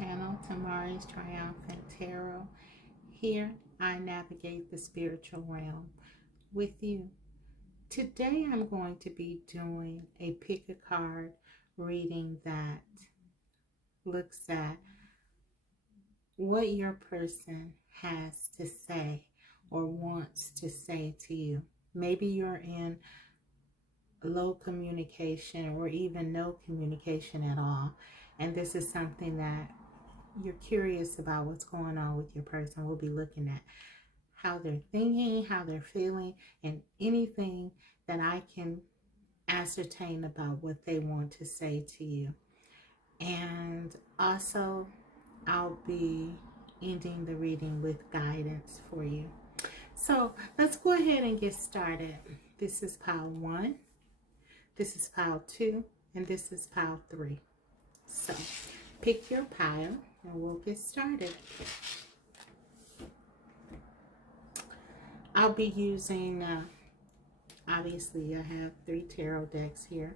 channel, Temperance Triumphant Tarot. Here I navigate the spiritual realm with you. Today I'm going to be doing a pick a card reading that looks at what your person has to say or wants to say to you. Maybe you're in low communication or even no communication at all, and this is something that you're curious about what's going on with your person. We'll be looking at how they're thinking, how they're feeling, and anything that I can ascertain about what they want to say to you. And also, I'll be ending the reading with guidance for you. So let's go ahead and get started. This is pile 1, this is pile 2, and this is pile 3. So pick your pile and we'll get started. I'll be using, obviously I have 3 tarot decks here,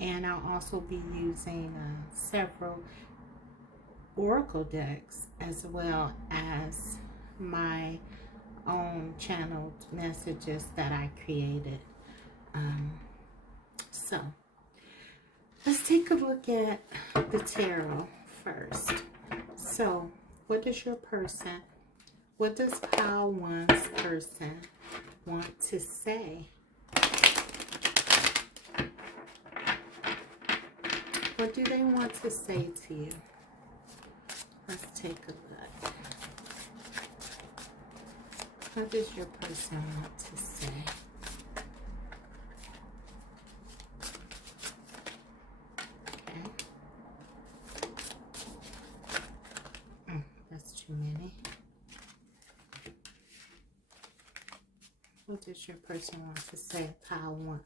and I'll also be using several oracle decks as well as my own channeled messages that I created. So let's take a look at the tarot first. So what does your person, what does pile 1's person want to say? What do they want to say to you? Let's take a look. What does your person want to say? Okay. That's too many. What does your person want to say, pile 1?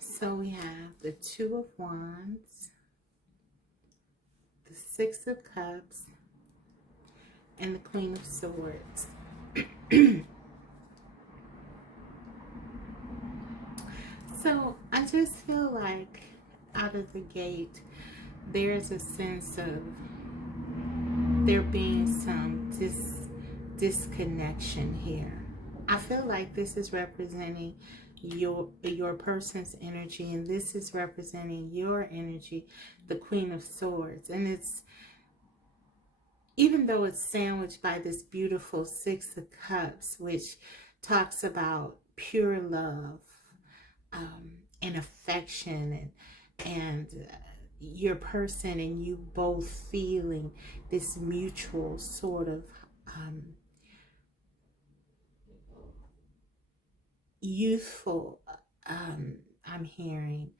So we have the 2 of Wands, the 6 of Cups, and the Queen of Swords. So I just feel like out of the gate, there's a sense of there being some disconnection here. I feel like this is representing your person's energy, and this is representing your energy, the Queen of Swords. And it's, even though it's sandwiched by this beautiful 6 of Cups, which talks about pure love and affection, and your person and you both feeling this mutual sort of youthful, I'm hearing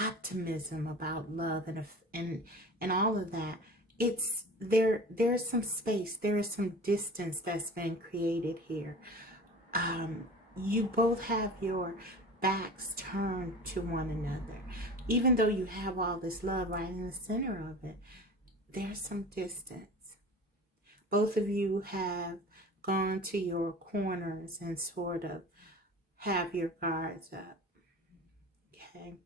optimism about love and all of that. It's there's some space, there is some distance that's been created here. You both have your backs turned to one another. Even though you have all this love right in the center of it, there's some distance. Both of you have gone to your corners and sort of have your guards up. Okay?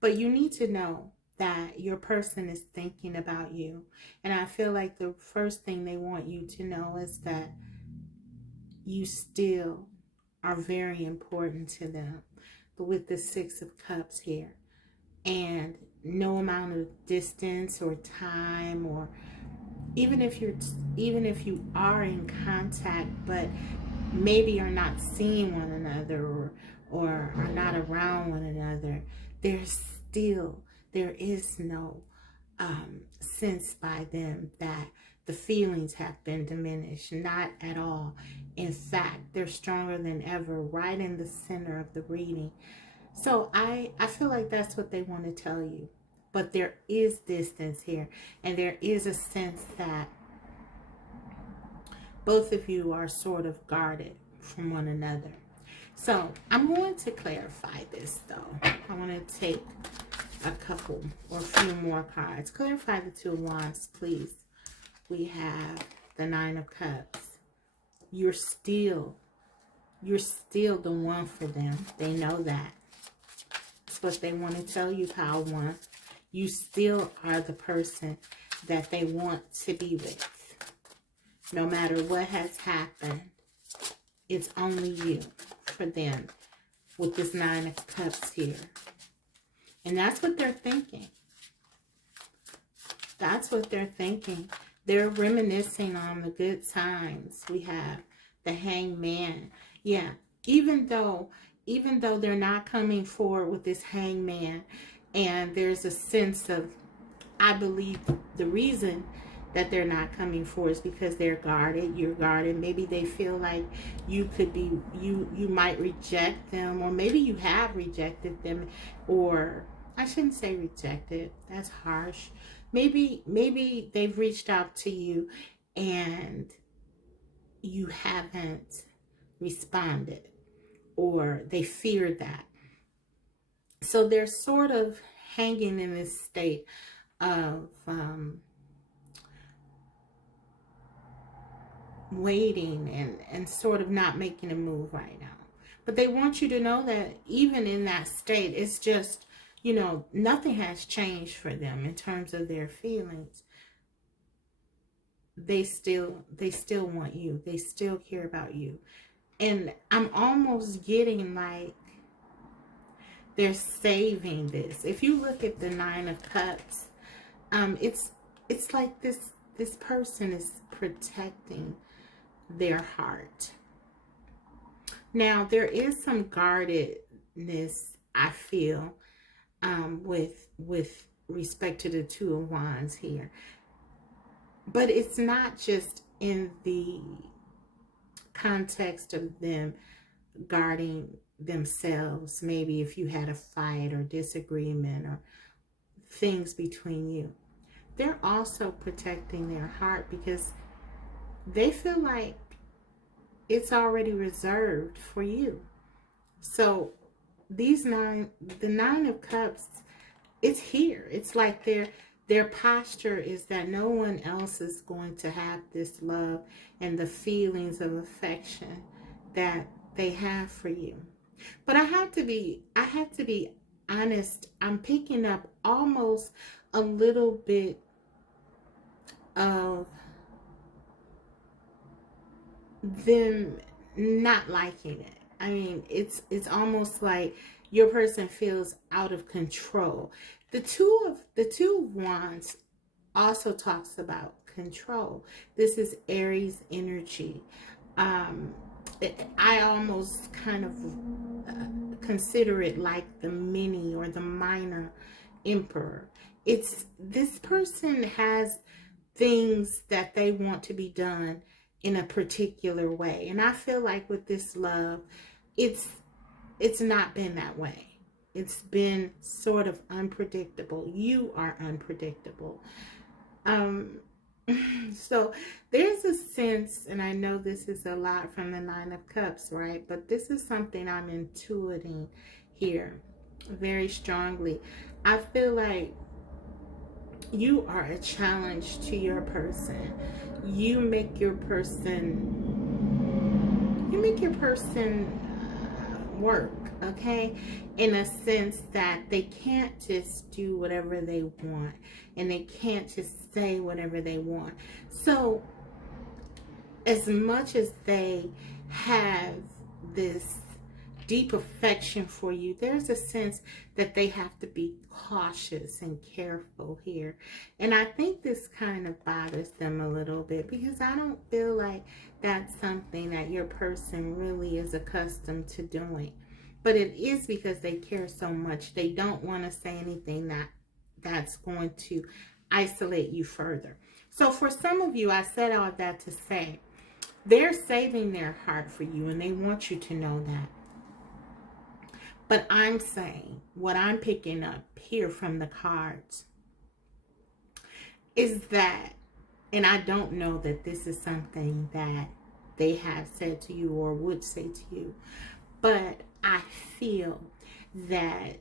But you need to know that your person is thinking about you. And I feel like the first thing they want you to know is that you still are very important to them. But with the 6 of Cups here, and no amount of distance or time, or even if you are in contact but maybe are not seeing one another or are not around one another, there is no sense by them that the feelings have been diminished. Not at all. In fact, they're stronger than ever, right in the center of the reading. So I feel like that's what they want to tell you. But there is distance here, and there is a sense that both of you are sort of guarded from one another. So I'm going to clarify this, though. I want to take a couple or a few more cards. Clarify the 2 of Wands, please. We have the 9 of Cups, you're still the one for them. They know that. That's what they want to tell you, Pile 1. You still are the person that they want to be with. No matter what has happened, it's only you for them with this 9 of Cups here. And that's what they're thinking. That's what they're thinking. They're reminiscing on the good times. We have the Hangman. Yeah, even though they're not coming forward with this Hangman, and there's a sense of, I believe the reason that they're not coming forward is because they're guarded. You're guarded. Maybe they feel like you could be, you might reject them, or maybe you have rejected them, or I shouldn't say rejected. That's harsh. Maybe they've reached out to you and you haven't responded, or they fear that. So they're sort of hanging in this state of waiting and sort of not making a move right now. But they want you to know that even in that state, it's just, you know, nothing has changed for them in terms of their feelings. They still want you. They still care about you. And I'm almost getting like they're saving this. If you look at the 9 of Cups, it's like this person is protecting their heart. Now, there is some guardedness, I feel, with respect to the 2 of Wands here. But it's not just in the context of them guarding themselves. Maybe if you had a fight or disagreement or things between you. They're also protecting their heart because they feel like it's already reserved for you. So the 9 of Cups, it's here. It's like their posture is that no one else is going to have this love and the feelings of affection that they have for you. But I have to be honest. I'm picking up almost a little bit of them not liking it. I mean, it's almost like your person feels out of control. The two of Wands also talks about control. This is Aries energy. I almost kind of consider it like the mini or the minor emperor. It's this person has things that they want to be done in a particular way, and I feel like with this love, it's not been that way. It's been sort of unpredictable. You are unpredictable. So there's a sense, and I know this is a lot from the 9 of Cups, right? But this is something I'm intuiting here very strongly. I feel like you are a challenge to your person. You make your person work, okay? In a sense that they can't just do whatever they want, and they can't just say whatever they want. So as much as they have this deep affection for you, there's a sense that they have to be cautious and careful here. And I think this kind of bothers them a little bit because I don't feel like that's something that your person really is accustomed to doing. But it is because they care so much. They don't want to say anything that's going to isolate you further. So for some of you, I said all that to say, they're saving their heart for you, and they want you to know that. But I'm saying, what I'm picking up here from the cards is that, and I don't know that this is something that they have said to you or would say to you, but I feel that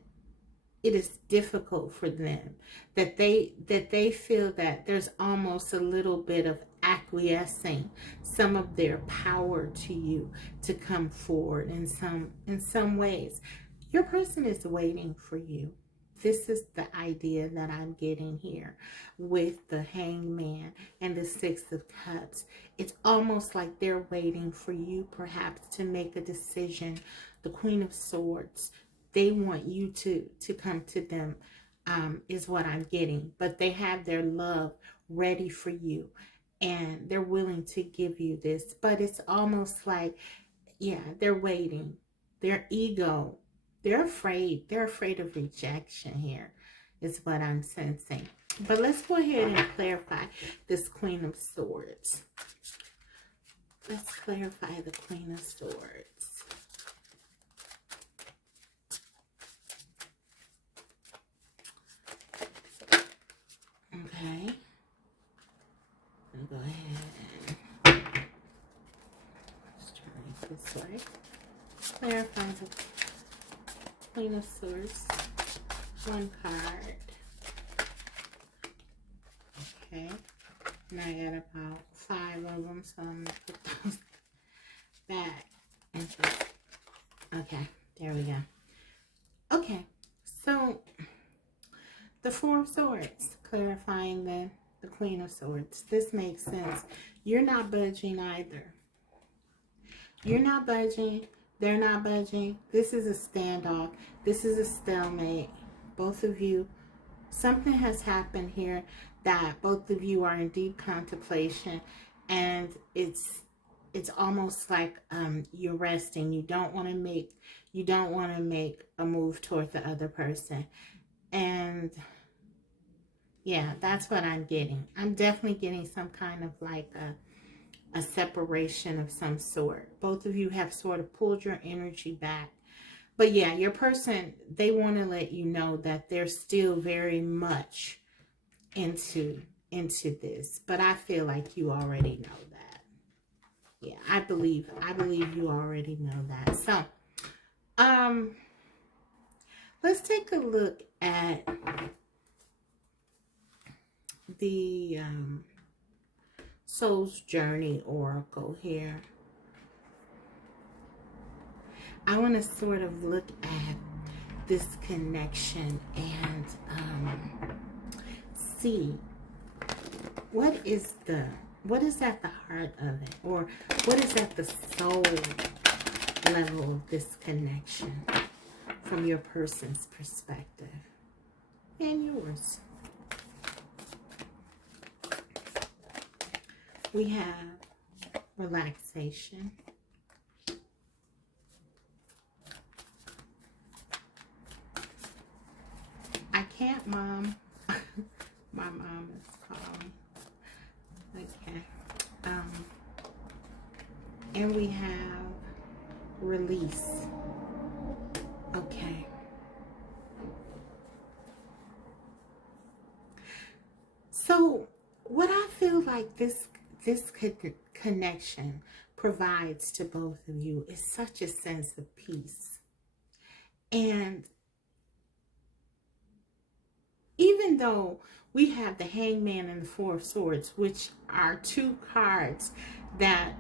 it is difficult for them, that they feel that there's almost a little bit of acquiescing some of their power to you to come forward in some ways. Your person is waiting for you. This is the idea that I'm getting here with the Hangman and the Six of Cups. It's almost like they're waiting for you perhaps to make a decision. The Queen of Swords, they want you to come to them, is what I'm getting. But they have their love ready for you, and they're willing to give you this. But it's almost like, yeah, they're waiting. Their ego, they're afraid. They're afraid of rejection here, is what I'm sensing. But let's go ahead and clarify this Queen of Swords. Let's clarify the Queen of Swords. Okay. I'll go ahead and let's turn it this way. Clarify the Queen of Swords. One card. Okay. And I got about 5 of them, so I'm going to put those back. And just, okay, there we go. Okay, so the Four of Swords, clarifying the Queen of Swords. This makes sense. You're not budging either. You're not budging. They're not budging. This is a standoff. This is a stalemate. Both of you, something has happened here that both of you are in deep contemplation, and it's almost like you're resting. You don't want to make a move toward the other person. And yeah, that's what I'm getting. I'm definitely getting some kind of like a separation of some sort. Both of you have sort of pulled your energy back. But yeah, your person, they want to let you know that they're still very much into this. But I feel like you already know that. Yeah, I believe you already know that. So, let's take a look at the Soul's Journey Oracle here. I want to sort of look at this connection and see what is at the heart of it, or what is at the soul level of this connection from your person's perspective and yours. We have relaxation. I can't, Mom. My mom is calling. Okay. And we have release. Okay. So what I feel like this connection provides to both of you is such a sense of peace. And even though we have the Hangman and the Four of Swords, which are two cards that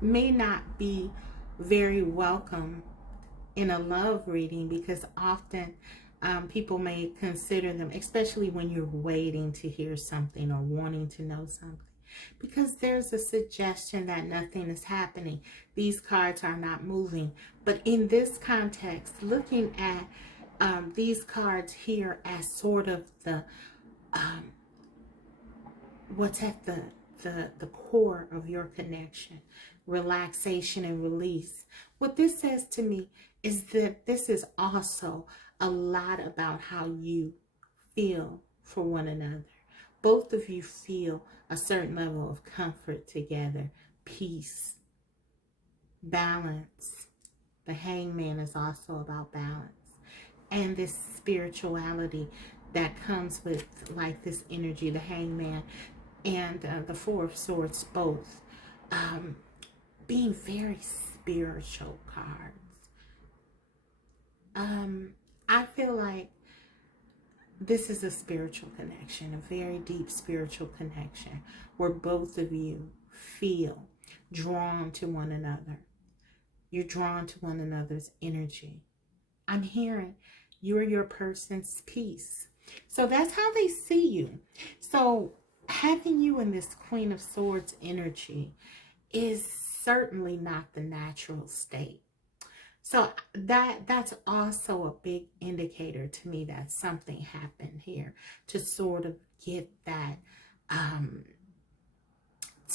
may not be very welcome in a love reading, because often people may consider them, especially when you're waiting to hear something or wanting to know something, because there's a suggestion that nothing is happening. These cards are not moving. But in this context, looking at these cards here as sort of the what's at the core of your connection, relaxation and release. What this says to me is that this is also a lot about how you feel for one another. Both of you feel a certain level of comfort together, peace, balance. The Hangman is also about balance. And this spirituality that comes with like this energy, the Hangman and the Four of Swords, both being very spiritual cards. I feel like this is a spiritual connection, a very deep spiritual connection where both of you feel drawn to one another. You're drawn to one another's energy. I'm hearing you're your person's peace. So that's how they see you. So having you in this Queen of Swords energy is certainly not the natural state. So that's also a big indicator to me that something happened here to sort of get that,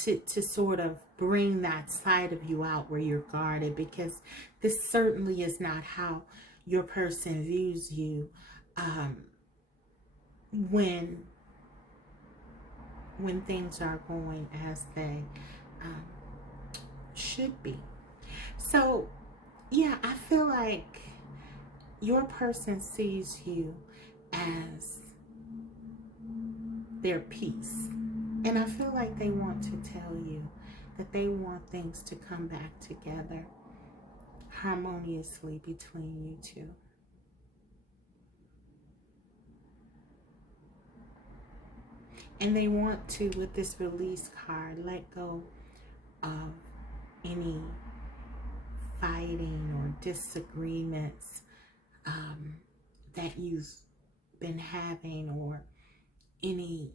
to sort of bring that side of you out where you're guarded, because this certainly is not how your person views you when things are going as they should be. So yeah, I feel like your person sees you as their peace. And I feel like they want to tell you that they want things to come back together harmoniously between you two. And they want to, with this release card, let go of any fighting or disagreements that you've been having, or any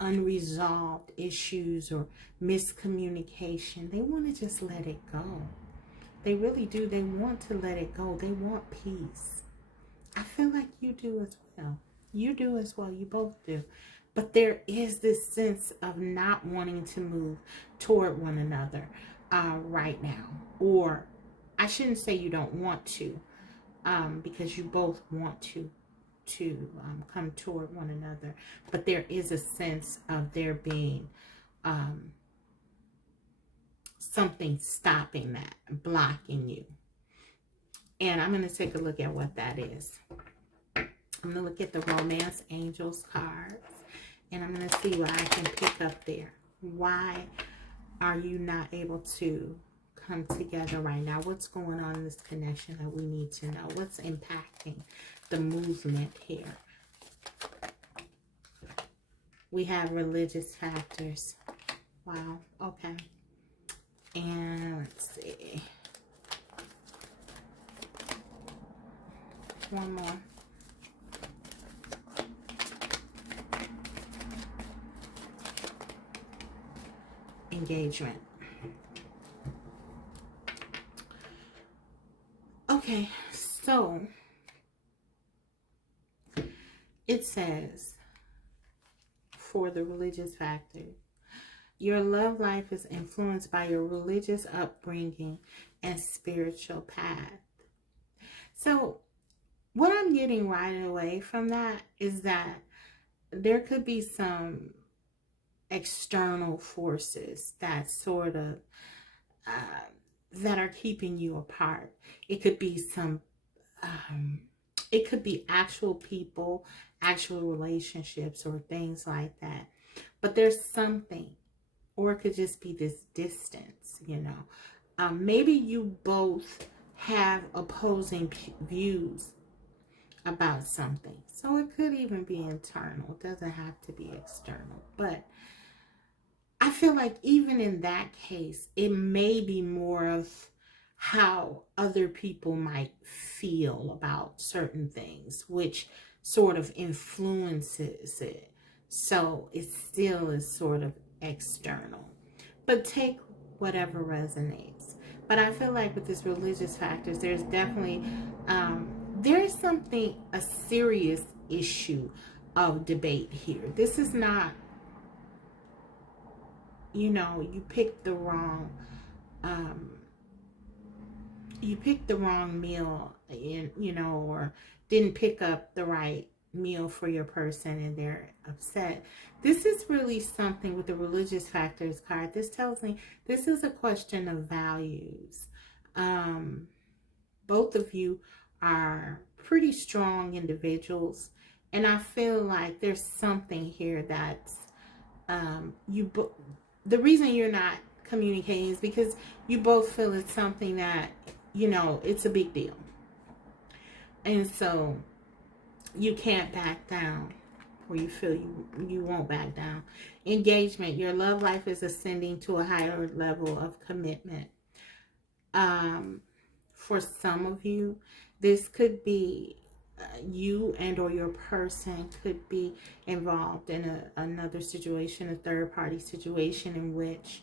unresolved issues or miscommunication. They want to just let it go. They really do. They want to let it go. They want peace. I feel like you do as well. You do as well. You both do. But there is this sense of not wanting to move toward one another right now. Or I shouldn't say you don't want to, because you both want to come toward one another. But there is a sense of there being something stopping that, blocking you. And I'm going to take a look at what that is. I'm going to look at the Romance Angels cards. And I'm going to see what I can pick up there. Why are you not able to come together right now? What's going on in this connection that we need to know? What's impacting the movement here? We have religious factors. Wow. Okay. And let's see. One more. Engagement. Okay, so it says for the religious factor, your love life is influenced by your religious upbringing and spiritual path. So what I'm getting right away from that is that there could be some external forces that sort of that are keeping you apart. It could be some it could be actual people, actual relationships, or things like that. But there's something, or it could just be this distance, you know. Maybe you both have opposing views about something. So it could even be internal. It doesn't have to be external. But I feel like even in that case, it may be more of how other people might feel about certain things, which sort of influences it. So it still is sort of external. But take whatever resonates. But I feel like with this religious factors, there's definitely, there's something, a serious issue of debate here. This is not, you know, you picked the wrong meal, and you know, or didn't pick up the right meal for your person and they're upset. This is really something with the religious factors card. This tells me this is a question of values. Both of you are pretty strong individuals, and I feel like there's something here that's the reason you're not communicating is because you both feel it's something that, you know, it's a big deal. And so you can't back down, or you feel you won't back down. Engagement, your love life is ascending to a higher level of commitment. For some of you, this could be you and or your person could be involved in another situation, a third party situation in which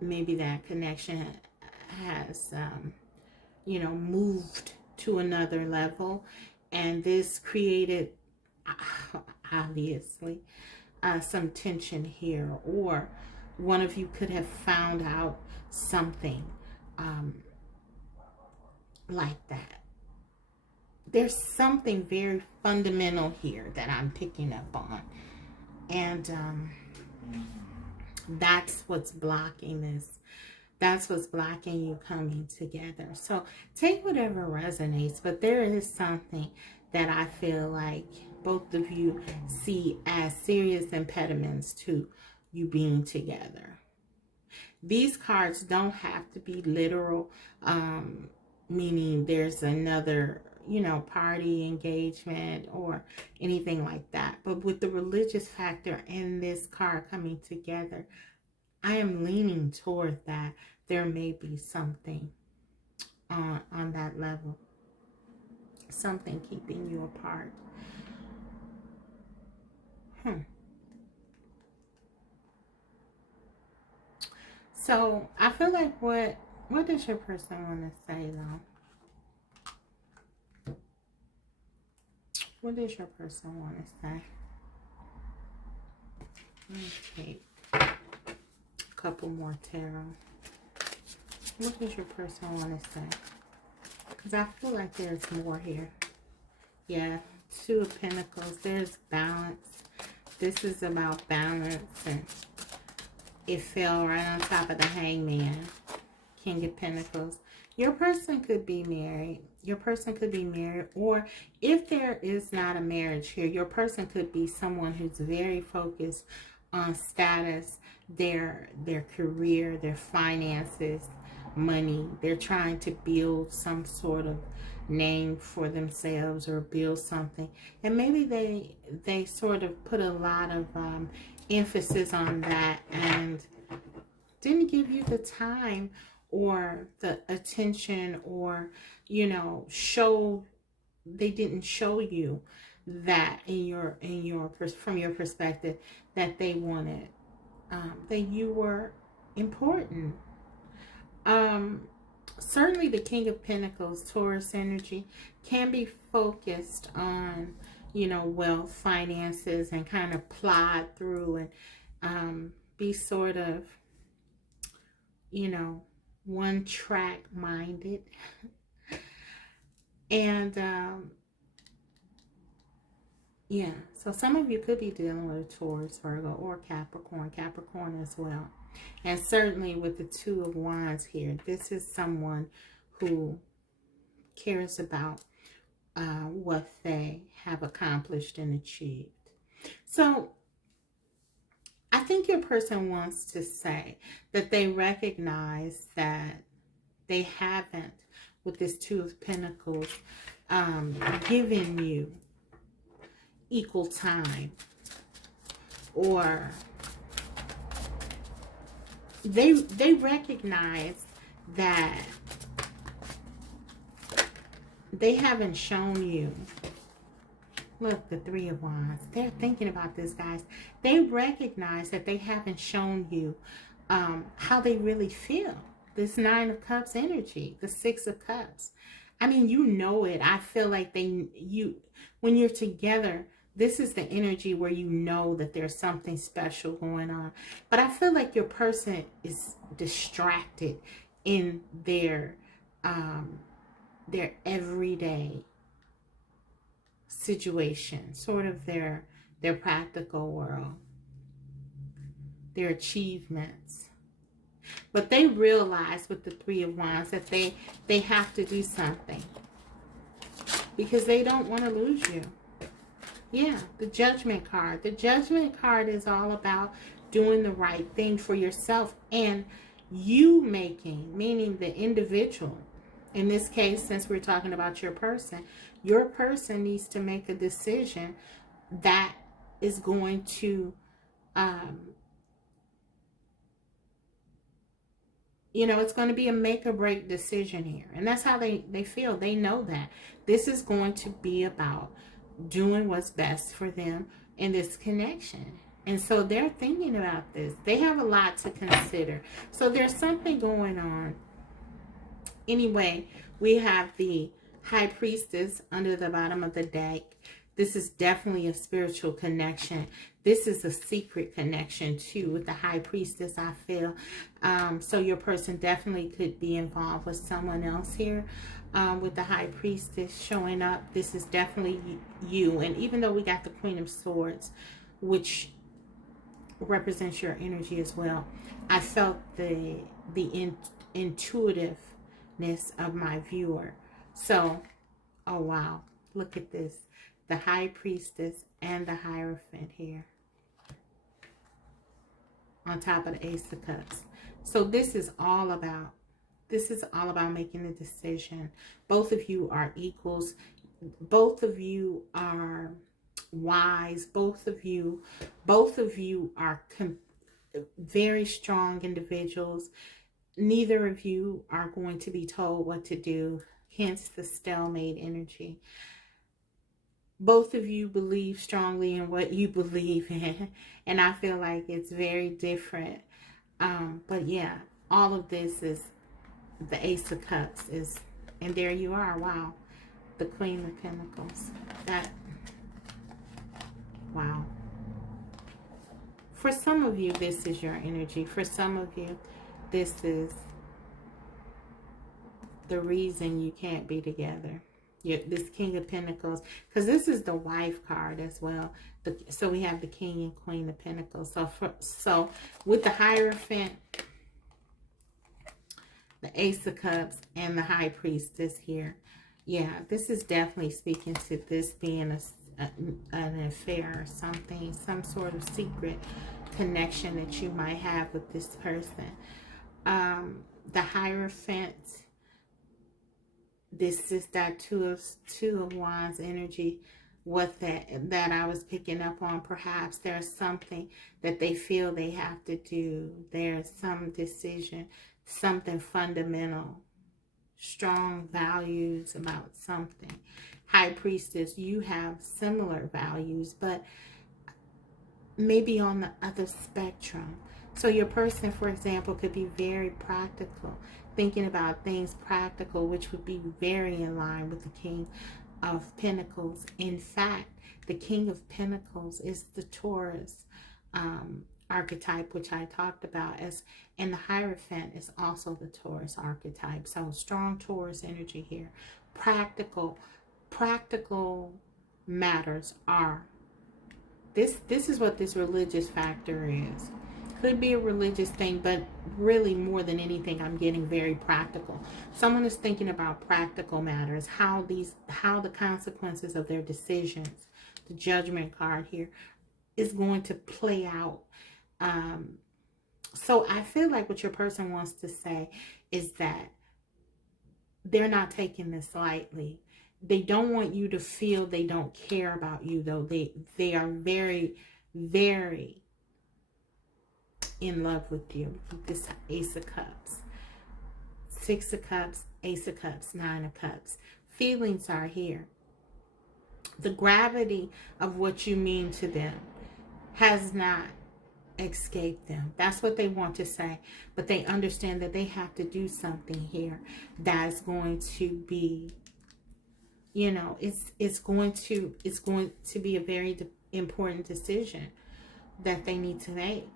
maybe that connection has moved to another level, and this created obviously some tension here, or one of you could have found out something like that. There's something very fundamental here that I'm picking up on, and that's what's blocking this. That's what's blocking you coming together. So take whatever resonates, but there is something that I feel like both of you see as serious impediments to you being together. These cards don't have to be literal, meaning there's another, party engagement or anything like that. But with the religious factor in this card coming together, I am leaning toward that. There may be something on that level. Something keeping you apart. So I feel like what does your person want to say though? What does your person want to say? Okay. A couple more tarot. What does your person want to say? Because I feel like there's more here. Yeah, Two of Pentacles. There's balance. This is about balance, and it fell right on top of the Hangman. King of Pentacles. Your person could be married. Your person could be married, or if there is not a marriage here, your person could be someone who's very focused on status, their career, their finances, money. They're trying to build some sort of name for themselves or build something, and maybe they sort of put a lot of emphasis on that and didn't give you the time or the attention, or they didn't show you that from your perspective that they wanted, that you were important. Certainly the King of Pentacles, Taurus energy, can be focused on wealth, finances, and kind of plod through and be sort of one track minded. And yeah, so some of you could be dealing with a Taurus, Virgo, or Capricorn as well. And certainly with the Two of Wands here, this is someone who cares about what they have accomplished and achieved. So I think your person wants to say that they recognize that they haven't, with this Two of Pentacles, given you equal time, or they recognize that they haven't shown you. Look, the Three of Wands. They're thinking about this, guys. They recognize that they haven't shown you how they really feel. This Nine of Cups energy, the Six of Cups. I mean, you know it. I feel like when you're together, this is the energy where you know that there's something special going on. But I feel like your person is distracted in their everyday situation, sort of their practical world, their achievements. But they realize with the Three of Wands that they have to do something, because they don't want to lose you. Yeah, the Judgment card. The Judgment card is all about doing the right thing for yourself, and you making, meaning the individual, In this case, since we're talking about your person needs to make a decision that is going to, it's going to be a make or break decision here. And that's how they feel. They know that this is going to be about doing what's best for them in this connection. And so they're thinking about this. They have a lot to consider. So there's something going on. Anyway, we have the High Priestess under the bottom of the deck. This is definitely a spiritual connection. This is a secret connection too with the High Priestess, I feel. So your person definitely could be involved with someone else here. With the High Priestess showing up, this is definitely you. And even though we got the Queen of Swords, which represents your energy as well, I felt the intuitiveness of my viewer. So, oh wow, look at this. The High Priestess and the Hierophant here on top of the Ace of Cups. So this is all about making a decision. Both of you are equals. Both of you are wise. Both of you are very strong individuals. Neither of you are going to be told what to do, hence the stalemate energy. Both of you believe strongly in what you believe in, and I feel like it's very different. But yeah, all of this is the Ace of Cups is, and there you are. Wow, the Queen of Pentacles. Wow. For some of you, this is your energy. For some of you, this is the reason you can't be together. This King of Pentacles, because this is the wife card as well. So we have the King and Queen of Pentacles. So with the Hierophant, the Ace of Cups, and the High Priestess here, yeah, this is definitely speaking to this being an affair or something, some sort of secret connection that you might have with this person. The Hierophant, this is that two of Wands energy. What that I was picking up on. Perhaps there's something that they feel they have to do. There's some decision, something fundamental, strong values about something. High Priestess, you have similar values, but maybe on the other spectrum. So your person, for example, could be very practical, thinking about things practical, which would be very in line with the King of Pentacles. In fact, the King of Pentacles is the Taurus archetype, which I talked about, and the Hierophant is also the Taurus archetype. So strong Taurus energy here. Practical matters are. This is what this religious factor is. Could be a religious thing, but really more than anything, I'm getting very practical. Someone is thinking about practical matters, how the consequences of their decisions, the Judgment card here, is going to play out. So I feel like what your person wants to say is that they're not taking this lightly. They don't want you to feel they don't care about you, though. They are very, very in love with you. This Ace of Cups, Six of Cups, Ace of Cups, Nine of Cups. Feelings are here. The gravity of what you mean to them has not escaped them. That's what they want to say, but they understand that they have to do something here that's going to be, it's going to be a very important decision that they need to make.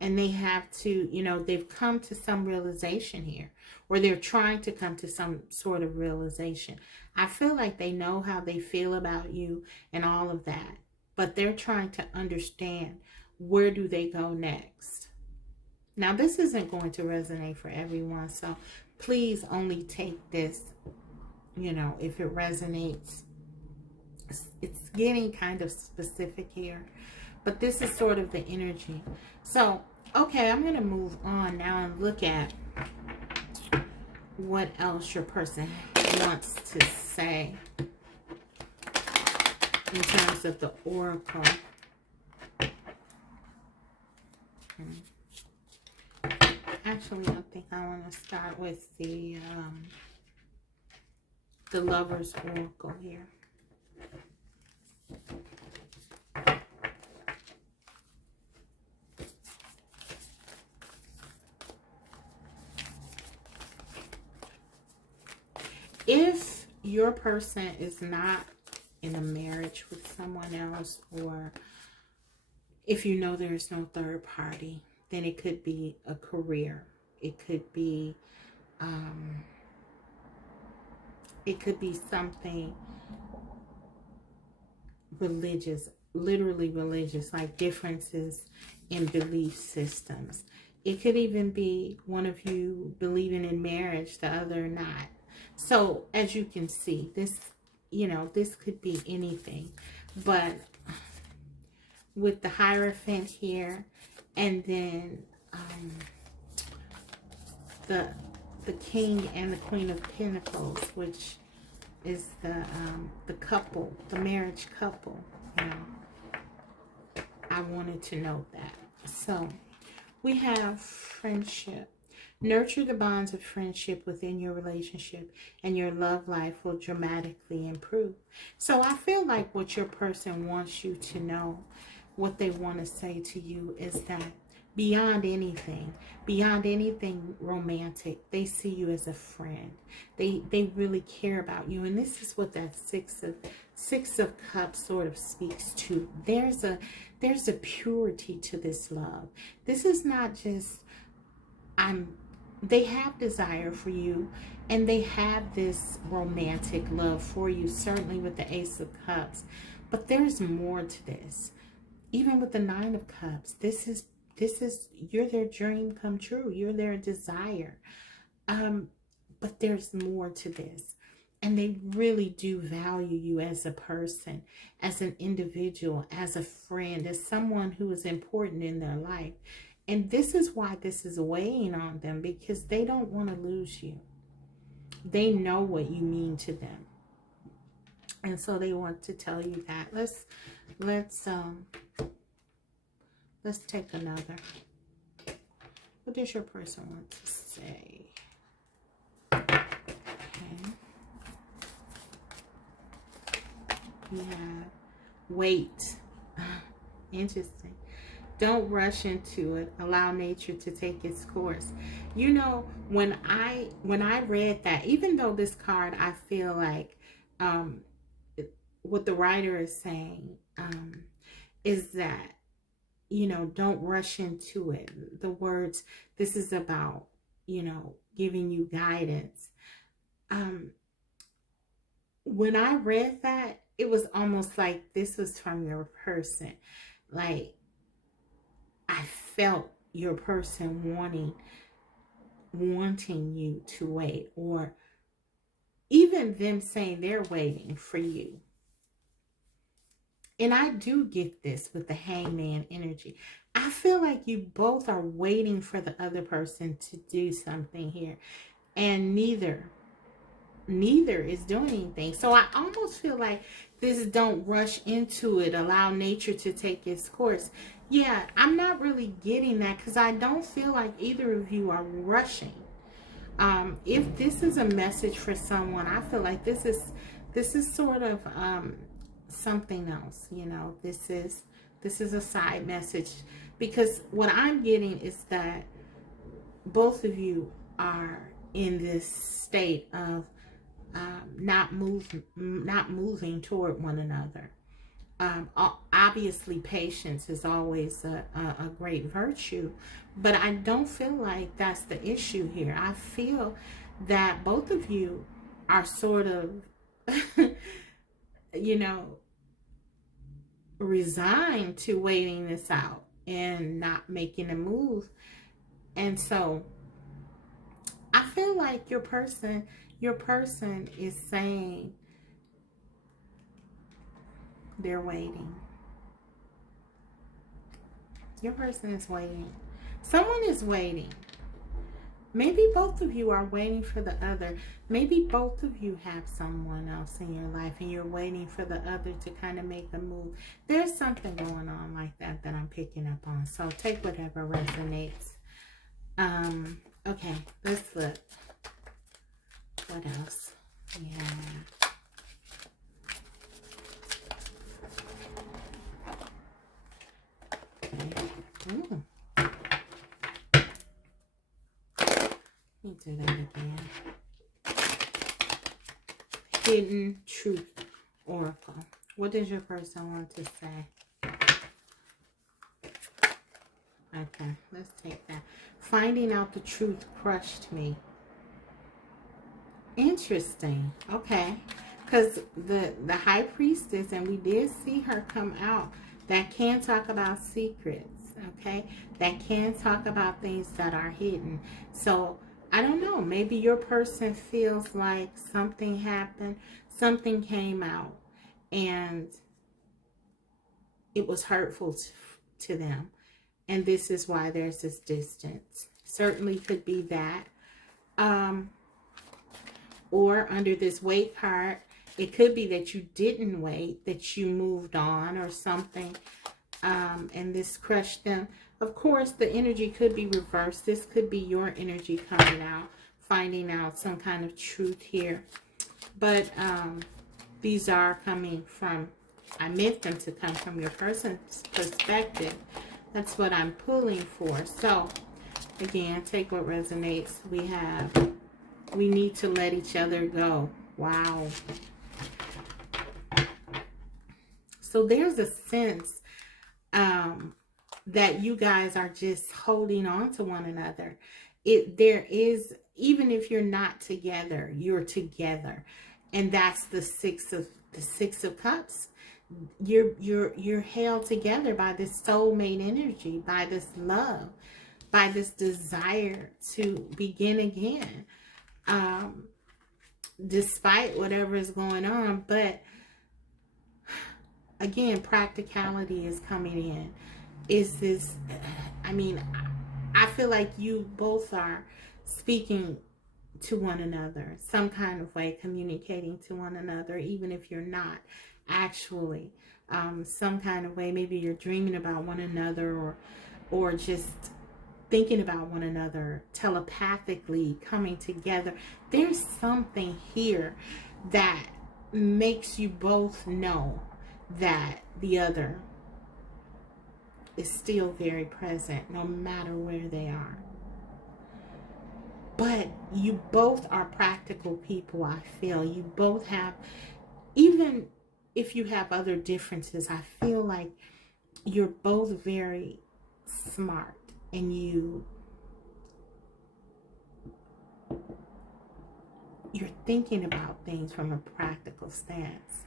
And they have to, they've come to some realization here, or they're trying to come to some sort of realization. I feel like they know how they feel about you and all of that, but they're trying to understand, where do they go next? Now, this isn't going to resonate for everyone, so please only take this, if it resonates. It's getting kind of specific here, but this is sort of the energy. So, okay, I'm going to move on now and look at what else your person wants to say in terms of the oracle. Actually, I think I want to start with the Lover's Oracle here. If your person is not in a marriage with someone else, or if you know there's no third party, then it could be a career. It could be something religious, literally religious, like differences in belief systems. It could even be one of you believing in marriage, the other not. So as you can see, this, you know, this could be anything. But with the Hierophant here, and then the King and the Queen of Pentacles, which is the couple, the marriage couple, you know, I wanted to note that. So we have friendship. Nurture the bonds of friendship within your relationship, and your love life will dramatically improve. So I feel like what your person wants you to know, what they want to say to you, is that beyond anything romantic, they see you as a friend. They really care about you. And this is what that six of cups sort of speaks to. There's a purity to this love. This is not just they have desire for you, and they have this romantic love for you, certainly with the Ace of Cups. But there's more to this. Even with the Nine of Cups, this is you're their dream come true. You're their desire. But there's more to this. And they really do value you as a person, as an individual, as a friend, as someone who is important in their life. And this is why this is weighing on them, because they don't want to lose you. They know what you mean to them. And so they want to tell you that. Let's take another. What does your person want to say? Okay. We have wait. Interesting. Don't rush into it. Allow nature to take its course. You know, when I read that, even though this card, I feel like what the writer is saying is that, you know, don't rush into it. The words, this is about, you know, giving you guidance. When I read that, it was almost like this was from your person. Like, I felt your person wanting you to wait, or even them saying they're waiting for you. And I do get this with the Hangman energy. I feel like you both are waiting for the other person to do something here, and neither is doing anything. So I almost feel like this don't rush into it, allow nature to take its course. Yeah, I'm not really getting that, because I don't feel like either of you are rushing. If this is a message for someone, I feel like this is sort of something else. You know, this is a side message, because what I'm getting is that both of you are in this state of not moving toward one another. Obviously, patience is always a great virtue, but I don't feel like that's the issue here. I feel that both of you are sort of, you know, resigned to waiting this out and not making a move. And so I feel like your person is saying they're waiting. Your person is waiting. Someone is waiting. Maybe both of you are waiting for the other. Maybe both of you have someone else in your life and you're waiting for the other to kind of make a move. There's something going on like that that I'm picking up on. So take whatever resonates. Okay, let's look. What else? Yeah. Okay. Ooh. Let me do that again. Hidden Truth Oracle. What does your person want to say? Okay, let's take that. Finding out the truth crushed me. Interesting. Okay. Because the High Priestess, and we did see her come out, that can talk about secrets. Okay. That can talk about things that are hidden. So, I don't know. Maybe your person feels like something happened. Something came out. And it was hurtful to them. And this is why there's this distance. Certainly could be that. Or under this wait card, it could be that you didn't wait, that you moved on or something, and this crushed them. Of course, the energy could be reversed. This could be your energy coming out, finding out some kind of truth here. But these are coming from, I meant them to come from your person's perspective. That's what I'm pulling for. So, again, take what resonates. We need to let each other go. Wow. So there's a sense that you guys are just holding on to one another. There is, even if you're not together, you're together. And that's the Six of Cups. You're held together by this soulmate energy, by this love, by this desire to begin again. Despite whatever is going on. But again, practicality is coming in. Is this, I mean, I feel like you both are speaking to one another, some kind of way, communicating to one another, even if you're not actually, some kind of way. Maybe you're dreaming about one another, or just thinking about one another, telepathically coming together. There's something here that makes you both know that the other is still very present, no matter where they are. But you both are practical people, I feel. You both have, even if you have other differences, I feel like you're both very smart. And you're thinking about things from a practical stance.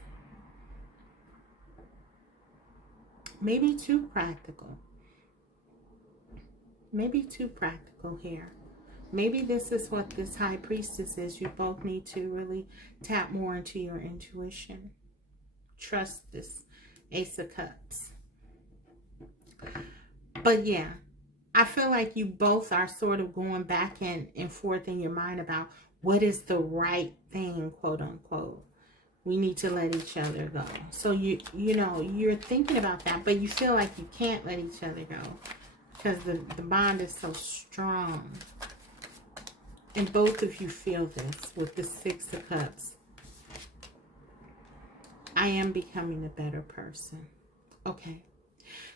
Maybe too practical. Maybe too practical here. Maybe this is what this High Priestess is. You both need to really tap more into your intuition. Trust this Ace of Cups. But yeah, I feel like you both are sort of going back and forth in your mind about what is the right thing, quote unquote. We need to let each other go. So you know, you're thinking about that, but you feel like you can't let each other go because the bond is so strong. And both of you feel this with the Six of Cups. I am becoming a better person. Okay.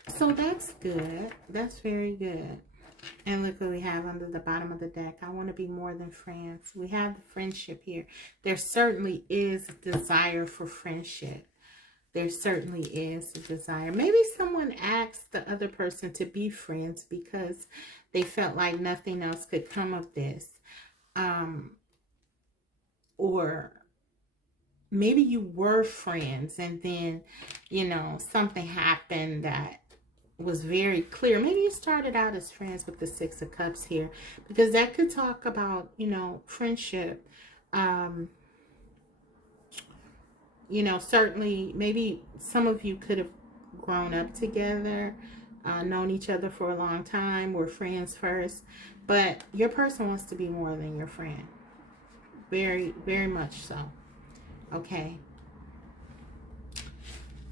So that's good. That's very good. And look what we have under the bottom of the deck. I want to be more than friends. We have the friendship here. There certainly is a desire for friendship. There certainly is a desire. Maybe someone asked the other person to be friends because they felt like nothing else could come of this. Or maybe you were friends and then, you know, something happened that was very clear. Maybe you started out as friends with the Six of Cups here, because that could talk about, you know, friendship. You know, certainly maybe some of you could have grown up together. known each other for a long time, we're friends first, but your person wants to be more than your friend. Very, very much so. Okay.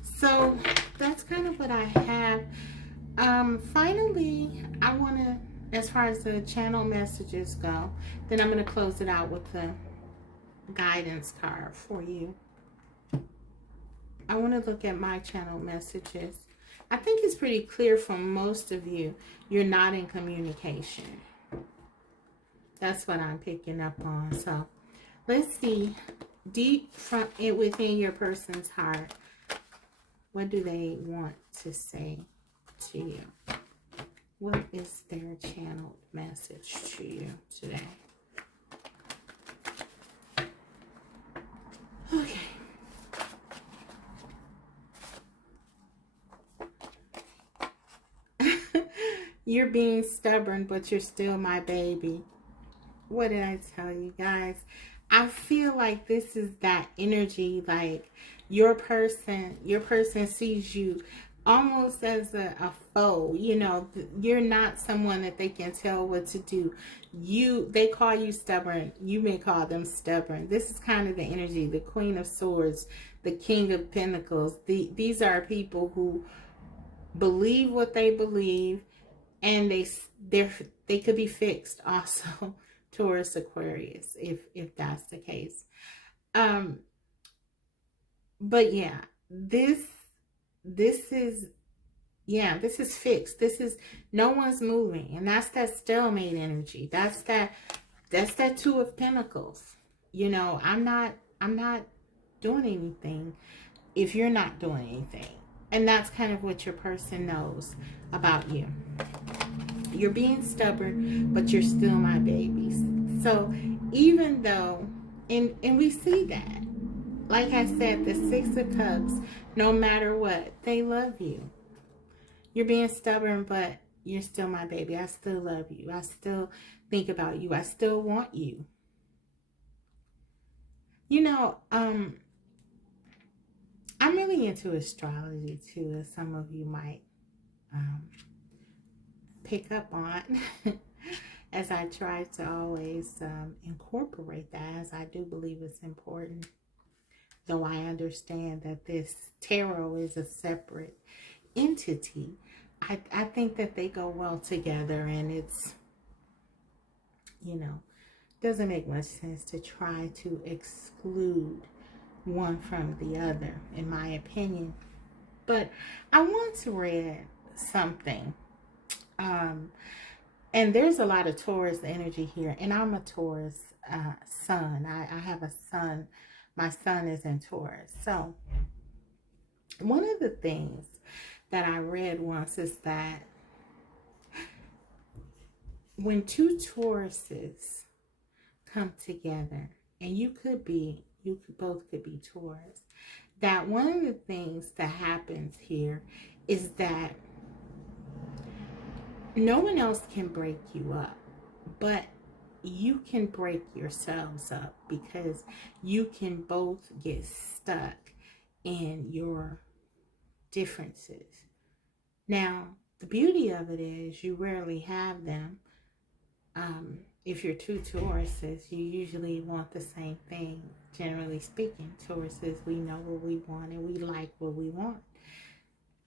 So that's kind of what I have. Finally, I want to, as far as the channel messages go, then I'm going to close it out with the guidance card for you. I want to look at my channel messages. I think it's pretty clear for most of you, you're not in communication. That's what I'm picking up on. So let's see, deep from it within your person's heart, what do they want to say to you? What is their channeled message to you today? Okay. You're being stubborn, but you're still my baby. What did I tell you guys? I feel like this is that energy, like your person sees you almost as a foe. You know, you're not someone that they can tell what to do. They call you stubborn. You may call them stubborn. This is kind of the energy, the Queen of Swords, the King of Pentacles. These are people who believe what they believe, and they could be fixed also. Taurus, Aquarius, if that's the case. But yeah, this is fixed. This is, no one's moving, and that's that stalemate energy. That's that Two of Pentacles. You know, I'm not doing anything if you're not doing anything. And that's kind of what your person knows about you. You're being stubborn, but you're still my babies. So even though, and we see that, like I said, the Six of Cups, no matter what, they love you. You're being stubborn, but you're still my baby. I still love you. I still think about you. I still want you. You know, I'm really into astrology too, as some of you might pick up on. As I try to always incorporate that, as I do believe it's important. Though I understand that this tarot is a separate entity, I think that they go well together, and it's, you know, doesn't make much sense to try to exclude one from the other, in my opinion. But I once read something, and there's a lot of Taurus energy here, and I'm a Taurus sun. I have a son. My son is in Taurus. So one of the things that I read once is that when two Tauruses come together, and you both could be Taurus, that one of the things that happens here is that no one else can break you up, but you can break yourselves up, because you can both get stuck in your differences. Now, the beauty of it is you rarely have them. If you're two Tauruses, you usually want the same thing. Generally speaking, Tauruses, we know what we want, and we like what we want.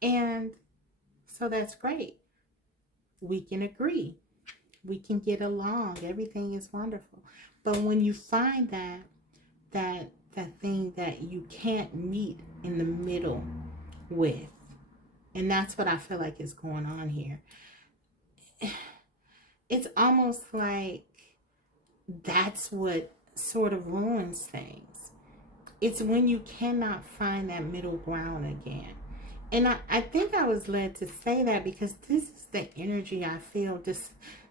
And so that's great. We can agree. We can get along. Everything is wonderful. But when you find that thing that you can't meet in the middle with, and that's what I feel like is going on here. It's almost like that's what sort of ruins things. It's when you cannot find that middle ground again. And I think I was led to say that because this is the energy I feel.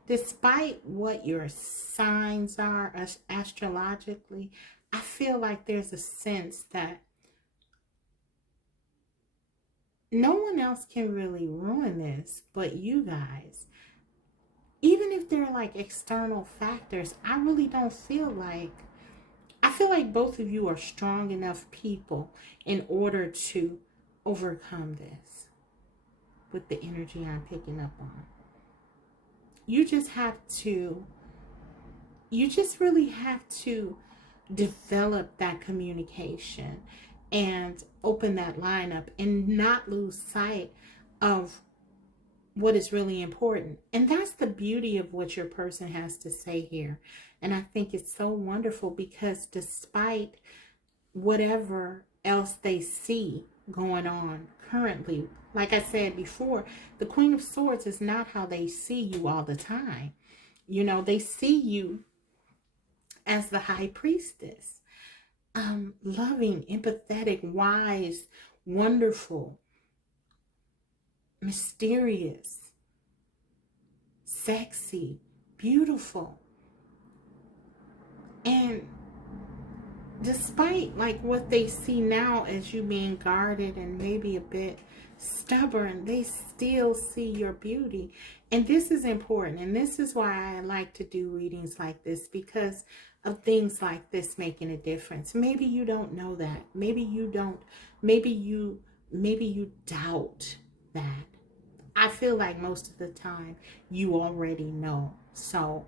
Despite what your signs are astrologically, I feel like there's a sense that no one else can really ruin this but you guys. Even if they're like external factors, I really don't feel like, I feel like both of you are strong enough people in order to overcome this. with the energy I'm picking up on. You just really have to develop that communication and open that line up and not lose sight of what is really important. And that's the beauty of what your person has to say here. And I think it's so wonderful because despite whatever else they see going on currently, like I said before, the Queen of Swords is not how they see you all the time. You know, they see you as the High Priestess. Loving, empathetic, wise, wonderful, mysterious, sexy, beautiful. And despite like what they see now as you being guarded and maybe a bit stubborn, they still see your beauty. And this is important. And this is why I like to do readings like this, because of things like this making a difference. Maybe you don't know that. Maybe you don't. Maybe you doubt that. I feel like most of the time you already know. So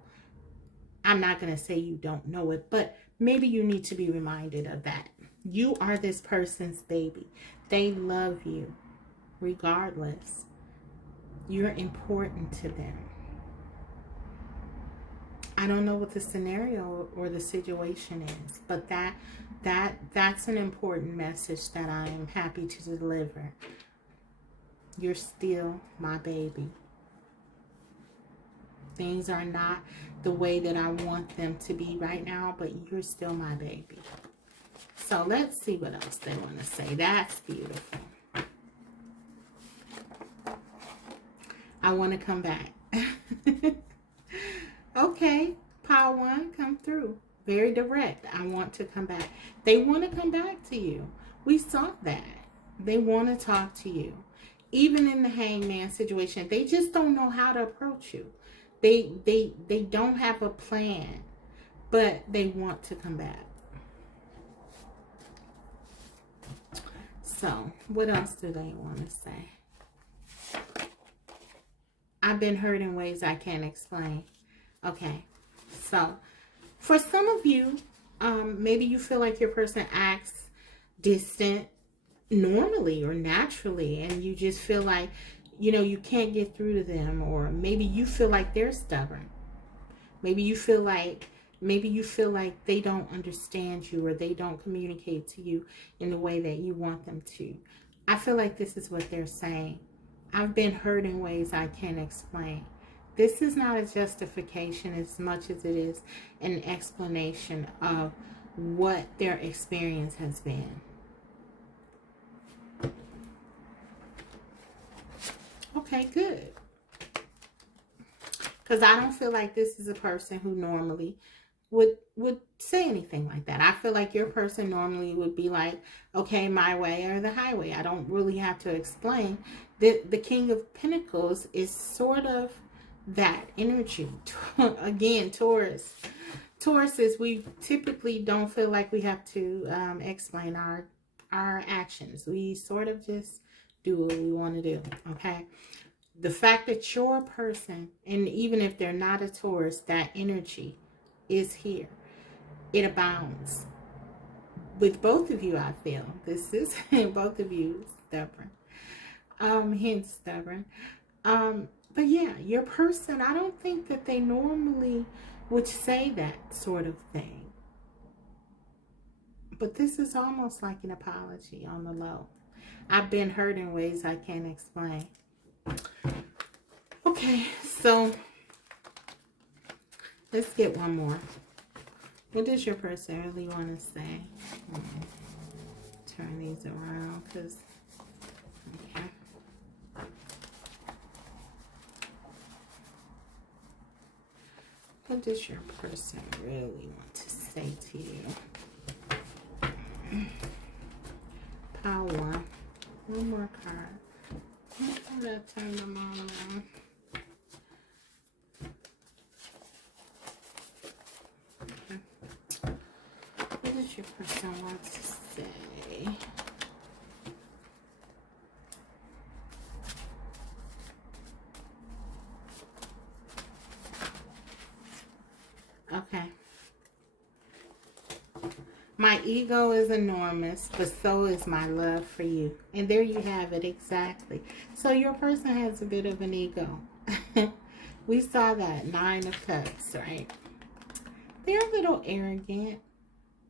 I'm not going to say you don't know it, but maybe you need to be reminded of that. You are this person's baby. They love you regardless. You're important to them. I don't know what the scenario or the situation is, but that's an important message that I am happy to deliver. You're still my baby. Things are not the way that I want them to be right now, but you're still my baby. So let's see what else they want to say. That's beautiful. I want to come back. Okay, Power One, come through. Very direct. I want to come back. They want to come back to you. We saw that. They want to talk to you. Even in the Hangman situation, they just don't know how to approach you. They don't have a plan, but they want to come back. So, what else do they want to say? I've been hurt in ways I can't explain. Okay, so for some of you, maybe you feel like your person acts distant normally or naturally, and you just feel like, you know, you can't get through to them, or maybe you feel like they're stubborn. Maybe you feel like they don't understand you, or they don't communicate to you in the way that you want them to. I feel like this is what they're saying. I've been hurt in ways I can't explain. This is not a justification as much as it is an explanation of what their experience has been. Okay, good. Because I don't feel like this is a person who normally would say anything like that. I feel like your person normally would be like, okay, my way or the highway. I don't really have to explain. The King of Pentacles is sort of that energy. Again, Taurus. Tauruses, we typically don't feel like we have to explain our actions. We sort of just do what we want to do, okay? The fact that your person, and even if they're not a Taurus, that energy is here. It abounds. With both of you, I feel. This is both of you stubborn. Hence stubborn. But yeah, your person, I don't think that they normally would say that sort of thing. But this is almost like an apology on the low. I've been hurt in ways I can't explain. Okay, so let's get one more. What does your person really want to say? Turn these around, because, okay. What does your person really want to say to you? Power One. One more card. I'm going to turn them all around. Okay. What does your person want to say? My ego is enormous, but so is my love for you. And there you have it, exactly. So your person has a bit of an ego. We saw that 9 of Cups, right? They're a little arrogant.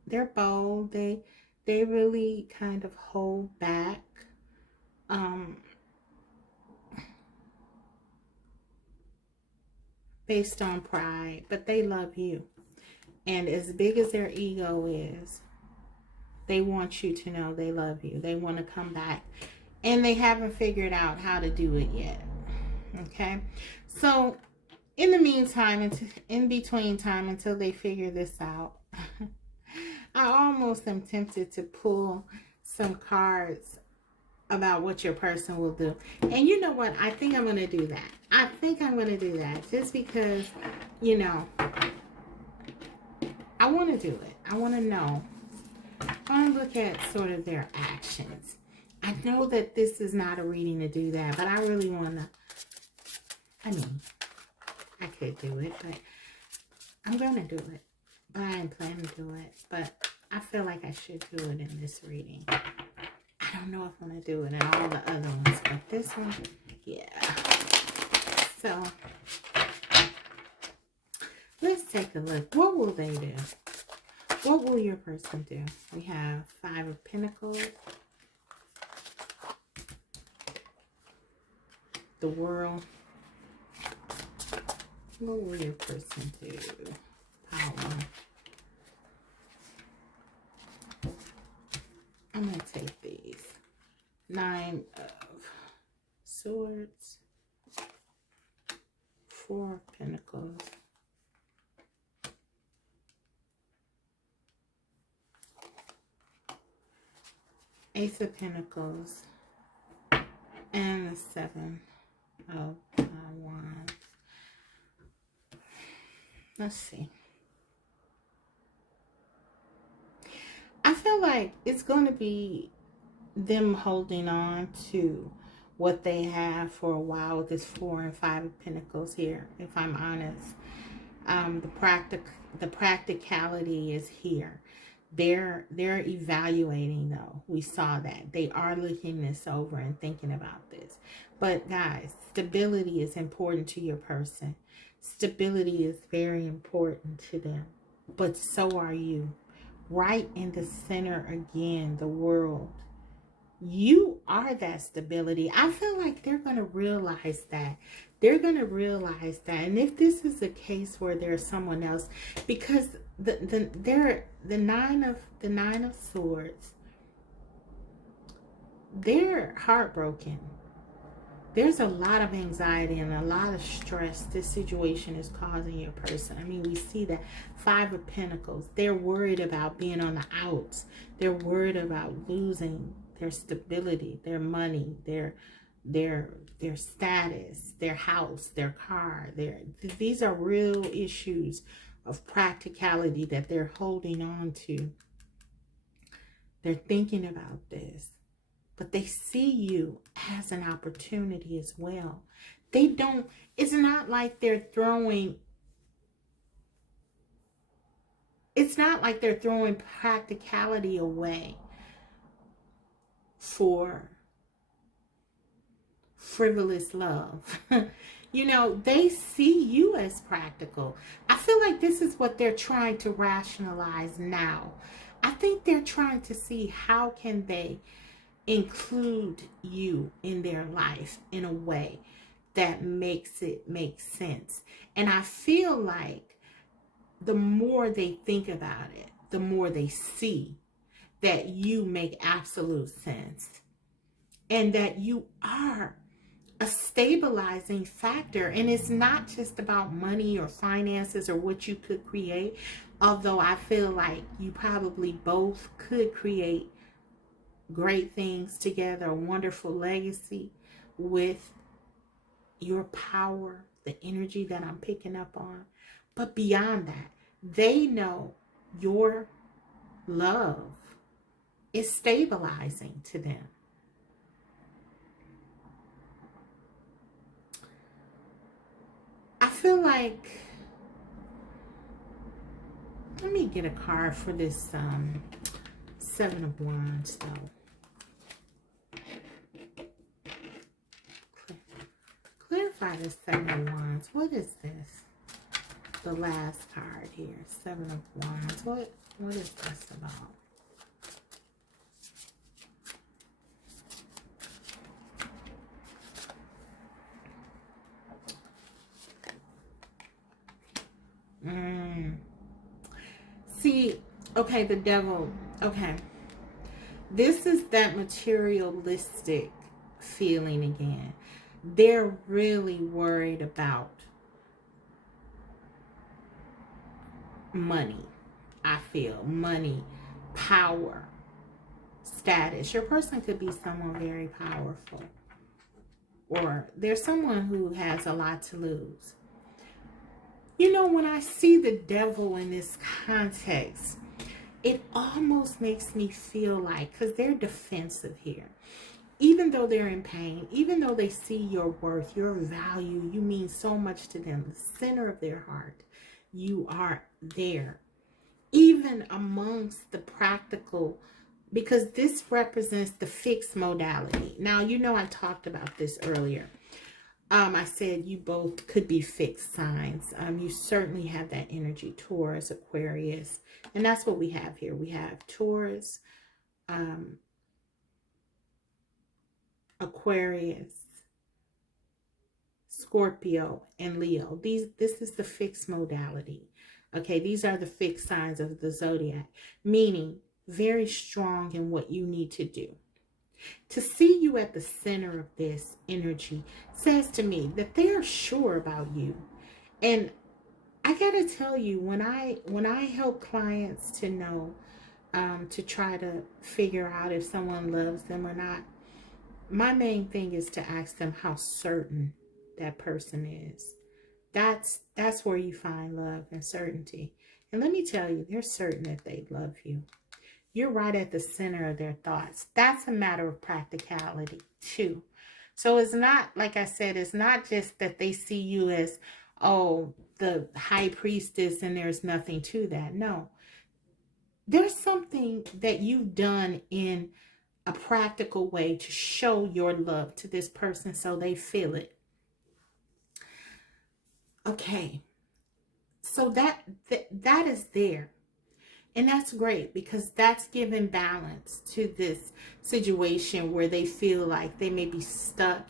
They're bold. They really kind of hold back. Based on pride, but they love you. And as big as their ego is, they want you to know they love you. They want to come back. And they haven't figured out how to do it yet. Okay? So, in the meantime, in between time, until they figure this out, I almost am tempted to pull some cards about what your person will do. And you know what? I think I'm going to do that. I think I'm going to do that just because, you know, I want to do it. I want to know. I want to look at sort of their actions. I know that this is not a reading to do that, but I really want to, I mean, I could do it, but I'm going to do it. But I ain't planning to do it. But I feel like I should do it in this reading. I don't know if I'm going to do it in all the other ones, but this one, yeah. So, let's take a look. What will they do? What will your person do? We have 5 of Pentacles. The World. What will your person do? Power. I'm going to take these. 9 of Swords. 4 of Pentacles. Ace of Pentacles. And the 7 of Wands. Let's see. I feel like it's going to be them holding on to what they have for a while with this 4 and 5 of Pentacles here, if I'm honest. The practicality is here. They're evaluating, though. We saw that. They are looking this over and thinking about this. But guys, stability is important to your person. Stability is very important to them. But so are you. Right in the center again, the World. You are that stability. I feel like they're going to realize that. They're going to realize that. And if this is a case where there's someone else, because the nine of Swords, they're heartbroken. There's a lot of anxiety and a lot of stress this situation is causing your person. I mean, we see that 5 of Pentacles. They're worried about being on the outs. They're worried about losing their stability, their money, their status, their house, their car. These are real issues of practicality that they're holding on to. They're thinking about this. But they see you as an opportunity as well. They don't, it's not like they're throwing, practicality away for frivolous love. You know, they see you as practical. I feel like this is what they're trying to rationalize now. I think they're trying to see how can they include you in their life in a way that makes it make sense. And I feel like the more they think about it, the more they see that you make absolute sense and that you are a stabilizing factor. And it's not just about money or finances or what you could create, although I feel like you probably both could create great things together, a wonderful legacy with your power, the energy that I'm picking up on. But beyond that, they know your love is stabilizing to them. I feel like Let me get a card for this Seven of Wands, though. Clarify the Seven of Wands. What is this? The last card here, Seven of Wands. What is this about? See, okay, the Devil. Okay. This is that materialistic feeling again. They're really worried about money. I feel money, power, status. Your person could be someone very powerful, or there's someone who has a lot to lose. You know, when I see the Devil in this context, it almost makes me feel like, because they're defensive here, even though they're in pain, even though they see your worth, your value, you mean so much to them, the center of their heart, you are there. Even amongst the practical, because this represents the fixed modality. Now, you know, I talked about this earlier. I said you both could be fixed signs. You certainly have that energy, Taurus, Aquarius. And that's what we have here. We have Taurus, Aquarius, Scorpio, and Leo. This is the fixed modality. Okay, these are the fixed signs of the zodiac, meaning very strong in what you need to do. To see you at the center of this energy says to me that they are sure about you. And I gotta tell you, when I help clients to know, to try to figure out if someone loves them or not, my main thing is to ask them how certain that person is. That's where you find love and certainty. And let me tell you, they're certain that they love you. You're right at the center of their thoughts. That's a matter of practicality too. So it's not, like I said, it's not just that they see you as, oh, the high priestess and there's nothing to that. No. There's something that you've done in a practical way to show your love to this person so they feel it. Okay. So that is there. And that's great, because that's giving balance to this situation where they feel like they may be stuck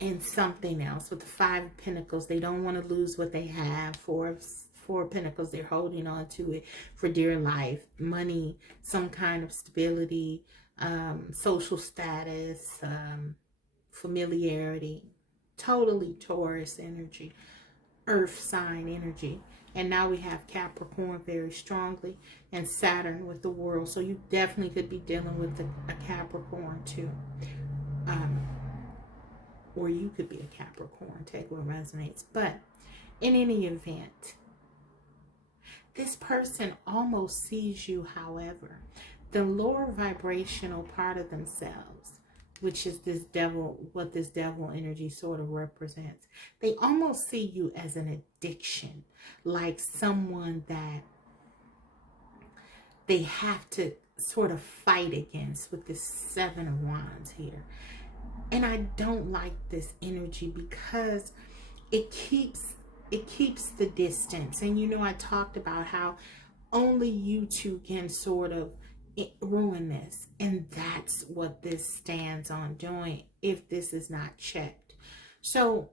in something else. With the Five of Pentacles, they don't want to lose what they have. Four of Pentacles, they're holding on to it for dear life. Money, some kind of stability, social status, familiarity. Totally Taurus energy, earth sign energy. And now we have Capricorn very strongly, and Saturn with the world. So you definitely could be dealing with a Capricorn too. Or you could be a Capricorn. Take what resonates. But in any event, this person almost sees you, however, the lower vibrational part of themselves, which is this devil, what this devil energy sort of represents. They almost see you as an addiction, like someone that they have to sort of fight against with this Seven of Wands here. And I don't like this energy because it keeps the distance. And you know, I talked about how only you two can sort of ruin this, and that's what this stands on doing if this is not checked. So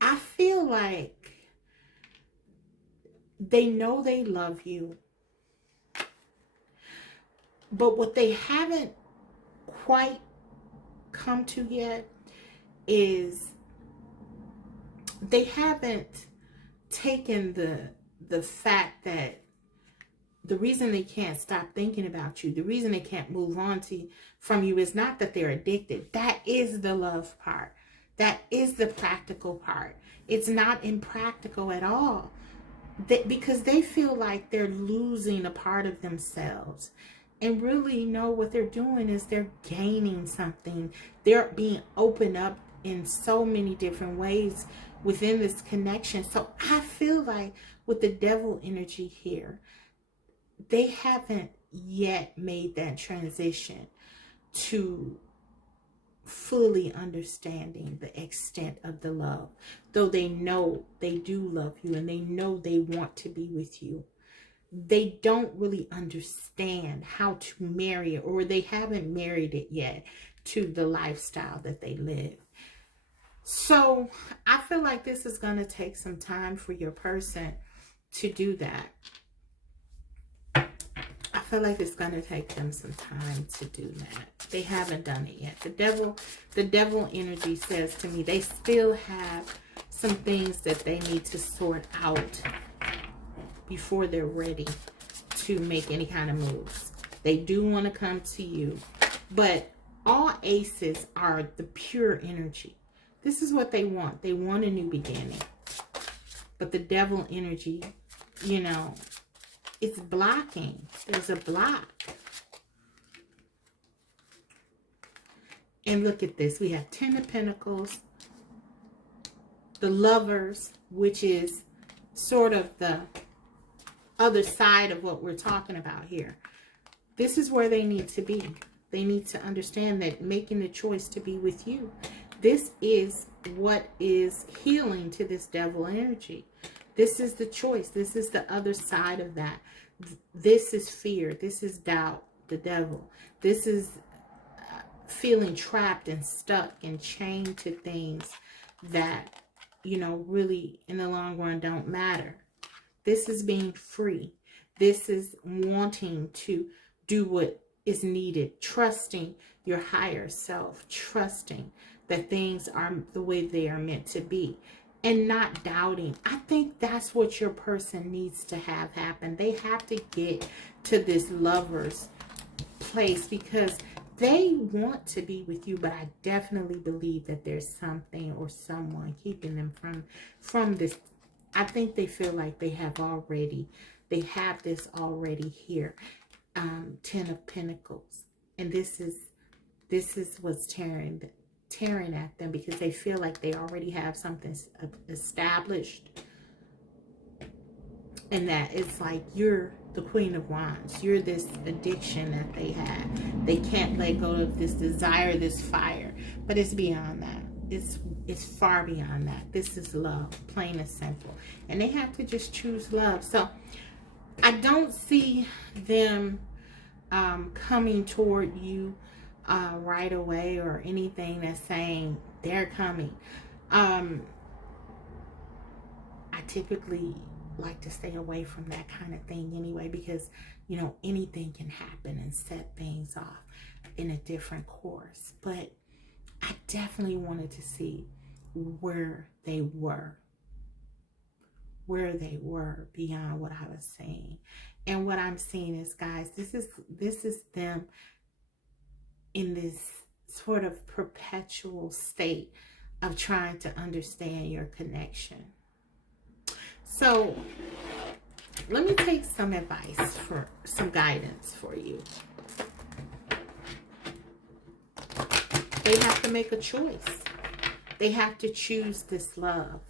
I feel like they know they love you, but what they haven't quite come to yet is they haven't taken the fact that the reason they can't stop thinking about you, the reason they can't move on from you is not that they're addicted. That is the love part. That is the practical part. It's not impractical at all. Because they feel like they're losing a part of themselves. And really, what they're doing is they're gaining something. They're being opened up in so many different ways within this connection. So I feel like with the devil energy here, they haven't yet made that transition to fully understanding the extent of the love, though they know they do love you and they know they want to be with you. They don't really understand how to marry it, or they haven't married it yet to the lifestyle that they live. So I feel like this is going to take some time for your person to do that. I feel like it's going to take them some time to do that. They haven't done it yet. The devil energy says to me, they still have some things that they need to sort out before they're ready to make any kind of moves. They do want to come to you, but all aces are the pure energy. This is what they want. They want a new beginning. But the devil energy, you know, it's blocking. There's a block. And look at this. We have 10 of Pentacles. The Lovers, which is sort of the other side of what we're talking about here. This is where they need to be. They need to understand that making the choice to be with you, this is what is healing to this devil energy. This is the choice. This is the other side of that. This is fear. This is doubt, the devil. This is feeling trapped and stuck and chained to things that, you know, really in the long run don't matter. This is being free. This is wanting to do what is needed, trusting your higher self, trusting that things are the way they are meant to be, and not doubting. I think that's what your person needs to have happen. They have to get to this Lover's place because they want to be with you, but I definitely believe that there's something or someone keeping them from this. I think they feel like they have this already here. 10 of Pentacles. And this is what's tearing at them, because they feel like they already have something established. And that it's like you're the Queen of Wands. You're this addiction that they have. They can't let go of this desire, this fire. But it's beyond that. It's far beyond that. This is love, plain and simple. And they have to just choose love. So I don't see them coming toward you right away or anything that's saying they're coming. I typically like to stay away from that kind of thing anyway, because, you know, anything can happen and set things off in a different course. But I definitely wanted to see where they were beyond what I was saying. And what I'm seeing is, guys, this is them in this sort of perpetual state of trying to understand your connection. So let me take some advice, for some guidance for you. They have to make a choice. They have to choose this love.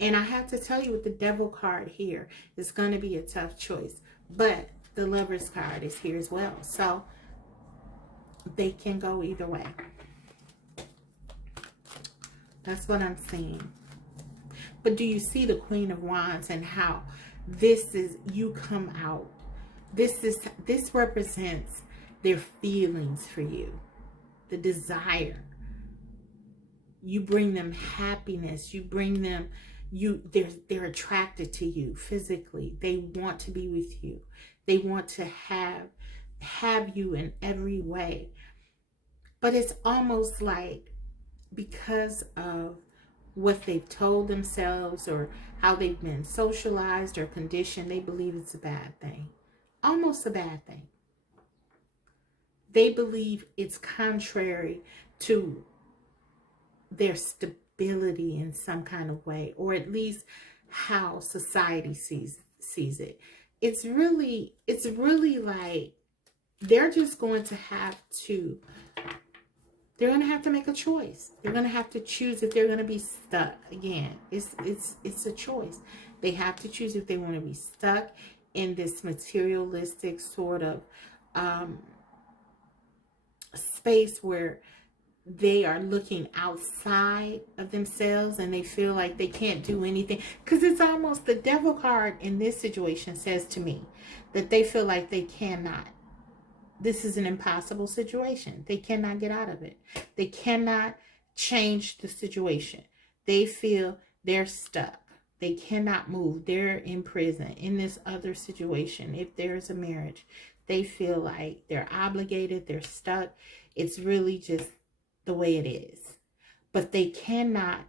And I have to tell you, with the Devil card here, it's going to be a tough choice. But the Lover's card is here as well. So they can go either way. That's what I'm seeing. But do you see the Queen of Wands and how this is, you come out. This represents their feelings for you. The desire. You bring them happiness. You bring them, they're attracted to you physically. They want to be with you. They want to have you in every way. But it's almost like, because of what they've told themselves or how they've been socialized or conditioned, they believe it's a bad thing. Almost a bad thing. They believe it's contrary to their stability in some kind of way, or at least how society sees it. It's really like they're just going to have to They're going to have to make a choice. They're going to have to choose if they're going to be stuck. Again, it's a choice. They have to choose if they want to be stuck in this materialistic sort of space where they are looking outside of themselves and they feel like they can't do anything. Because it's almost, the devil card in this situation says to me that they feel like they cannot. This is an impossible situation. They cannot get out of it. They cannot change the situation. They feel they're stuck. They cannot move. They're in prison in this other situation. If there's a marriage, they feel like they're obligated. They're stuck. It's really just the way it is. But they cannot,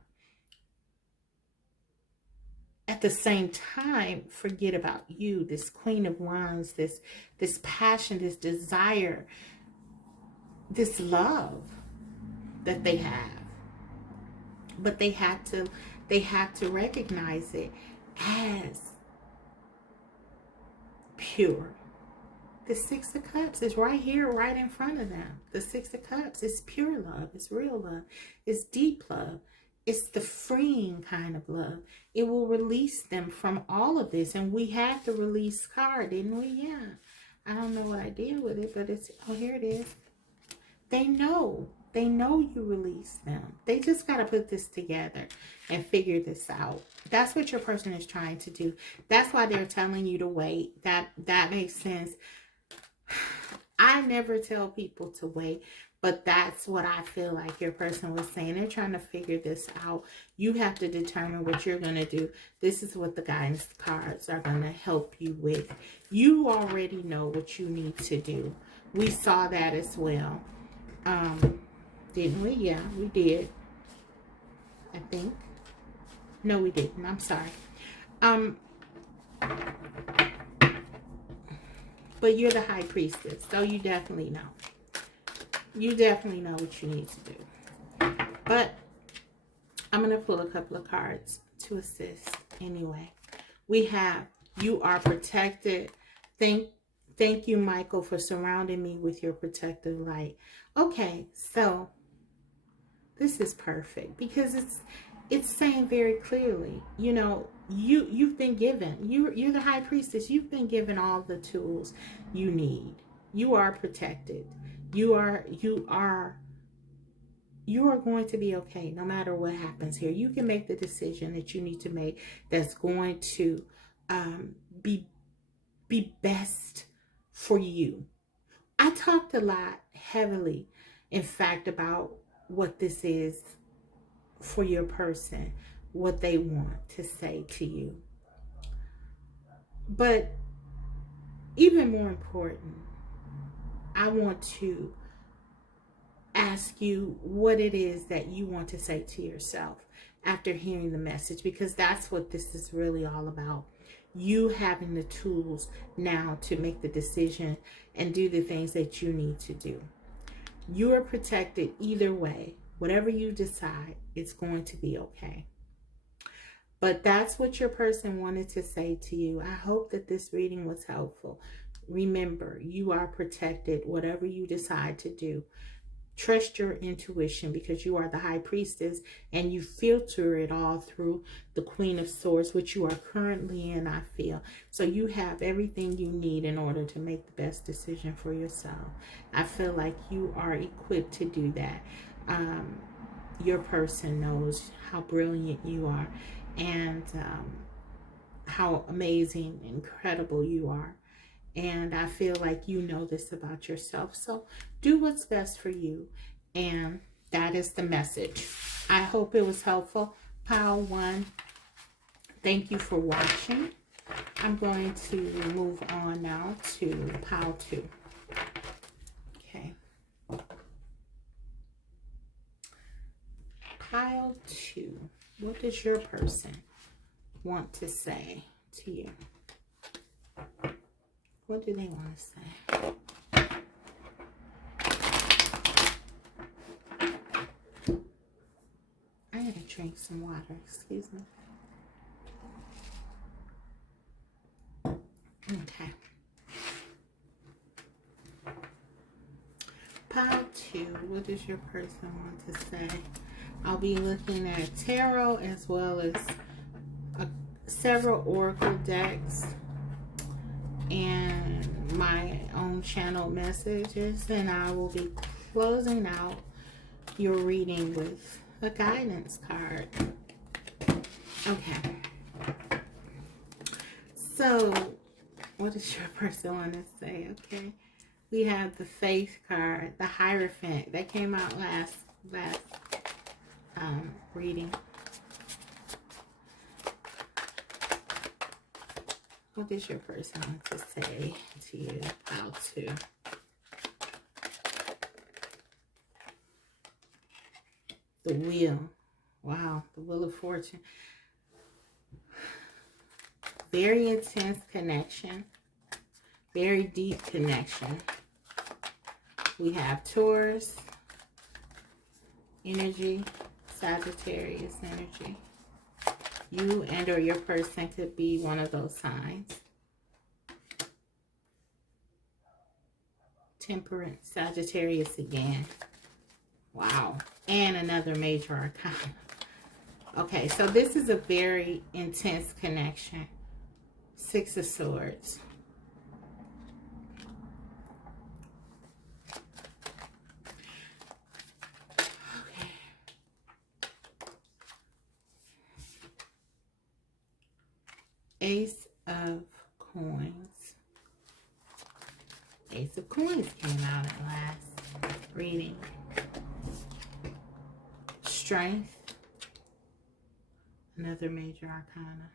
at the same time, forget about you, this Queen of Wands, this passion, this desire, this love that they have. But they have to recognize it as pure. The Six of Cups is right here, right in front of them. The Six of Cups is pure love. It's real love. It's deep love. It's the freeing kind of love. It will release them from all of this. And we had the release card, didn't we? Yeah. I don't know what I did with it, but it's, oh, here it is. They know. They know you release them. They just got to put this together and figure this out. That's what your person is trying to do. That's why they're telling you to wait. That makes sense. I never tell people to wait, but that's what I feel like your person was saying. They're trying to figure this out. You have to determine what you're going to do. This is what the guidance cards are going to help you with. You already know what you need to do. We saw that as well. Didn't we? Yeah, we did. I think. No, we didn't. I'm sorry. But you're the High Priestess, so you definitely know. You definitely know what you need to do. But I'm going to pull a couple of cards to assist anyway. We have, you are protected. Thank you, Michael, for surrounding me with your protective light. Okay, so this is perfect because it's saying very clearly, you know, you've been given, you're the High Priestess. You've been given all the tools you need. You are protected. You are going to be okay no matter what happens here. You can make the decision that you need to make that's going to be best for you. I talked a lot heavily, in fact, about what this is for your person, what they want to say to you. But even more important, I want to ask you what it is that you want to say to yourself after hearing the message, because that's what this is really all about. You having the tools now to make the decision and do the things that you need to do. You are protected either way. Whatever you decide, it's going to be okay. But that's what your person wanted to say to you. I hope that this reading was helpful. Remember, you are protected, whatever you decide to do. Trust your intuition because you are the High Priestess and you filter it all through the Queen of Swords, which you are currently in, I feel. So you have everything you need in order to make the best decision for yourself. I feel like you are equipped to do that. Your person knows how brilliant you are and how amazing, incredible you are. And I feel like you know this about yourself. So do what's best for you. And that is the message. I hope it was helpful. Pile 1, thank you for watching. I'm going to move on now to pile 2. Okay. Pile 2. What does your person want to say to you? What do they want to say? I gotta drink some water, excuse me. Okay. Pile 2. What does your person want to say? I'll be looking at tarot as well as several oracle decks and my own channel messages, and I will be closing out your reading with a guidance card. Okay. So, what does your person want to say? Okay. We have the Faith card, the Hierophant. That came out last reading. What does your person want to say to you? How to? The Wheel. Wow, the Wheel of Fortune. Very intense connection. Very deep connection. We have Taurus energy, Sagittarius energy. You and or your person could be one of those signs. Temperance, Sagittarius again. Wow. And another major arcana. Okay, so this is a very intense connection. Six of Swords. Okay. Ace of Coins. Ace of Coins came out at last reading. Strength. Another major arcana.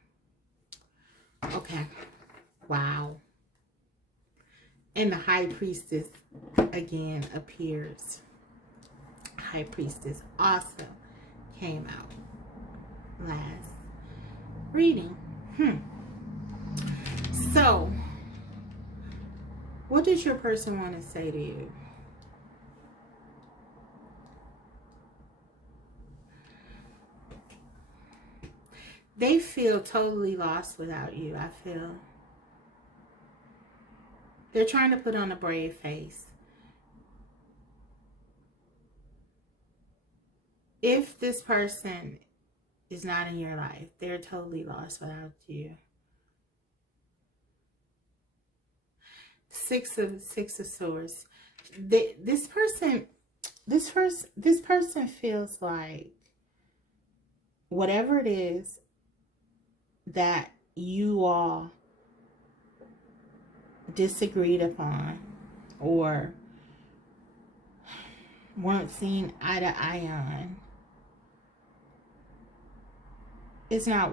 Okay. Wow. And the High Priestess again appears. High Priestess also came out last reading. So, what does your person want to say to you? They feel totally lost without you, I feel. They're trying to put on a brave face. If this person is not in your life, they're totally lost without you. Six of Swords. This person feels like whatever it is that you all disagreed upon or weren't seen eye to eye on, it's not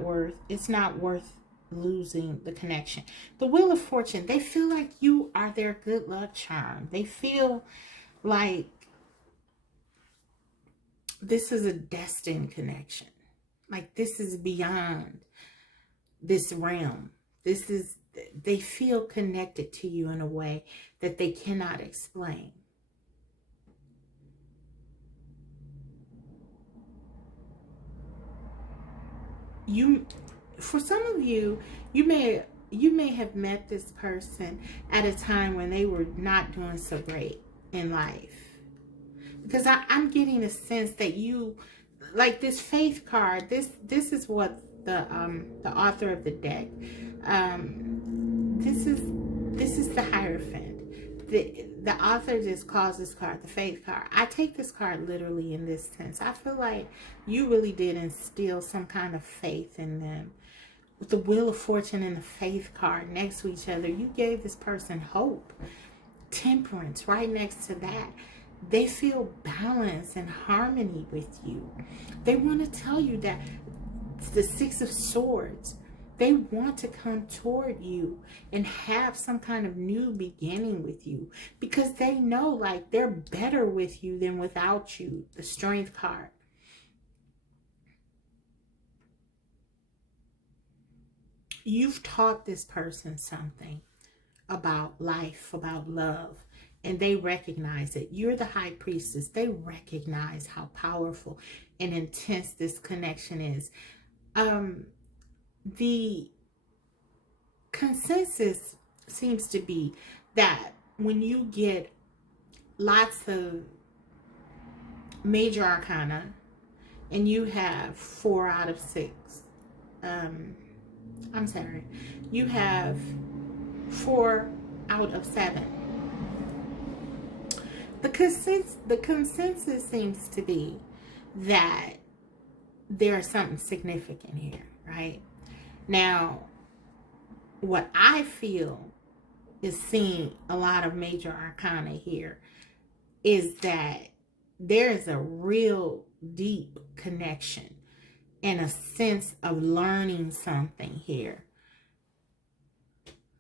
worth losing the connection. The Wheel of Fortune, they feel like you are their good luck charm. They feel like this is a destined connection. Like this is beyond this realm. They feel connected to you in a way that they cannot explain. For some of you, you may have met this person at a time when they were not doing so great in life. Because I'm getting a sense that you, like this Faith card, this is what the author of the deck, this is the Hierophant. The author just calls this card the Faith card. I take this card literally in this sense. I feel like you really did instill some kind of faith in them. With the Wheel of Fortune and the Faith card next to each other, you gave this person hope. Temperance right next to that. They feel balance and harmony with you. They want to tell you that the Six of Swords, they want to come toward you and have some kind of new beginning with you because they know like they're better with you than without you. The Strength card. You've taught this person something about life, about love, and they recognize it. You're the High Priestess. They recognize how powerful and intense this connection is. The consensus seems to be that when you get lots of major arcana, and you have 4 out of 6. I'm sorry. You have 4 out of 7. The consensus seems to be that there's something significant here, right? Now, what I feel is seeing a lot of major arcana here is that there's a real deep connection and a sense of learning something here.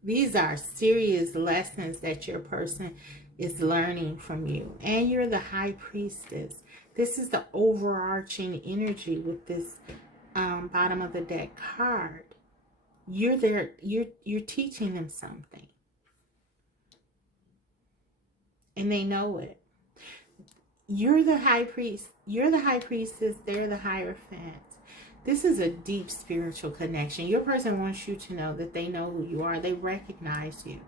These are serious lessons that your person is learning from you. And you're the High Priestess. This is the overarching energy with this bottom of the deck card. You're there, you're teaching them something. And they know it. You're the High Priest. You're the High Priestess. They're the Hierophant. This is a deep spiritual connection. Your person wants you to know that they know who you are. They recognize you.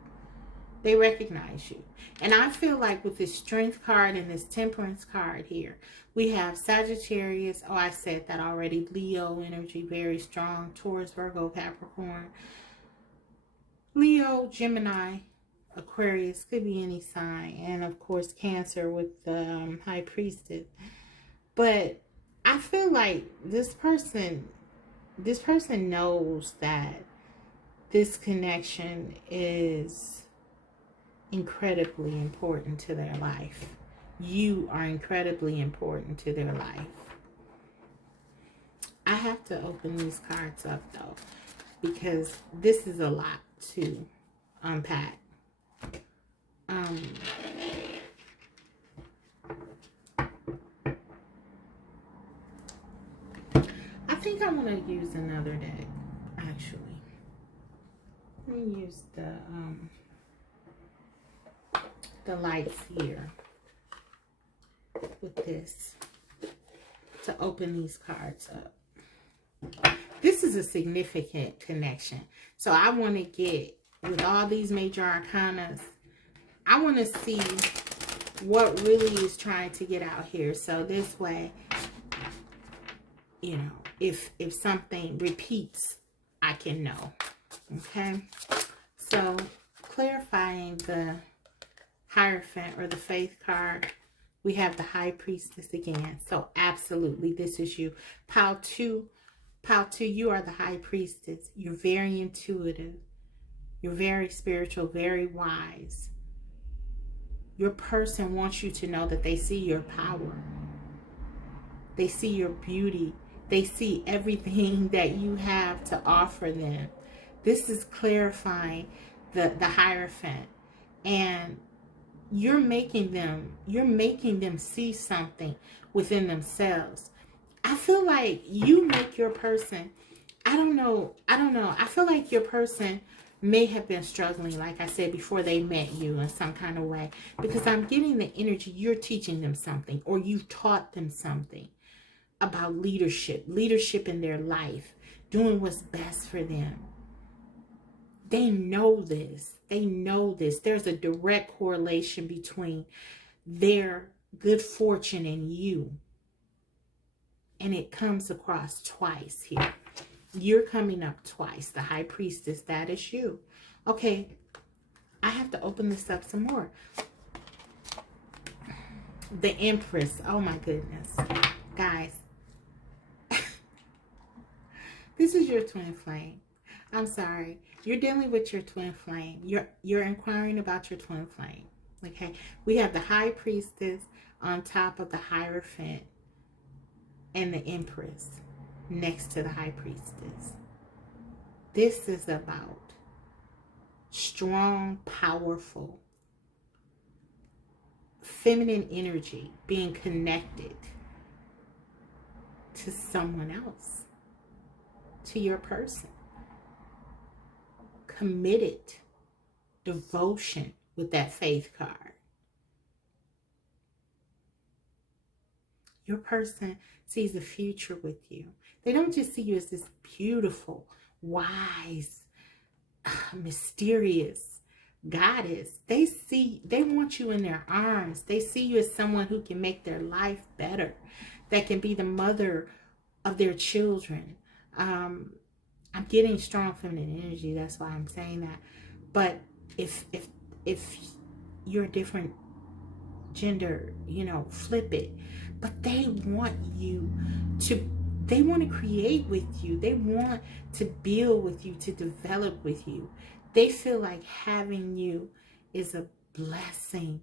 They recognize you. And I feel like with this Strength card and this Temperance card here, we have Sagittarius. Oh, I said that already. Leo energy, very strong. Taurus, Virgo, Capricorn. Leo, Gemini, Aquarius, could be any sign. And of course, Cancer with the High Priestess. But I feel like this person knows that this connection is incredibly important to their life. You are incredibly important to their life. I have to open these cards up though, because this is a lot to unpack. I think I'm going to use another deck, actually. Let me use the lights here with this to open these cards up. This is a significant connection. So I want to get, with all these major arcanas, I want to see what really is trying to get out here. So this way, you know, if something repeats, I can know. Okay? So clarifying the Hierophant or the Faith card, we have the High Priestess again. So absolutely, this is you. Pile 2, you are the High Priestess. You're very intuitive. You're very spiritual, very wise. Your person wants you to know that they see your power. They see your beauty. They see everything that you have to offer them. This is clarifying the Hierophant. And you're making them see something within themselves. I feel like you make your person, I don't know. I feel like your person may have been struggling, like I said, before they met you in some kind of way. Because I'm getting the energy you're teaching them something, or you've taught them something about leadership in their life, doing what's best for them. They know this. They know this. There's a direct correlation between their good fortune and you. And it comes across twice here. You're coming up twice. The High Priestess, that is you. Okay, I have to open this up some more. The Empress. Oh my goodness. Guys. This is your twin flame. I'm sorry. You're dealing with your twin flame. You're inquiring about your twin flame. Okay. We have the High Priestess on top of the Hierophant and the Empress next to the High Priestess. This is about strong, powerful, feminine energy being connected to someone else, to your person. Committed devotion with that Faith card. Your person sees a future with you. They don't just see you as this beautiful, wise, mysterious, goddess. They want you in their arms. They see you as someone who can make their life better, that can be the mother of their children. I'm getting strong feminine energy. That's why I'm saying that. But if you're a different gender, you know, flip it. But they want to create with you. They want to build with you, to develop with you. They feel like having you is a blessing.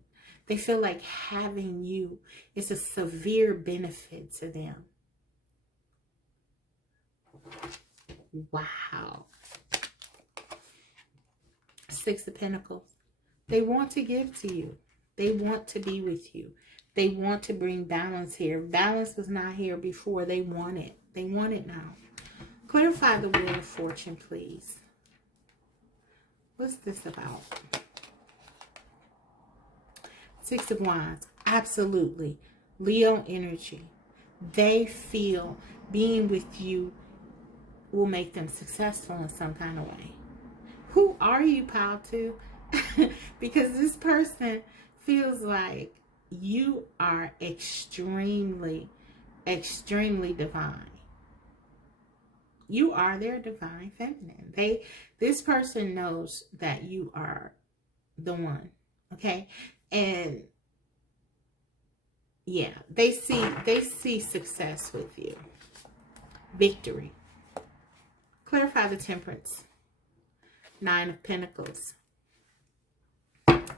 They feel like having you is a severe benefit to them. Wow. Six of Pentacles. They want to give to you. They want to be with you. They want to bring balance here. Balance was not here before. They want it. They want it now. Clarify the Wheel of Fortune, please. What's this about? Six of Wands. Absolutely. Leo energy. They feel being with you will make them successful in some kind of way. Who are you, pal, to? Because this person feels like you are extremely, extremely divine. You are their divine feminine. This person knows that you are the one. Okay? And yeah, they see success with you. Victory. Clarify the Temperance. Nine of Pentacles.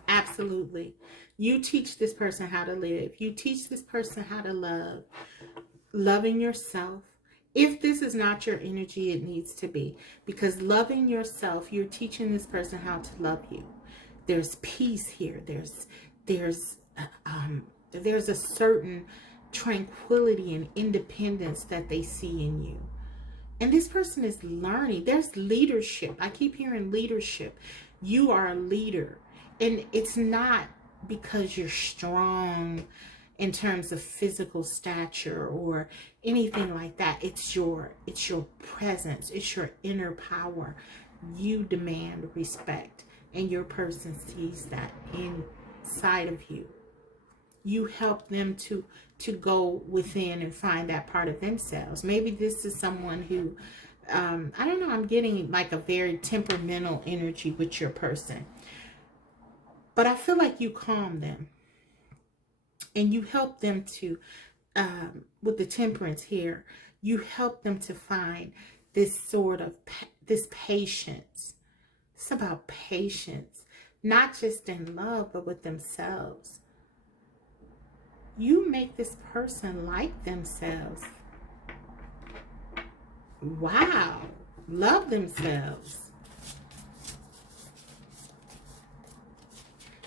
Absolutely. You teach this person how to live. You teach this person how to love. Loving yourself. If this is not your energy, it needs to be. Because loving yourself, you're teaching this person how to love you. There's peace here. There's a certain tranquility and independence that they see in you. And this person is learning. There's leadership. I keep hearing leadership. You are a leader. And it's not because you're strong in terms of physical stature or anything like that. It's your presence. It's your inner power. You demand respect. And your person sees that inside of you. You help them to go within and find that part of themselves. Maybe this is someone who, I don't know, I'm getting like a very temperamental energy with your person. But I feel like you calm them. And you help them to, with the Temperance here, you help them to find this sort of, this patience. It's about patience. Not just in love, but with themselves. You make this person like themselves. Wow. Love themselves.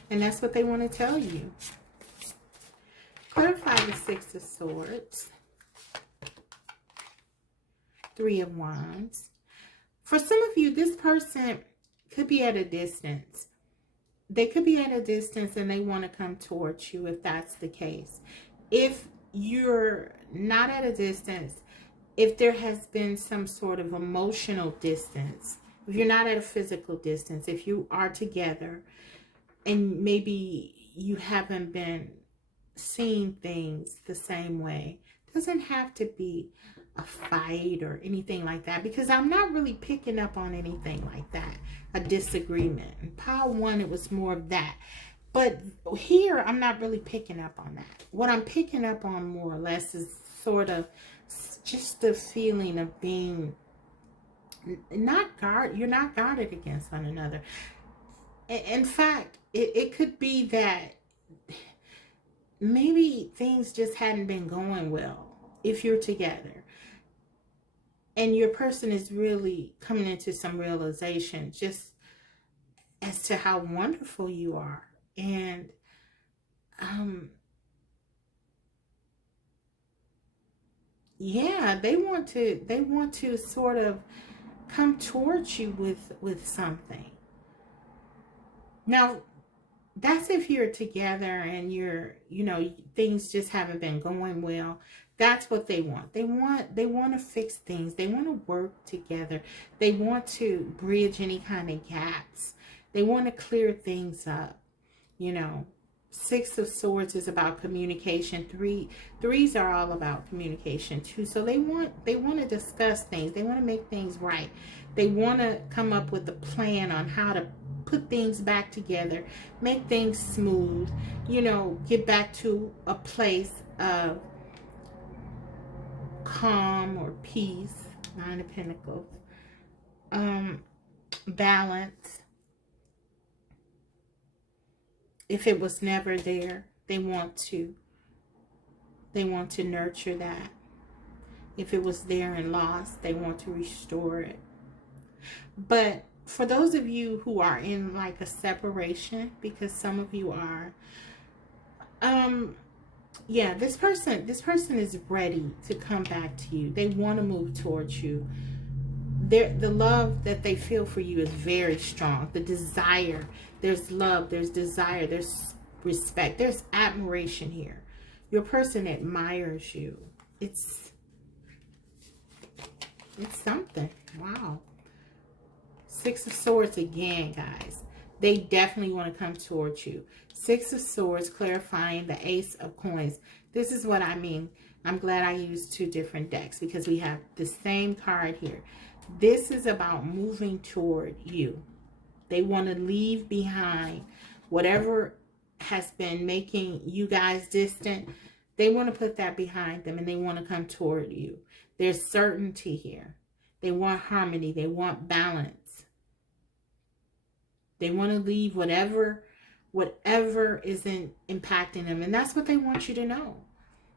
And that's what they want to tell you. Clarify the Six of Swords. Three of Wands. For some of you, this person could be at a distance. They could be at a distance and they want to come towards you if that's the case. If you're not at a distance, if there has been some sort of emotional distance, if you're not at a physical distance, if you are together and maybe you haven't been seeing things the same way, it doesn't have to be a fight or anything like that, because I'm not really picking up on anything like that. A disagreement. In pile one, it was more of that. But here, I'm not really picking up on that. What I'm picking up on more or less is sort of just the feeling of being you're not guarded against one another. In fact, it could be that maybe things just hadn't been going well if you're together. And your person is really coming into some realization just as to how wonderful you are. And yeah, they want to sort of come towards you with something. Now, that's if you're together and things just haven't been going well. That's what they want. They want to fix things. They want to work together. They want to bridge any kind of gaps. They want to clear things up. You know, Six of Swords is about communication. Threes are all about communication too. So they want to discuss things. They want to make things right. They want to come up with a plan on how to put things back together, make things smooth, you know, get back to a place of calm or peace. Nine of Pentacles. Balance. If it was never there, they want to nurture that. If it was there and lost, they want to restore it. But for those of you who are in like a separation, because some of you are, yeah, this person is ready to come back to you. They want to move towards you. The love that they feel for you is very strong. The desire, there's love, there's desire, there's respect, there's admiration here. Your person admires you. It's something. Wow. Six of Swords again, guys. They definitely want to come towards you. Six of Swords clarifying the Ace of Coins. This is what I mean. I'm glad I used two different decks because we have the same card here. This is about moving toward you. They want to leave behind whatever has been making you guys distant. They want to put that behind them and they want to come toward you. There's certainty here. They want harmony. They want balance. They want to leave whatever isn't impacting them. And that's what they want you to know.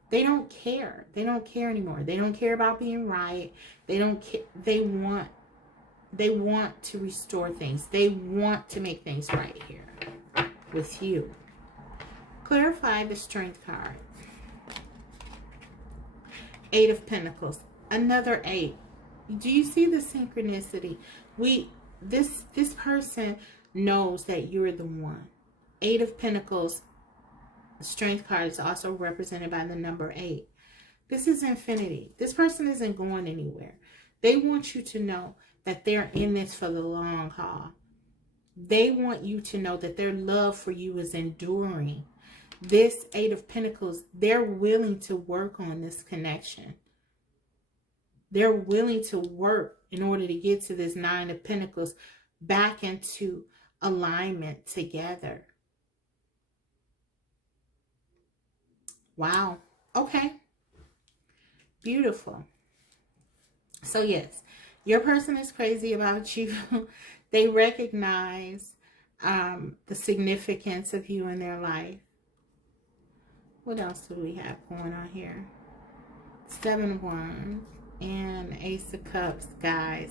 They don't care. They don't care anymore. They don't care about being right. They don't care. They want to restore things. They want to make things right here with you. Clarify the Strength card. Eight of Pentacles. Another 8. Do you see the synchronicity? This person knows that you're the one. 8 of Pentacles. The Strength card is also represented by the number 8. This is infinity. This person isn't going anywhere. They want you to know that they're in this for the long haul. They want you to know that their love for you is enduring. This 8 of Pentacles, they're willing to work on this connection. They're willing to work in order to get to this 9 of Pentacles back into alignment together. Wow. Okay. Beautiful. So yes, your person is crazy about you. They recognize the significance of you in their life. What else do we have going on here? 7 of Wands and Ace of Cups, guys.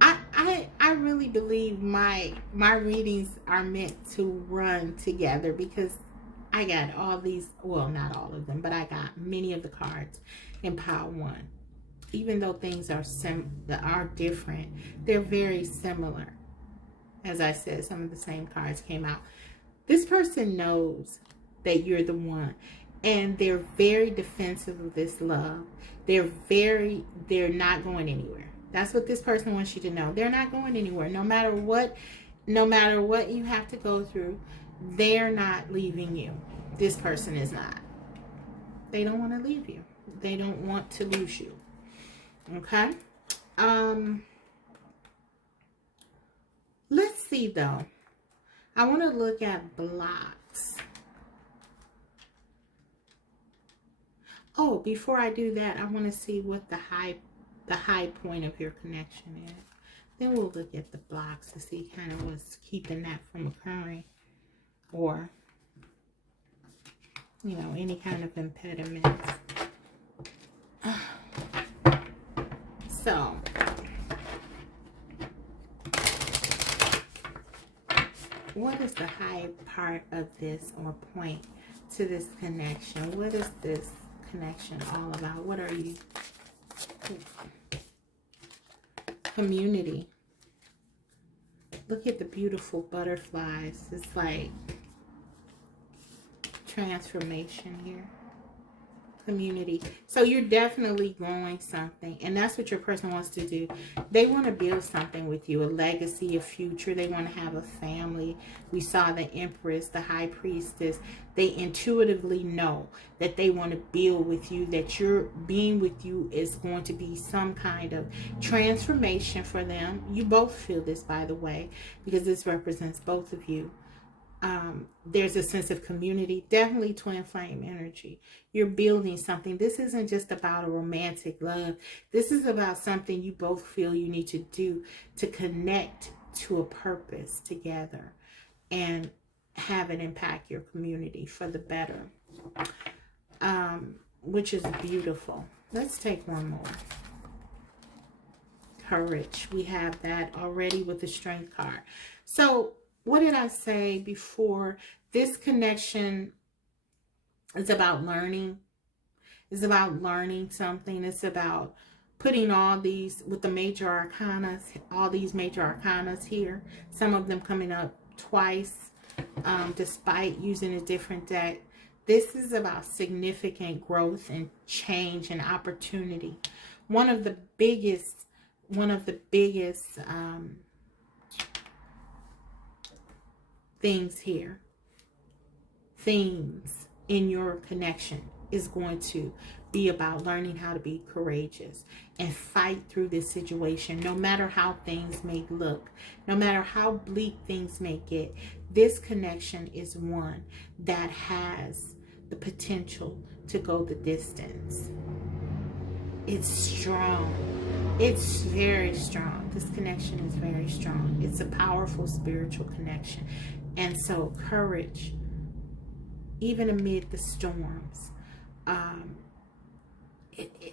I really believe my readings are meant to run together because I got all these, well, not all of them, but I got many of the cards in pile 1. Even though things are different, they're very similar. As I said, some of the same cards came out. This person knows that you're the one, and they're very defensive of this love. They're not going anywhere. That's what this person wants you to know. They're not going anywhere. No matter what you have to go through, they're not leaving you. This person is not. They don't want to leave you. They don't want to lose you. Okay? Let's see though. I want to look at blocks. Oh, before I do that, I want to see what the high point of your connection is. Then we'll look at the blocks to see kind of what's keeping that from occurring, or you know, any kind of impediments. So what is the high part of this, or point to this connection? What is this connection all about? What are you? Community. Look at the beautiful butterflies. It's like transformation here. community. So you're definitely growing something, and that's what your person wants to do. They want to build something with you, a legacy, a future. They want to have a family. We saw the Empress, the High Priestess. They intuitively know that they want to build with you, that your being with you is going to be some kind of transformation for them. You both feel this, by the way, because this represents both of you. There's a sense of community, definitely twin flame energy. You're building something. This isn't just about a romantic love. This is about something you both feel you need to do to connect to a purpose together and have it impact your community for the better, which is beautiful. Let's take one more. Courage. We have that already with the Strength card. So what did I say before? This connection is about learning. It's about learning something. It's about putting all these, with the major arcanas, all these major arcanas here, some of them coming up twice, despite using a different deck. This is about significant growth and change and opportunity. One of the biggest things here, themes in your connection, is going to be about learning how to be courageous and fight through this situation, no matter how things may look, no matter how bleak things may get. This connection is one that has the potential to go the distance. It's strong. It's very strong. This connection is very strong. It's a powerful spiritual connection. And so courage, even amid the storms.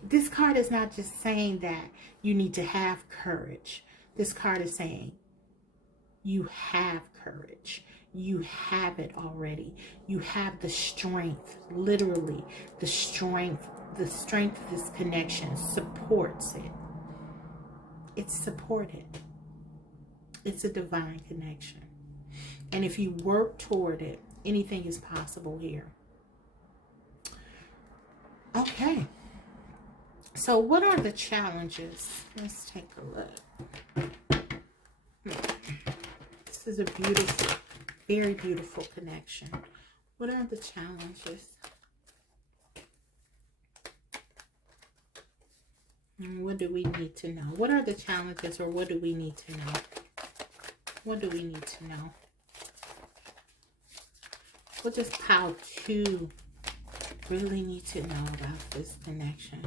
This card is not just saying that you need to have courage. This card is saying you have courage. You have it already. You have the strength, literally the strength of this connection supports it. It's supported. It's a divine connection. And if you work toward it, anything is possible here. Okay. So what are the challenges? Let's take a look. This is a beautiful, very beautiful connection. What are the challenges? And what do we need to know? What are the challenges, or what do we need to know? What do we need to know? What does pile 2 really need to know about this connection?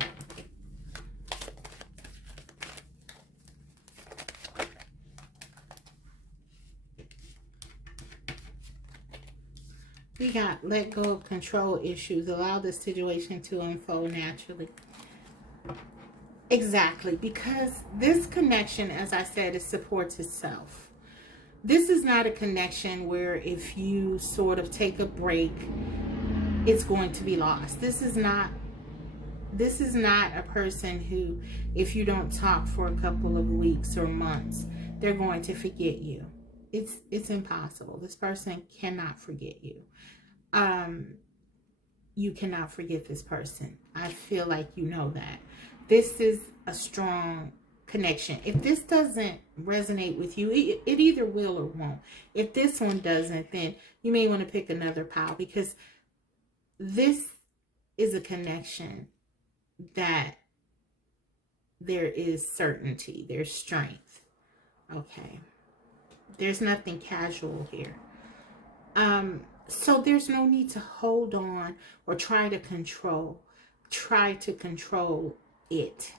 We got let go of control issues. Allow the situation to unfold naturally. Exactly, because this connection, as I said, it supports itself. This is not a connection where if you sort of take a break, it's going to be lost. This is not a person who, if you don't talk for a couple of weeks or months, they're going to forget you. It's impossible. This person cannot forget you. You cannot forget this person. I feel like you know that. This is a strong connection. If this doesn't resonate with you, it either will or won't. If this one doesn't, then you may want to pick another pile, because this is a connection that there is certainty, there's strength. Okay. There's nothing casual here. So there's no need to hold on or try to control it.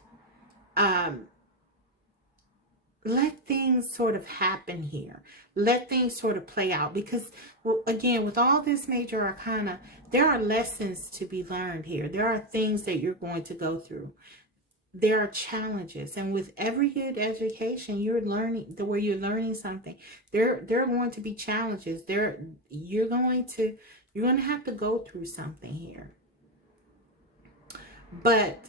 Let things sort of happen here. Let things sort of play out, because, well, again, with all this major arcana, there are lessons to be learned here. There are things that you're going to go through. There are challenges, and with every good education, you're learning something. There are going to be challenges. You're going to have to go through something here. But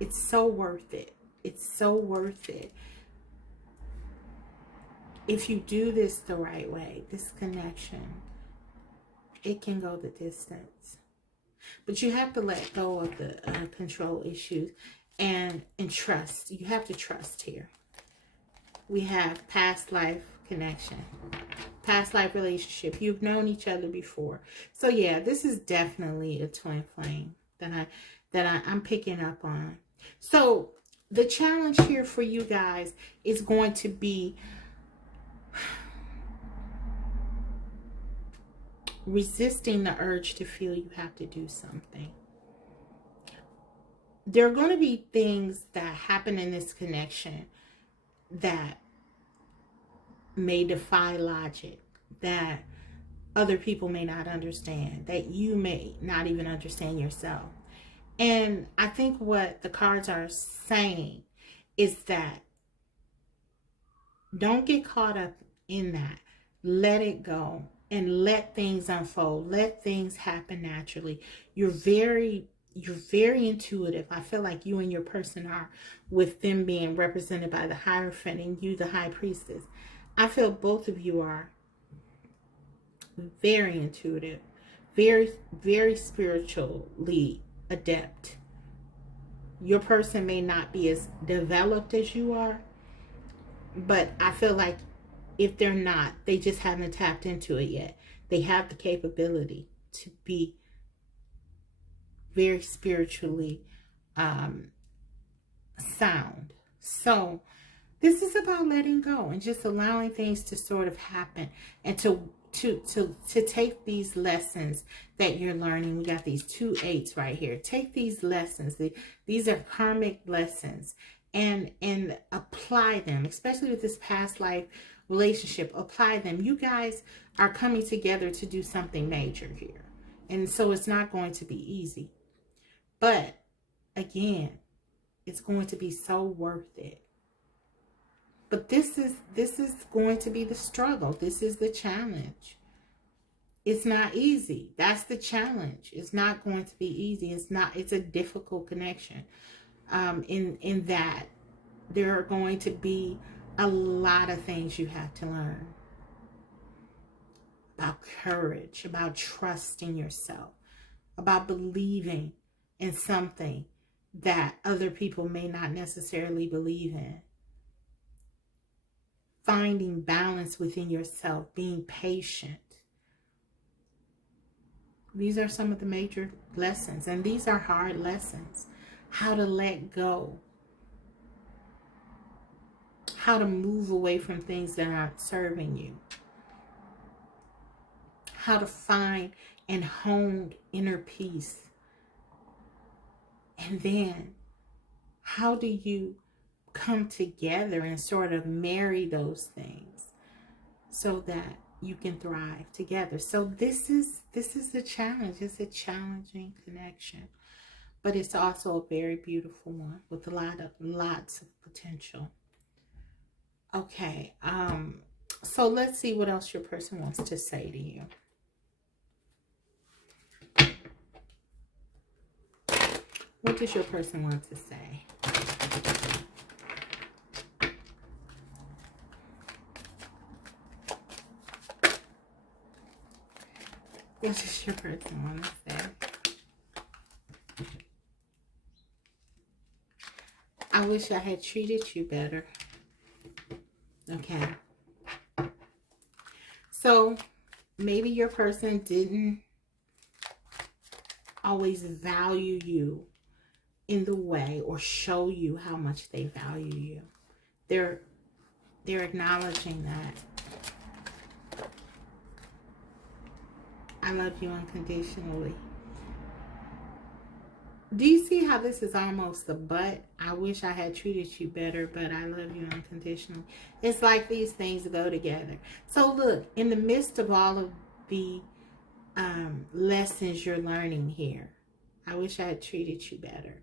it's so worth it. It's so worth it. If you do this the right way, this connection, it can go the distance. But you have to let go of the control issues and trust. You have to trust here. We have past life connection, past life relationship. You've known each other before. So yeah, this is definitely a twin flame that I'm picking up on. So the challenge here for you guys is going to be resisting the urge to feel you have to do something. There are going to be things that happen in this connection that may defy logic, that other people may not understand, that you may not even understand yourself. And I think what the cards are saying is that don't get caught up in that. Let it go and let things unfold. Let things happen naturally. You're very intuitive. I feel like you and your person are, with them being represented by the Hierophant and you the High Priestess. I feel both of you are very intuitive, very spiritually adept. Your person may not be as developed as you are, but I feel like if they're not, they just haven't tapped into it yet. They have the capability to be very spiritually sound. So this is about letting go and just allowing things to sort of happen, and to take these lessons that you're learning. We got these 2 8s right here. Take these lessons. These are karmic lessons, and apply them, especially with this past life relationship. Apply them. You guys are coming together to do something major here, and so it's not going to be easy, but again, it's going to be so worth it. But this is going to be the struggle. This is the challenge. It's not easy. That's the challenge. It's not going to be easy. It's a difficult connection. In that there are going to be a lot of things you have to learn about courage, about trusting yourself, about believing in something that other people may not necessarily believe in. Finding balance within yourself, being patient. These are some of the major lessons, and these are hard lessons. How to let go. How to move away from things that aren't serving you. How to find and hone inner peace. And then, how do you come together and sort of marry those things so that you can thrive together? So this is the challenge. It's a challenging connection, but it's also a very beautiful one with lots of potential. Okay, so let's see what else your person wants to say to you. What does your person want to say? What does your person want to say? I wish I had treated you better. Okay. So maybe your person didn't always value you in the way, or show you how much they value you. They're acknowledging that. I love you unconditionally. Do you see how this is almost a but? I wish I had treated you better, but I love you unconditionally. It's like these things go together. So look, in the midst of all of the lessons you're learning here, I wish I had treated you better.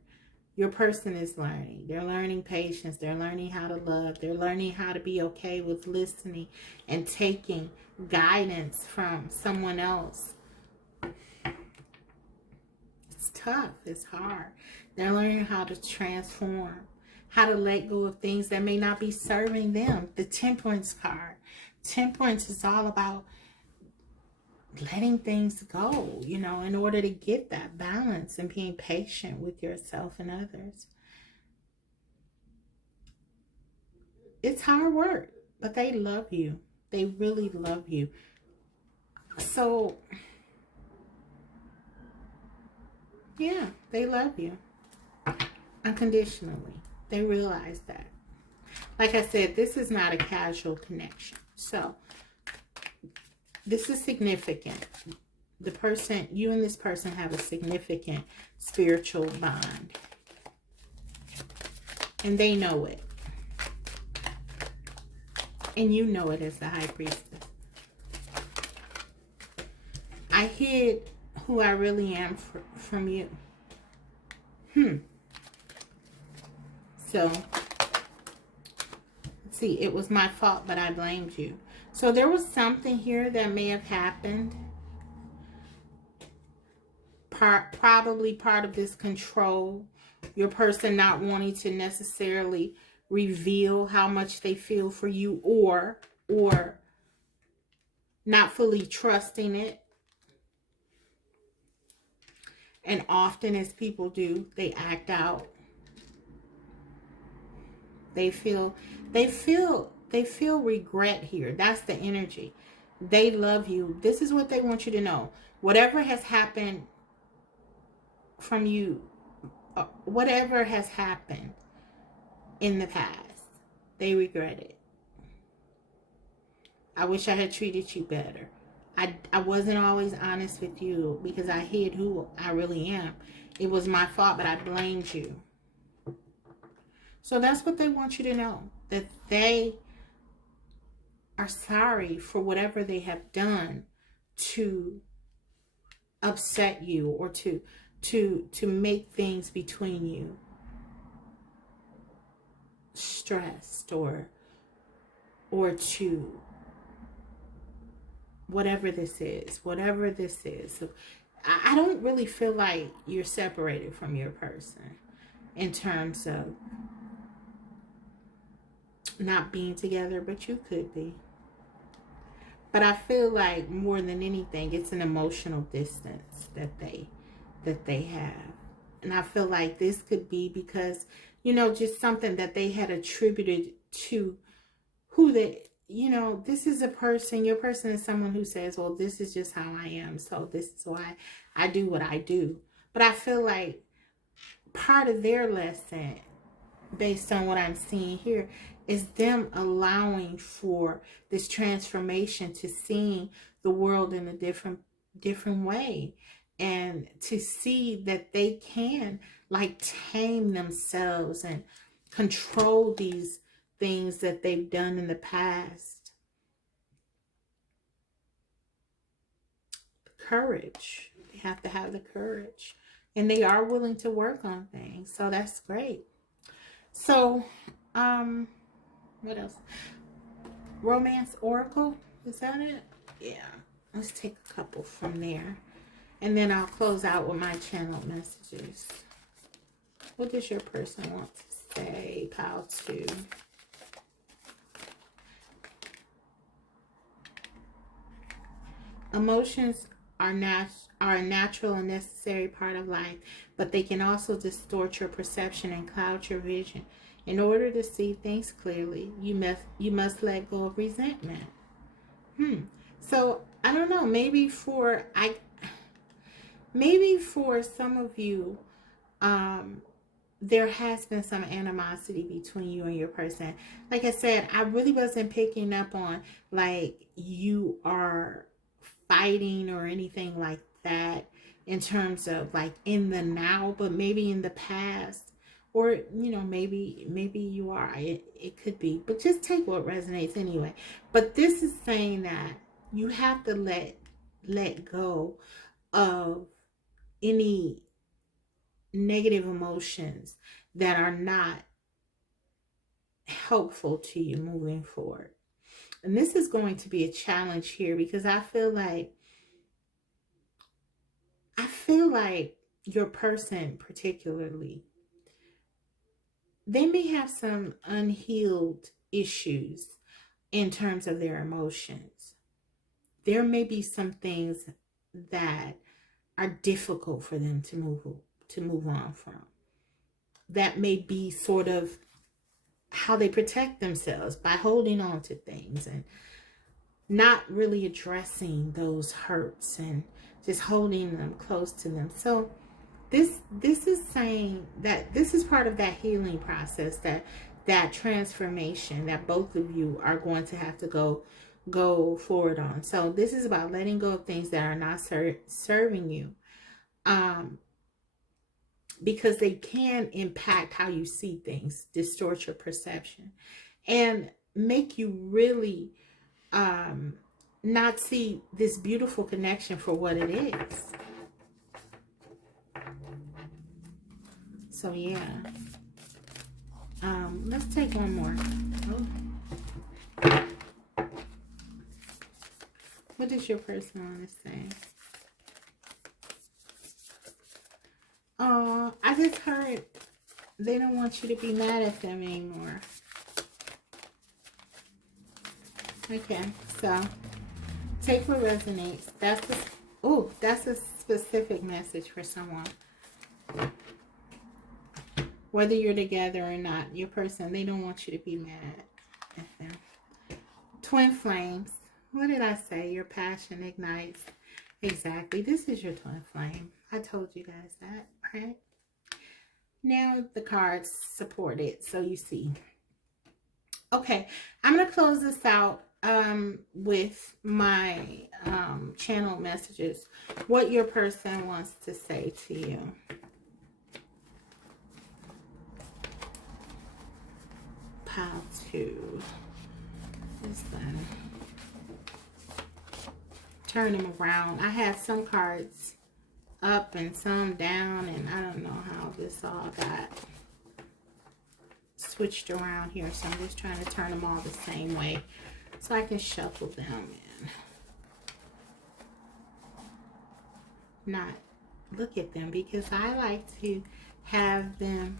Your person is learning. They're learning patience. They're learning how to love. They're learning how to be okay with listening and taking guidance from someone else. It's tough. It's hard. They're learning how to transform, how to let go of things that may not be serving them. The Temperance card. Temperance is all about letting things go, you know, in order to get that balance, and being patient with yourself and others. It's hard work, but they love you. They really love you. So, yeah, they love you unconditionally. They realize that. Like I said, this is not a casual connection. So, this is significant. The person, you and this person have a significant spiritual bond. And they know it. And you know it as the High Priestess. I hid who I really am from you. So, let's see. It was my fault, but I blamed you. So there was something here that may have happened. Probably part of this control. Your person not wanting to necessarily reveal how much they feel for you, or not fully trusting it. And often, as people do, they act out. They feel regret here. That's the energy. They love you. This is what they want you to know. Whatever has happened from you, whatever has happened in the past, they regret it. I wish I had treated you better. I wasn't always honest with you because I hid who I really am. It was my fault, but I blamed you. So that's what they want you to know. That they are sorry for whatever they have done to upset you, or to make things between you stressed, or to whatever this is. So I don't really feel like you're separated from your person in terms of not being together, but you could be. But I feel like more than anything, it's an emotional distance that they have. And I feel like this could be because, you know, just something that they had attributed to who they, you know, this is a person, your person is someone who says, well, this is just how I am, so this is why I do what I do. But I feel like part of their lesson, based on what I'm seeing here, is them allowing for this transformation, to seeing the world in a different way, and to see that they can like tame themselves and control these things that they've done in the past. Courage. They have to have the courage, and they are willing to work on things. So that's great. So, what else? Romance Oracle, is that it? Yeah. Let's take a couple from there. And then I'll close out with my channeled messages. What does your person want to say? Pile 2. Emotions are a natural and necessary part of life, but they can also distort your perception and cloud your vision. In order to see things clearly, you must let go of resentment. So I don't know. Maybe for some of you, there has been some animosity between you and your person. Like I said, I really wasn't picking up on like you are fighting or anything like that in terms of like in the now, but maybe in the past, or you know, maybe you are. It could be, but just take what resonates anyway. But this is saying that you have to let go of any negative emotions that are not helpful to you moving forward. And this is going to be a challenge here, because I feel like your person particularly, they may have some unhealed issues in terms of their emotions. there may be some things that are difficult for them to move on from. That may be sort of how they protect themselves, by holding on to things and not really addressing those hurts and just holding them close to them. So this is saying that this is part of that healing process, that transformation that both of you are going to have to go forward on. So this is about letting go of things that are not serving you, because they can impact how you see things, distort your perception, and make you really not see this beautiful connection for what it is. So yeah, let's take one more. Oh. What does your person want to say? Oh, I just heard they don't want you to be mad at them anymore. Okay, so take what resonates. That's a specific message for someone. Whether you're together or not, your person, they don't want you to be mad at them. Twin flames. What did I say? Your passion ignites. Exactly. This is your twin flame. I told you guys that, right? Now the cards support it, so you see. Okay, I'm going to close this out with my channel messages. What your person wants to say to you. Pile 2. This one. Turn them around. I have some cards up and some down, and I don't know how this all got switched around here, so I'm just trying to turn them all the same way so I can shuffle them in. Not look at them, because I like to have them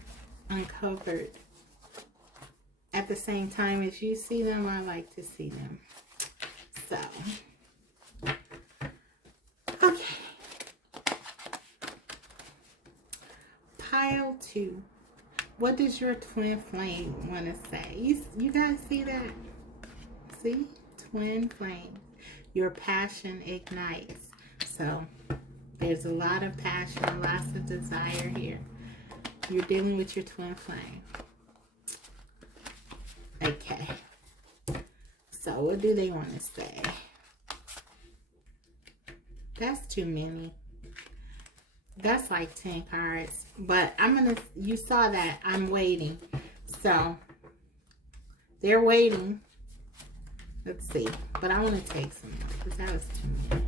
uncovered at the same time as you see them. I like to see them. So okay, pile 2. What does your twin flame want to say? You guys see that? See? Twin flame. Your passion ignites. So there's a lot of passion, lots of desire here. You're dealing with your twin flame. Okay. So what do they want to say? That's too many. That's like 10 cards. But I'm going to, you saw that. I'm waiting. So they're waiting. Let's see. But I want to take some more because that was too many.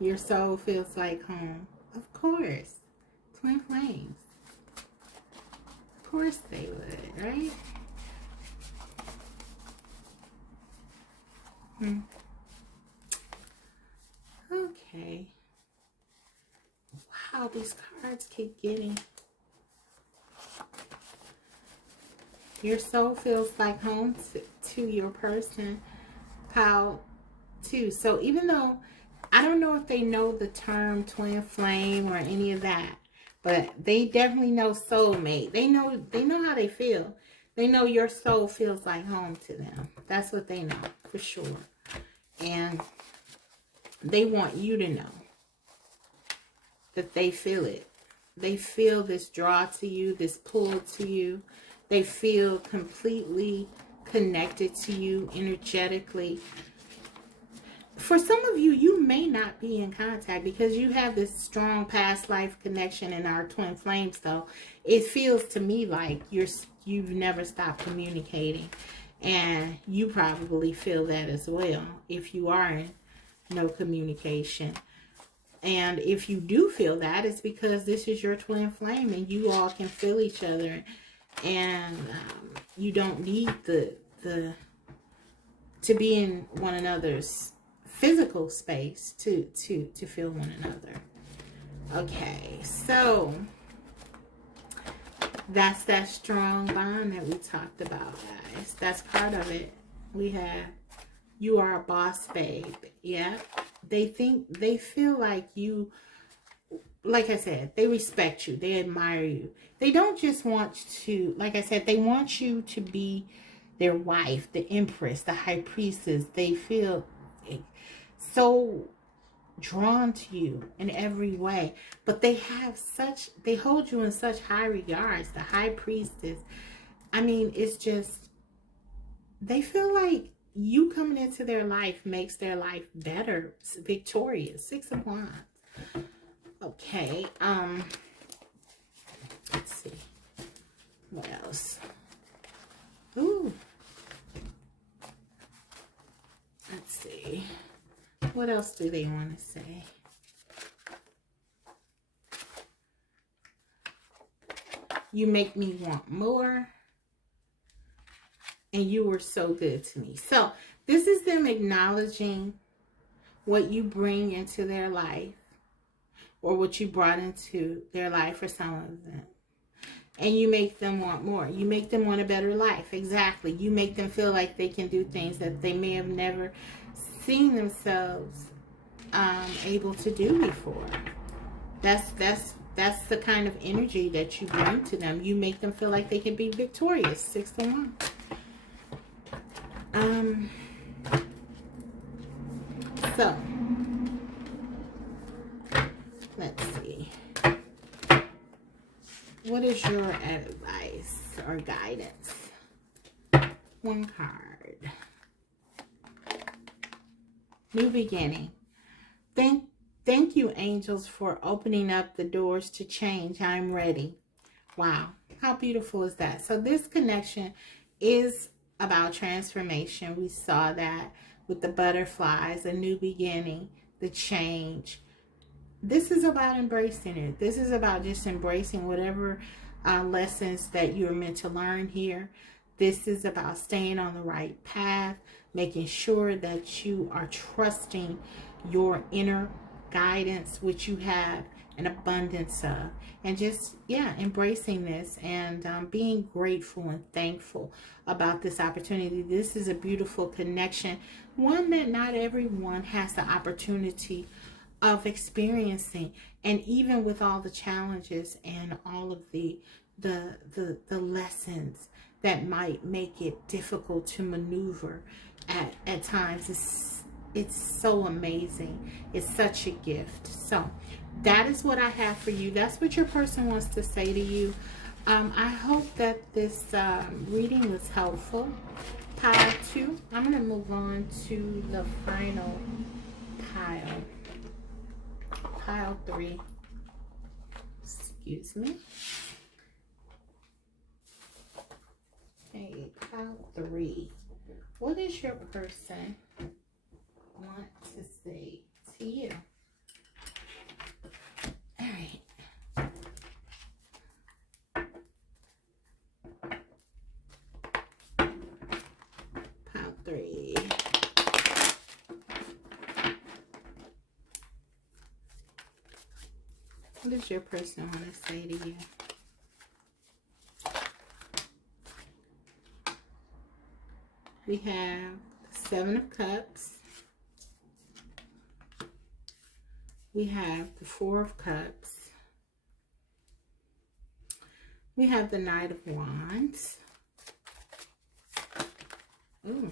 Your soul feels like home. Of course. Twin flames. Of course they would, right? Okay. Wow, these cards keep getting. Your soul feels like home to your person. Pile 2. So even though I don't know if they know the term twin flame or any of that, but they definitely know soulmate. They know how they feel. They know your soul feels like home to them. That's what they know for sure. And they want you to know that they feel it. They feel this draw to you, this pull to you. They feel completely connected to you energetically. For some of you, you may not be in contact because you have this strong past life connection in our twin flames, though. It feels to me like you've never stopped communicating. And you probably feel that as well if you are in no communication. And if you do feel that, it's because this is your twin flame and you all can feel each other. And you don't need to be in one another's physical space to feel one another. Okay, so That's that strong bond that we talked about, guys. That's part of it. We have, you are a boss babe. Yeah. They feel like you, like I said, they respect you. They admire you. They don't just want to, like I said, they want you to be their wife, the empress, the high priestess. They feel so drawn to you in every way, but they hold you in such high regards. The high priestess, I mean, it's just, they feel like you coming into their life makes their life better, victorious. 6 of Wands. Okay, let's see what else. Ooh, let's see. What else do they want to say? You make me want more. And you were so good to me. So this is them acknowledging what you bring into their life, or what you brought into their life for some of them. And you make them want more. You make them want a better life. Exactly. You make them feel like they can do things that they may have never seen themselves able to do before. That's the kind of energy that you bring to them. You make them feel like they can be victorious. 6 of Wands. So let's see. What is your advice or guidance? One card. New beginning. Thank you, angels, for opening up the doors to change. I'm ready. Wow. How beautiful is that? So this connection is about transformation. We saw that with the butterflies, a new beginning, the change. This is about embracing it. This is about just embracing whatever lessons that you're meant to learn here. This is about staying on the right path, making sure that you are trusting your inner guidance, which you have an abundance of, and just, yeah, embracing this and being grateful and thankful about this opportunity. This is a beautiful connection, one that not everyone has the opportunity of experiencing. And even with all the challenges and all of the lessons that might make it difficult to maneuver at times, it's so amazing. It's such a gift. So that is what I have for you. That's what your person wants to say to you. I hope that this reading was helpful. Pile 2. I'm going to move on to the final pile. Pile 3. Excuse me. Okay, pile 3. What does your person want to say to you? All right. Pile 3. What does your person want to say to you? We have the 7 of Cups. We have the 4 of Cups. We have the Knight of Wands. Ooh.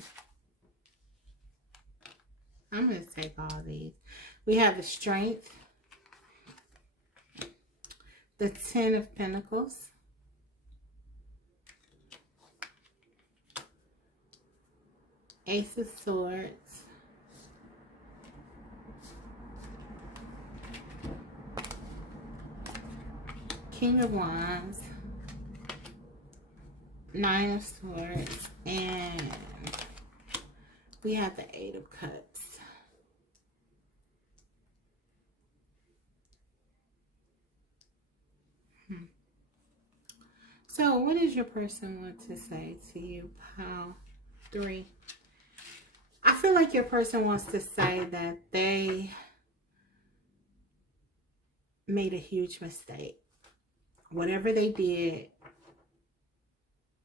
I'm going to take all these. We have the Strength. The 10 of Pentacles. Ace of Swords. King of Wands. 9 of Swords. And we have the 8 of Cups. So what does your person want to say to you, pile 3? I feel like your person wants to say that they made a huge mistake. Whatever they did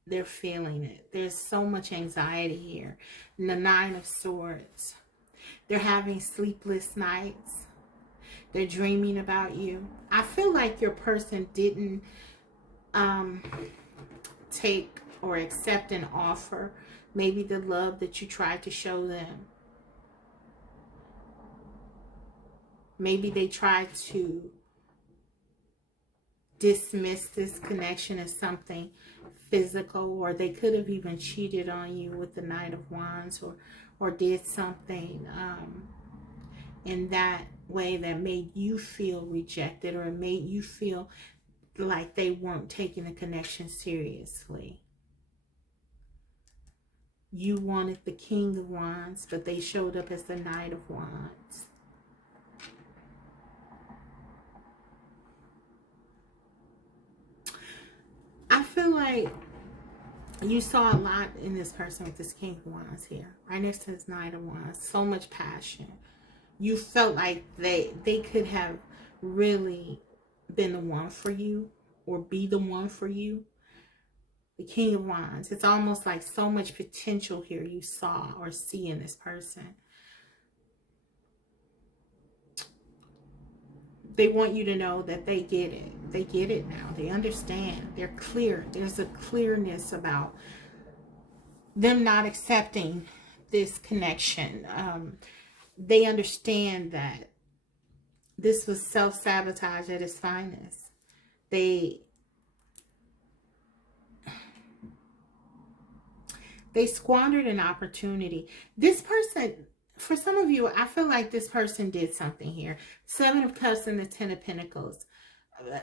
they're feeling it. There's so much anxiety here. And the Nine of Swords. They're having sleepless nights. They're dreaming about you. I feel like your person didn't take or accept an offer. Maybe the love that you tried to show them. Maybe they tried to dismiss this connection as something physical, or they could have even cheated on you with the Knight of Wands, or did something in that way that made you feel rejected, or made you feel like they weren't taking the connection seriously. You wanted the King of Wands, but they showed up as the Knight of Wands. I feel like you saw a lot in this person with this King of Wands here, right next to this Knight of Wands. So much passion. You felt like they could have really been the one for you, or be the one for you. The King of Wands. It's almost like so much potential here you saw or see in this person. They want you to know that they get it. They get it now. They understand. They're clear. There's a clearness about them not accepting this connection. They understand that this was self-sabotage at its finest. They squandered an opportunity. This person, for some of you, I feel like this person did something here. Seven of Cups and the Ten of Pentacles.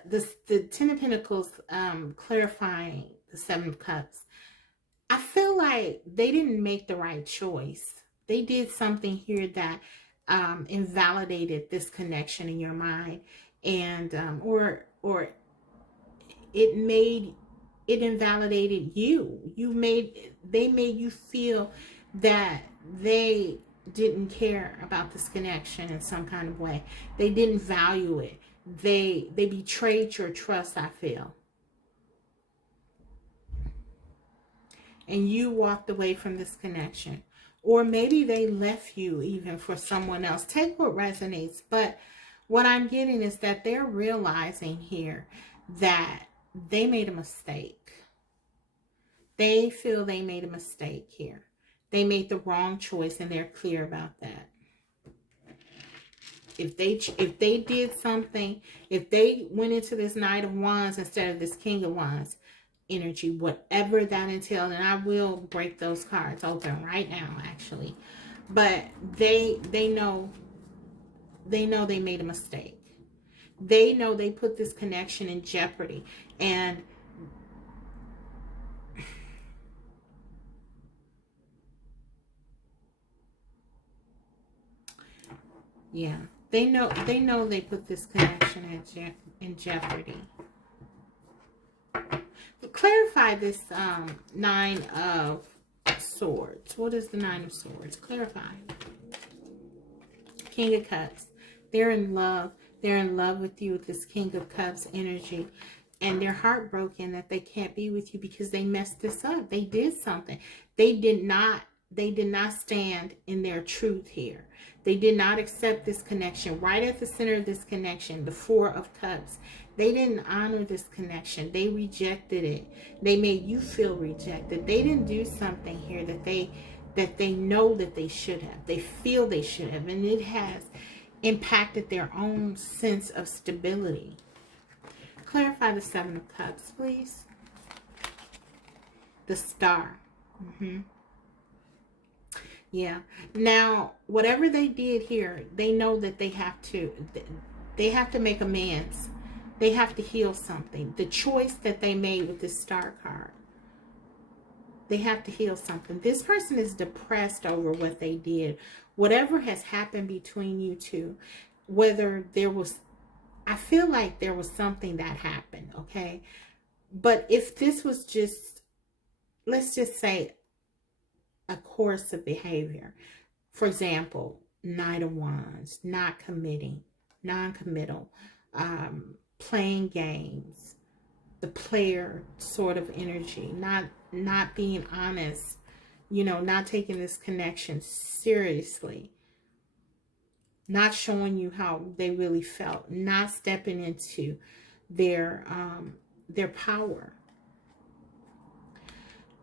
The Ten of Pentacles clarifying the Seven of Cups. I feel like they didn't make the right choice. They did something here that invalidated this connection in your mind, and or it invalidated you. They made you feel that they didn't care about this connection in some kind of way. They didn't value it. They betrayed your trust, I feel. And you walked away from this connection. Or maybe they left you even for someone else. Take what resonates. But what I'm getting is that they're realizing here that they made a mistake. They feel they made a mistake here. They made the wrong choice, and they're clear about that. If they did something, if they went into this Knight of Wands instead of this King of Wands energy, whatever that entailed, and I will break those cards open right now, actually. But they know they made a mistake. They know they put this connection in jeopardy, and yeah, they know they put this connection in jeopardy. Clarify this Nine of Swords. What is the Nine of Swords? Clarify. King of Cups. They're in love. They're in love with you with this King of Cups energy. And they're heartbroken that they can't be with you because they messed this up. They did something. They did not stand in their truth here. They did not accept this connection. Right at the center of this connection, the Four of Cups. They didn't honor this connection. They rejected it. They made you feel rejected. They didn't do something here that they know that they should have. They feel they should have. And it has impacted their own sense of stability. Clarify the Seven of Cups, please. The Star. Yeah. Now, whatever they did here, they know that they have to make amends. They have to heal something. The choice that they made with this Star card. They have to heal something. This person is depressed over what they did. Whatever has happened between you two, whether there was, I feel like there was something that happened, okay? But if this was just, let's just say, a course of behavior. For example, Knight of Wands, not committing, non-committal, playing games, the player sort of energy, not being honest, you know, not taking this connection seriously, not showing you how they really felt, not stepping into their power.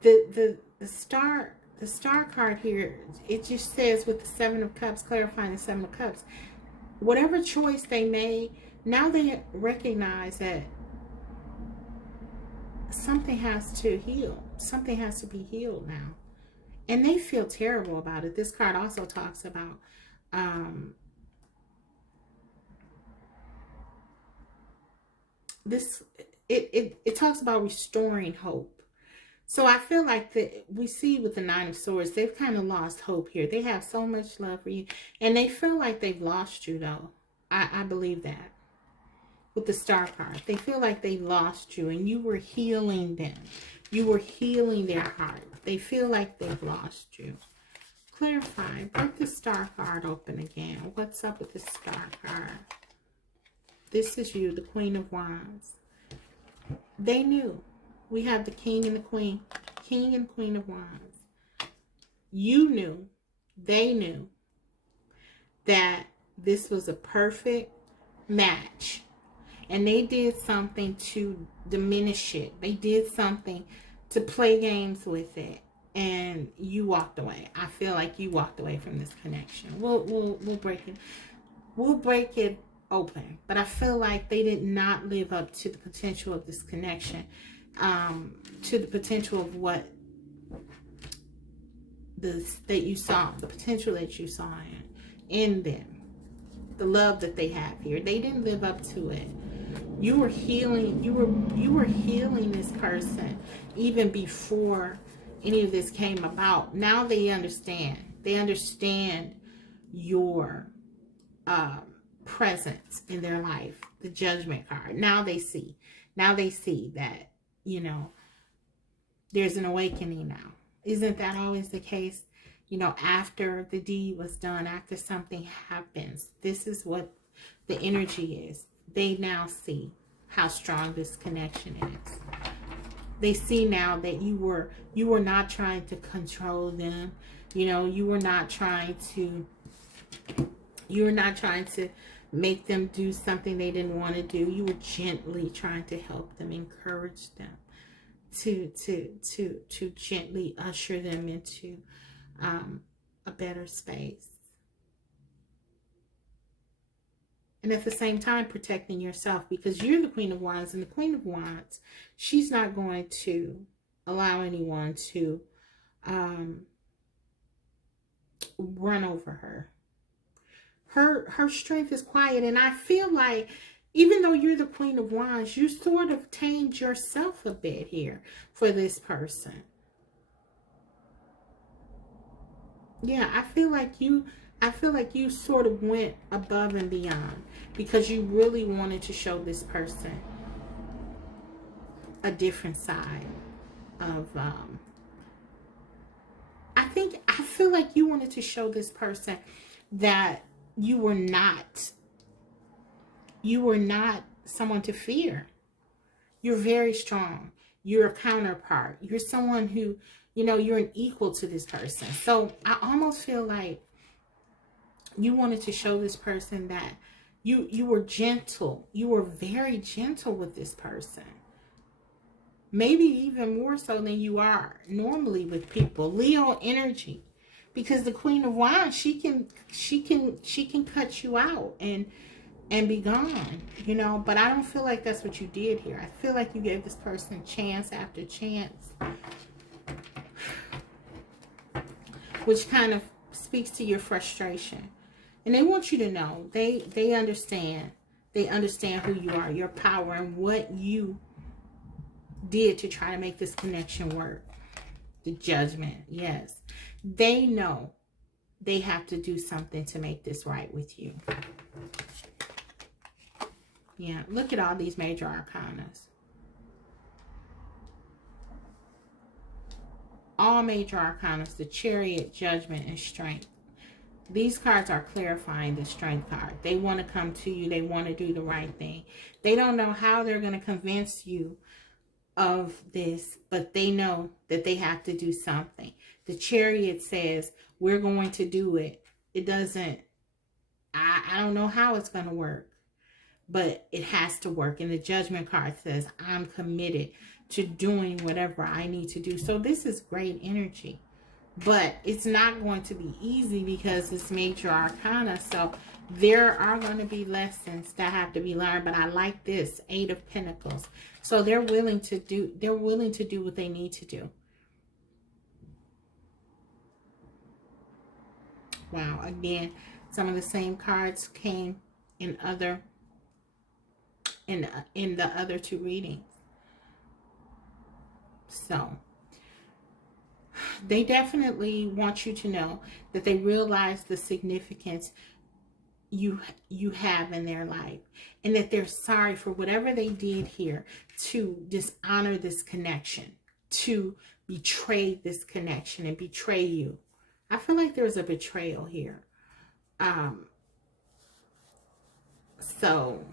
The star card here, it just says with the Seven of Cups, clarifying the Seven of Cups, whatever choice they made, now they recognize that something has to heal. Something has to be healed now. And they feel terrible about it. This card also talks about it talks about restoring hope. So I feel like we see with the Nine of Swords, they've kind of lost hope here. They have so much love for you. And they feel like they've lost you, though. I believe that. With the Star card. They feel like they lost you and you were healing them. You were healing their heart. They feel like they've lost you. Clarify. Break the Star card open again. What's up with the Star card? This is you, the Queen of Wands. They knew. We have the King and the Queen. King and Queen of Wands. You knew. They knew that this was a perfect match. And they did something to diminish it. They did something to play games with it. And you walked away. I feel like you walked away from this connection. We'll break it. We'll break it open. But I feel like they did not live up to the potential of this connection. To the potential of what that you saw. The potential that you saw in them. The love that they have here. They didn't live up to it. You were healing. You were healing this person even before any of this came about. Now they understand. They understand your presence in their life. The Judgment card. Now they see. Now they see that, you know, there's an awakening now. Isn't that always the case? You know, after the deed was done, after something happens, this is what the energy is. They now see how strong this connection is. They see now that you were not trying to control them. You know, you were not trying to make them do something they didn't want to do. You were gently trying to help them, encourage them, to gently usher them into a better space. And at the same time, protecting yourself, because you're the Queen of Wands, and the Queen of Wands, she's not going to allow anyone to run over her. Her strength is quiet, and I feel like even though you're the Queen of Wands, you sort of tamed yourself a bit here for this person. Yeah, I feel like you sort of went above and beyond because you really wanted to show this person a different side of I feel like you wanted to show this person that you were not someone to fear. You're very strong. You're a counterpart. You're someone who, you know, you're an equal to this person. So I almost feel like you wanted to show this person that you were gentle. You were very gentle with this person. Maybe even more so than you are normally with people. Leo energy. Because the Queen of Wands, she can cut you out and be gone, you know. But I don't feel like that's what you did here. I feel like you gave this person chance after chance, which kind of speaks to your frustration. And they want you to know, they understand. They understand who you are, your power, and what you did to try to make this connection work. The Judgment, yes. They know they have to do something to make this right with you. Yeah, look at all these major arcanas. All major arcanas, the Chariot, Judgment, and Strength. These cards are clarifying the Strength card. They want to come to you. They want to do the right thing. They don't know how they're going to convince you of this, but they know that they have to do something. The Chariot says, we're going to do it. It doesn't, I don't know how it's going to work, but it has to work. And the Judgment card says, I'm committed to doing whatever I need to do. So this is great energy, but it's not going to be easy because it's major arcana. So there are going to be lessons that have to be learned, but I like this 8 of Pentacles. So they're willing to do what they need to do. Wow. Again, some of the same cards came in the other 2 readings. So they definitely want you to know that they realize the significance you have in their life, and that they're sorry for whatever they did here to dishonor this connection, to betray this connection and betray you. I feel like there's a betrayal here. So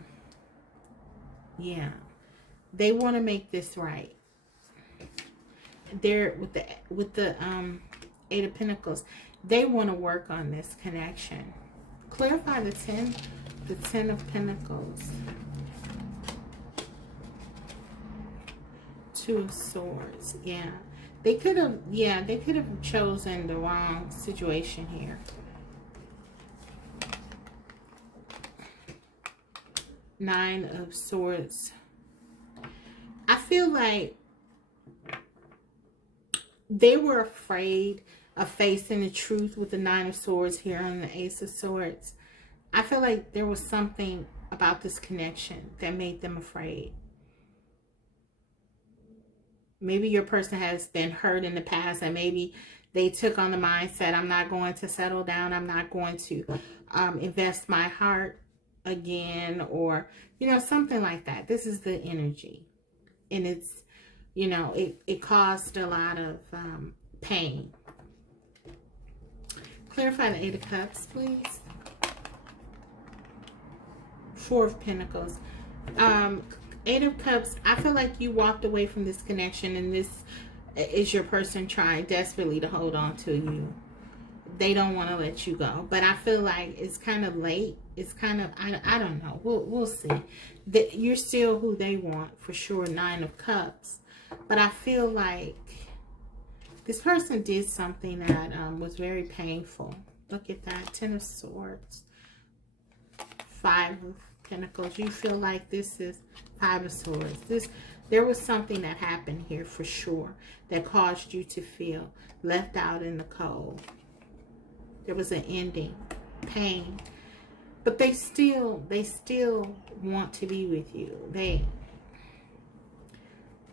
yeah, they want to make this right. They're with the 8 of Pentacles. They want to work on this connection. Clarify the 10 of Pentacles. 2 of Swords. Yeah. They could have chosen the wrong situation here. 9 of Swords. I feel like they were afraid of facing the truth with the 9 of Swords here on the Ace of Swords. I feel like there was something about this connection that made them afraid. Maybe your person has been hurt in the past, and maybe they took on the mindset, I'm not going to settle down. I'm not going to invest my heart again, or, you know, something like that. This is the energy. And it's, you know, it caused a lot of pain. Clarify the 8 of Cups, please. 4 of Pentacles. 8 of Cups, I feel like you walked away from this connection, and this is your person trying desperately to hold on to you. They don't want to let you go, but I feel like it's kind of late. It's kind of, I don't know. We'll see. That you're still who they want for sure. 9 of Cups, but I feel like this person did something that was very painful. Look at that. 10 of Swords. 5 of Pentacles. You feel like this is 5 of Swords. There was something that happened here for sure that caused you to feel left out in the cold. There was an ending, pain, but they still want to be with you.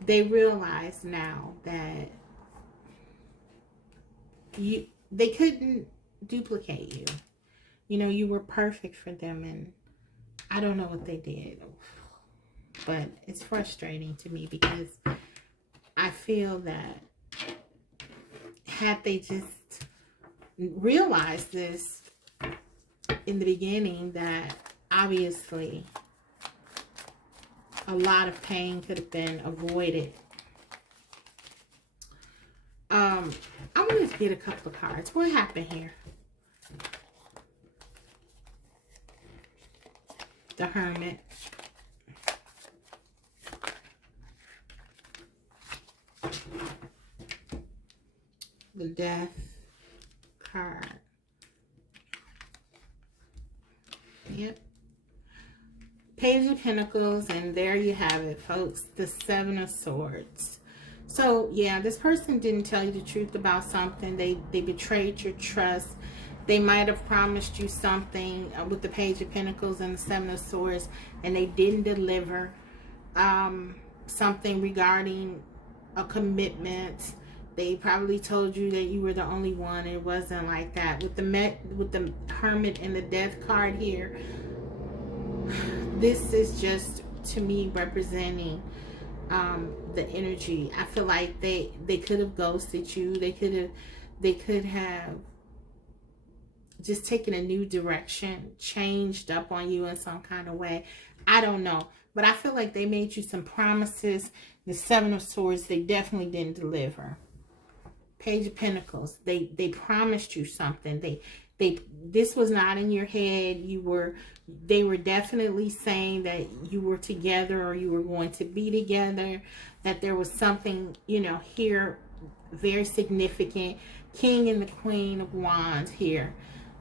They realize now that they couldn't duplicate you. You know, you were perfect for them, and I don't know what they did, but it's frustrating to me because I feel that had they just realized this in the beginning, that obviously a lot of pain could have been avoided. I wanted to get a couple of cards. What happened here? The Hermit. The Death card. Yep. Page of Pentacles, and there you have it, folks. The 7 of Swords. So, yeah, this person didn't tell you the truth about something. They betrayed your trust. They might have promised you something with the Page of Pentacles and the 7 of Swords, and they didn't deliver something regarding a commitment. They probably told you that you were the only one. It wasn't like that. With the Hermit and the Death card here, this is just, to me, representing the energy. I feel like they could have ghosted you. They could have just taken a new direction, changed up on you in some kind of way. I don't know. But I feel like they made you some promises. The Seven of Swords, they definitely didn't deliver. Page of Pentacles, they promised you something. This was not in your head. They were definitely saying that you were together or you were going to be together, that there was something, you know, here very significant. King and the Queen of Wands here.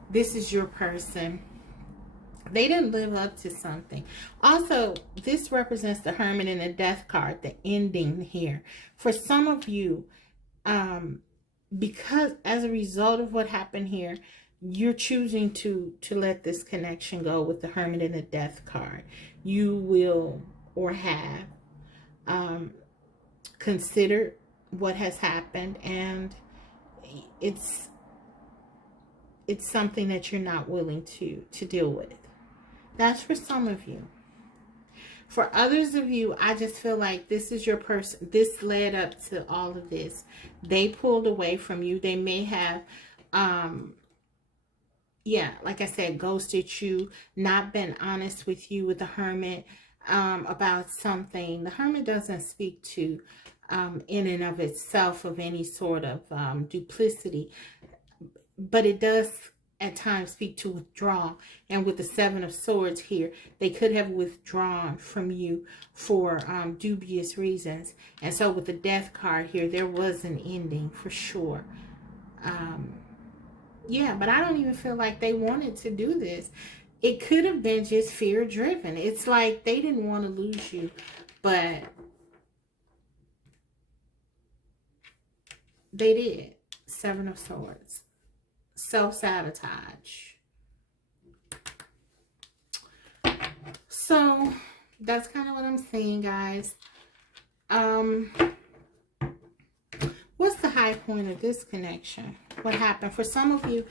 This is your person. They didn't live up to something. Also, this represents the Hermit and the Death card, the ending here. For some of you, because as a result of what happened here, you're choosing to let this connection go with the Hermit and the Death card. You will or have considered what has happened, and it's something that you're not willing to deal with. That's for some of you. For others of you, I just feel like this is your person. This led up to all of this. They pulled away from you. They may have, yeah, like I said, ghosted you, not been honest with you, with the Hermit about something. The Hermit doesn't speak to, in and of itself, of any sort of duplicity, but it does at times speak to withdrawal. And with the Seven of Swords here, they could have withdrawn from you for dubious reasons. And so with the Death card here, there was an ending for sure. Yeah, but I don't even feel like they wanted to do this. It could have been just fear driven. It's like they didn't want to lose you, but they did. Seven of Swords. Self-sabotage. So that's kind of what I'm saying, guys. What's the high point of this connection? What happened? For some of you,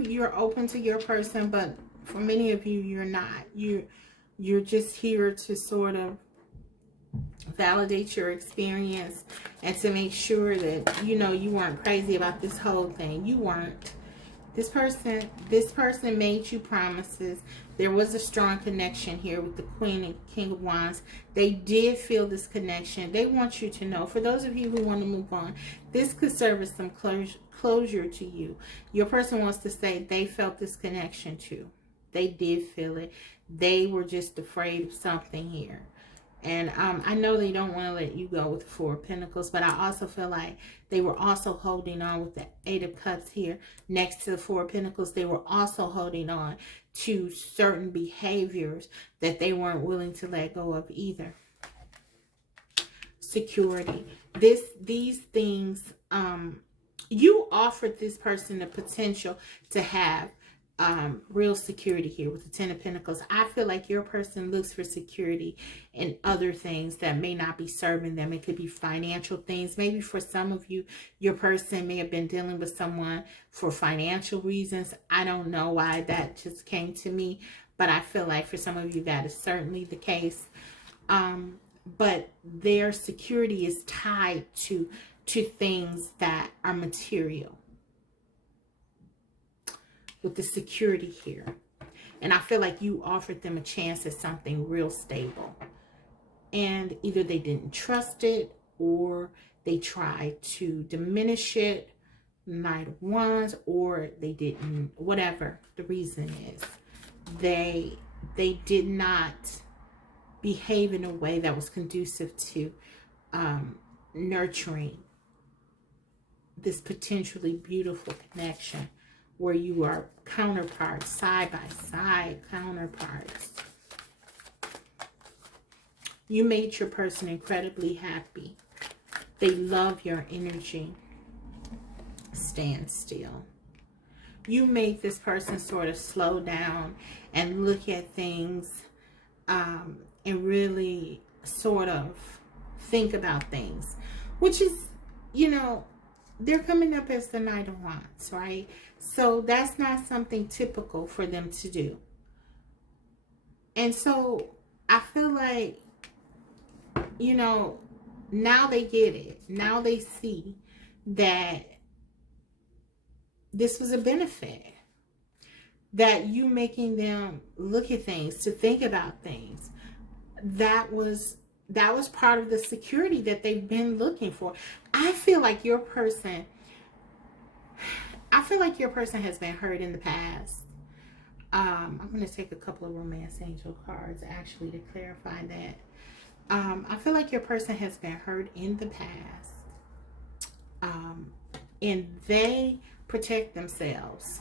you're open to your person, but for many of you, you're not. You're just here to sort of validate your experience and to make sure that, you know, you weren't crazy about this whole thing. You weren't. This person made you promises. There was a strong connection here with the Queen and King of Wands. They did feel this connection. They want you to know. For those of you who want to move on, this could serve as some closure to you. Your person wants to say they felt this connection too. They did feel it. They were just afraid of something here. And I know they don't want to let you go with the Four of Pentacles, but I also feel like they were also holding on with the Eight of Cups here next to the Four of Pentacles. They were also holding on to certain behaviors that they weren't willing to let go of either. Security. These things, you offered this person the potential to have real security here with the Ten of Pentacles. I feel like your person looks for security in other things that may not be serving them. It could be financial things. Maybe for some of you, your person may have been dealing with someone for financial reasons. I don't know why that just came to me, but I feel like for some of you, that is certainly the case. But their security is tied to things that are material. With the security here. And I feel like you offered them a chance at something real stable. And either they didn't trust it or they tried to diminish it, Knight of Wands, or they didn't, whatever the reason is. They did not behave in a way that was conducive to nurturing this potentially beautiful connection, where you are counterparts, side by side counterparts. You made your person incredibly happy. They love your energy. Stand still. You made this person sort of slow down and look at things and really sort of think about things, which is, you know, they're coming up as the Knight of Wands, right? So that's not something typical for them to do. And so I feel like, you know, now they get it. Now they see that this was a benefit. That you making them look at things, to think about things, that was part of the security that they've been looking for. I feel like your person has been hurt in the past. I'm going to take a couple of romance angel cards actually to clarify that. I feel like your person has been hurt in the past. And they protect themselves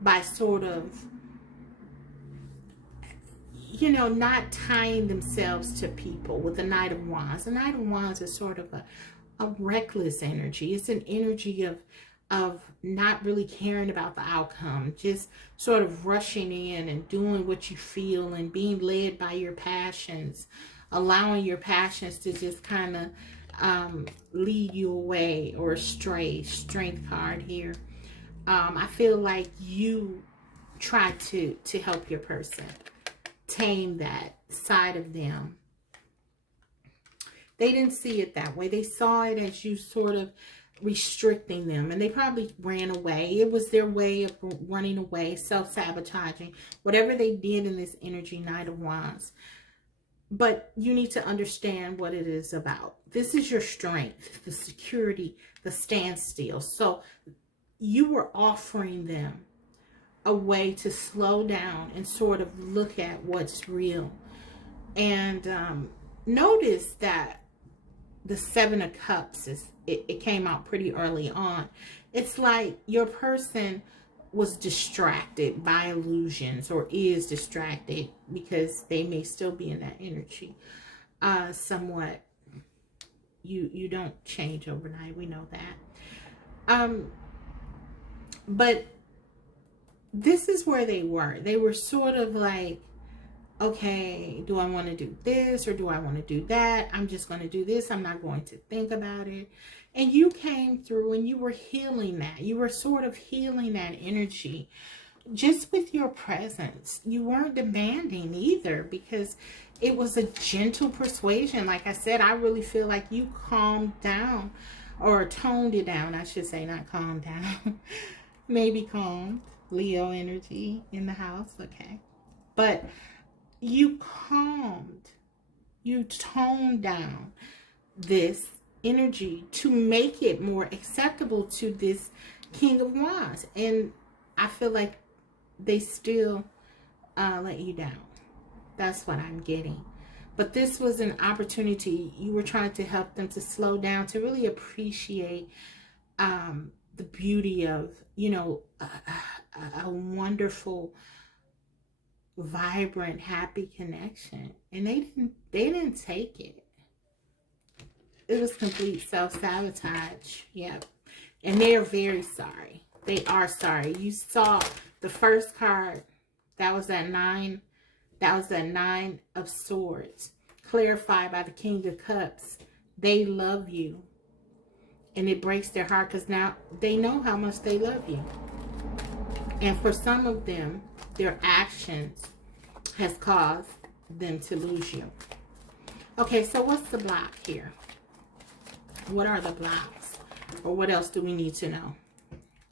by sort of, you know, not tying themselves to people with the Knight of Wands. The Knight of Wands is sort of a reckless energy. It's an energy of not really caring about the outcome, just sort of rushing in and doing what you feel and being led by your passions, allowing your passions to just kind of lead you away or astray. Strength card here. I feel like you try to help your person tame that side of them. They didn't see it that way. They saw it as you sort of restricting them, and they probably ran away. It was their way of running away, self-sabotaging, whatever they did in this energy, Knight of Wands. But you need to understand what it is about. This is your strength, the security, the standstill. So you were offering them a way to slow down and sort of look at what's real. And notice that the Seven of Cups, it came out pretty early on. It's like your person was distracted by illusions, or is distracted, because they may still be in that energy somewhat. You don't change overnight, we know that. But this is where they were. They were sort of like, okay, do I want to do this or do I want to do that? I'm just going to do this. I'm not going to think about it. And you came through and you were healing that. You were sort of healing that energy just with your presence. You weren't demanding either, because it was a gentle persuasion. Like I said, I really feel like you calmed down, or toned it down, I should say, not calmed down. Maybe calmed. Leo energy in the house, okay. But you calmed, you toned down this energy to make it more acceptable to this King of Wands. And I feel like they still let you down. That's what I'm getting. But this was an opportunity. You were trying to help them to slow down, to really appreciate the beauty of, you know, a wonderful, vibrant, happy connection. And they didn't take it. It was complete self-sabotage. Yep. And they are very sorry. They are sorry. You saw the first card. That was that nine. That was that Nine of Swords. Clarified by the King of Cups. They love you. And it breaks their heart, because now they know how much they love you. And for some of them, their actions has caused them to lose you. Okay, so what's the block here? What are the blocks? Or what else do we need to know?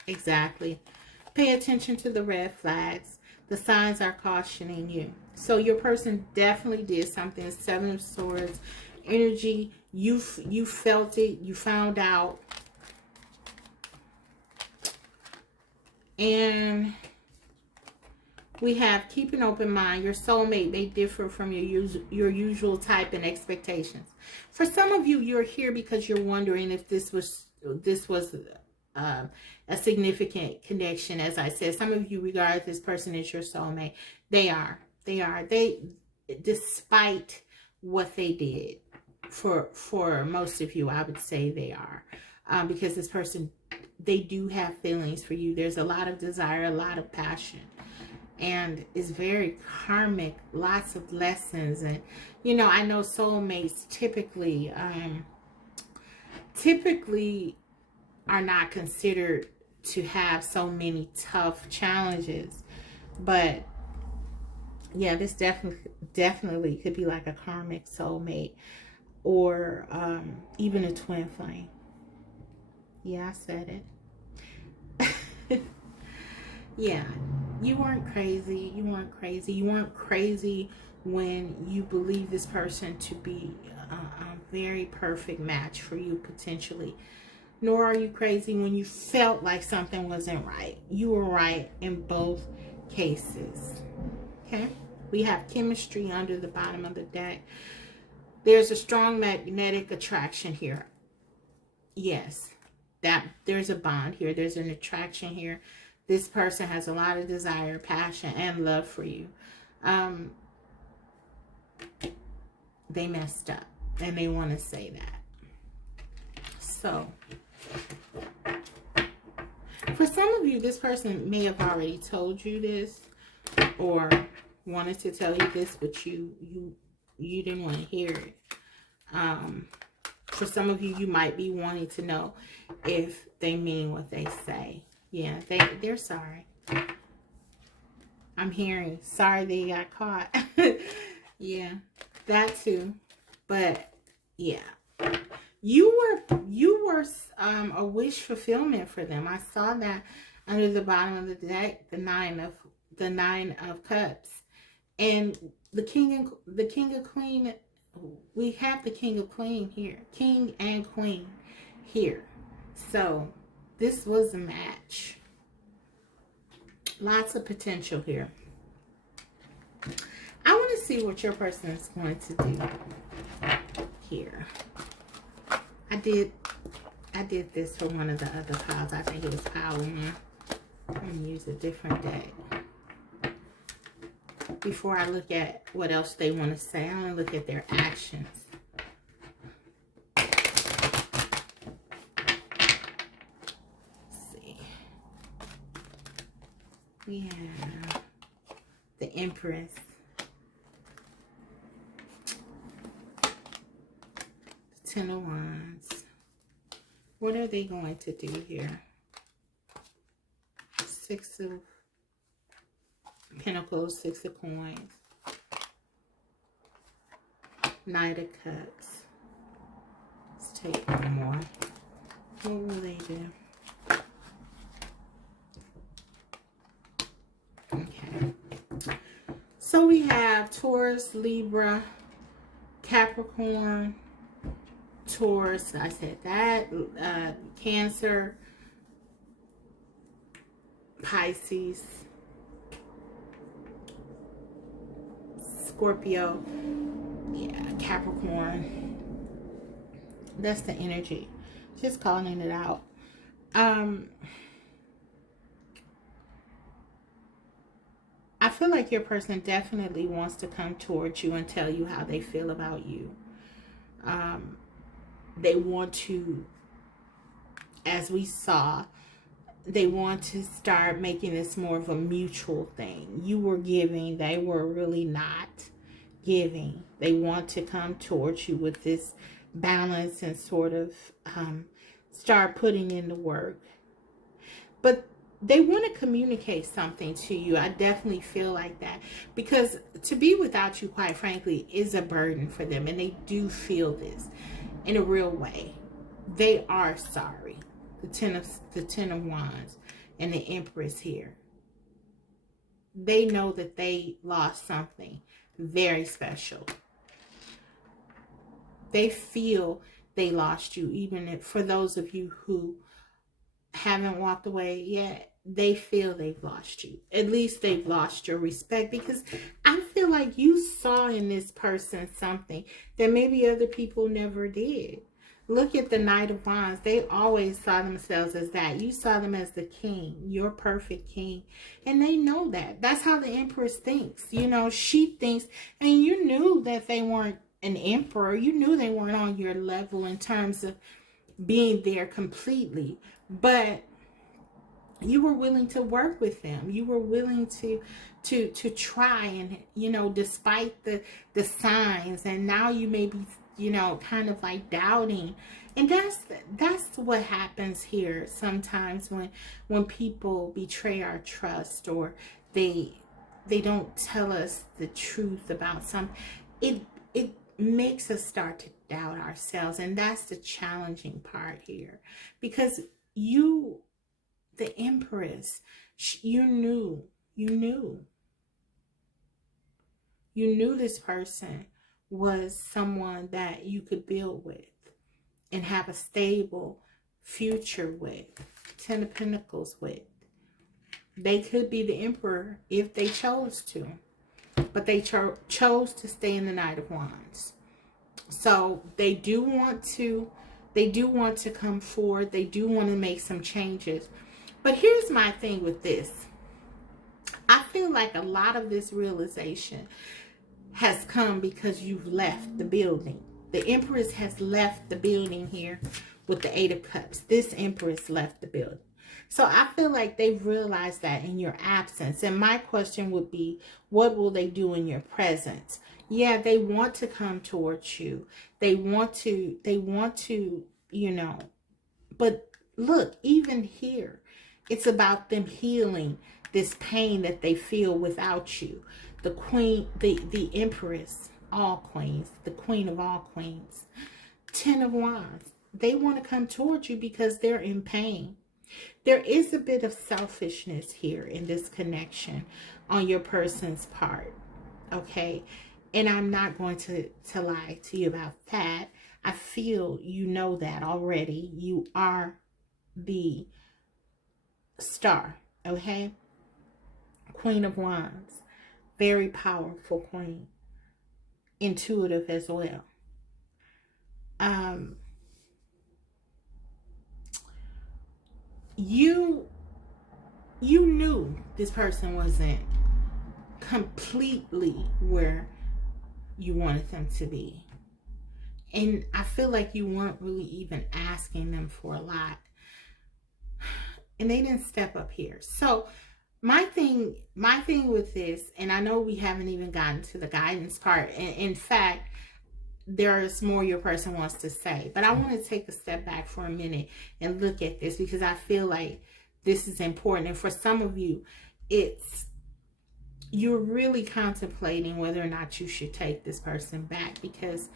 Exactly. Pay attention to the red flags. The signs are cautioning you. So your person definitely did something. Seven of Swords energy. You felt it. You found out. And we have keep an open mind. Your soulmate may differ from your usual type and expectations. For some of you, you're here because you're wondering if this was a significant connection. As I said, some of you regard this person as your soulmate. They are. Despite what they did, for most of you, I would say they are, because this person, they do have feelings for you. There's a lot of desire, a lot of passion, and it's very karmic, lots of lessons. And you know, I know soulmates typically are not considered to have so many tough challenges, but yeah, this definitely could be like a karmic soulmate, or even a twin flame. Yeah, I said it. Yeah, you weren't crazy. You weren't crazy. You weren't crazy when you believe this person to be a very perfect match for you potentially. Nor are you crazy when you felt like something wasn't right. You were right in both cases. Okay? We have chemistry under the bottom of the deck. There's a strong magnetic attraction here. Yes, that there's a bond here. There's an attraction here. This person has a lot of desire, passion, and love for you. They messed up, and they want to say that. So, for some of you, this person may have already told you this, or wanted to tell you this, but you didn't want to hear it. For some of you, you might be wanting to know if they mean what they say. Yeah, they're sorry. I'm hearing sorry they got caught. Yeah, that too. But yeah, you were a wish fulfillment for them. I saw that under the bottom of the deck, the nine of cups, and the king of queen. We have the king of queen here, king and queen here. So this was a match. Lots of potential here. I want to see what your person is going to do here. I did this for one of the other piles. I think it was pile 1. I'm going to use a different deck. Before I look at what else they want to say, I want to look at their actions. Let's see. We have the Empress. The Ten of Wands. What are they going to do here? Six of Pentacles, Six of Coins, Knight of Cups. Let's take one more. What will they do? Okay. So we have Taurus, Libra, Capricorn, Taurus, I said that, Cancer, Pisces, Scorpio, yeah, Capricorn. That's the energy. Just calling it out. I feel like your person definitely wants to come towards you and tell you how they feel about you. They want to, as we saw, they want to start making this more of a mutual thing. You were giving, they were really not giving. They want to come towards you with this balance and sort of start putting in the work. But they want to communicate something to you. I definitely feel like that. Because to be without you, quite frankly, is a burden for them. And they do feel this in a real way. They are sorry. The Ten of Wands and the Empress here. They know that they lost something very special. They feel they lost you. Even if, for those of you who haven't walked away yet, they feel they've lost you. At least they've lost your respect, because I feel like you saw in this person something that maybe other people never did. Look at the Knight of Wands. They always saw themselves as that. You saw them as the king, your perfect king. And they know that. That's how the Empress thinks. You know, she thinks, and you knew that they weren't an emperor. You knew they weren't on your level in terms of being there completely. But you were willing to work with them. You were willing to try, and, you know, despite the signs, and now you may be, you know, kind of like doubting. And that's what happens here sometimes when people betray our trust, or they don't tell us the truth about something. It makes us start to doubt ourselves, and that's the challenging part here, because you, the Empress, you knew You knew this person was someone that you could build with and have a stable future with. Ten of Pentacles with. They could be the Emperor if they chose to. But they chose to stay in the Knight of Wands. So they do want to come forward. They do want to make some changes. But here's my thing with this. I feel like a lot of this realization has come because you've left the building. The Empress has left the building here with the Eight of Cups. This Empress left the building. So I feel like they've realized that in your absence. And my question would be, what will they do in your presence? Yeah, they want to come towards you. They want to, you know, but look, even here, it's about them healing this pain that they feel without you. The Queen, the Empress, all queens, the Queen of all queens. Ten of Wands. They want to come towards you because they're in pain. There is a bit of selfishness here in this connection on your person's part. Okay? And I'm not going to lie to you about that. I feel you know that already. You are the star. Okay? Queen of Wands. Very powerful queen. Intuitive as well. You knew this person wasn't completely where you wanted them to be. And I feel like you weren't really even asking them for a lot. And they didn't step up here. So my thing with this, and I know we haven't even gotten to the guidance part. And in fact, there's more your person wants to say. But I want to take a step back for a minute and look at this because I feel like this is important. And for some of you, you're really contemplating whether or not you should take this person back because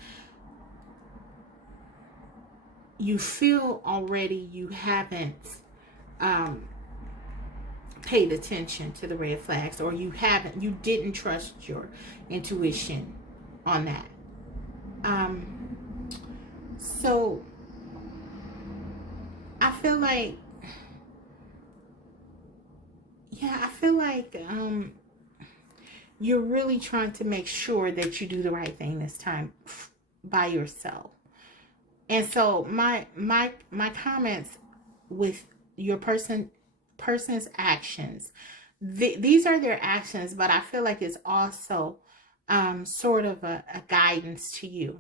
you feel already you haven't paid attention to the red flags, or you didn't trust your intuition on that. So I feel like, you're really trying to make sure that you do the right thing this time by yourself. And so my comments with your person's actions, these are their actions, but I feel like it's also sort of a guidance to you.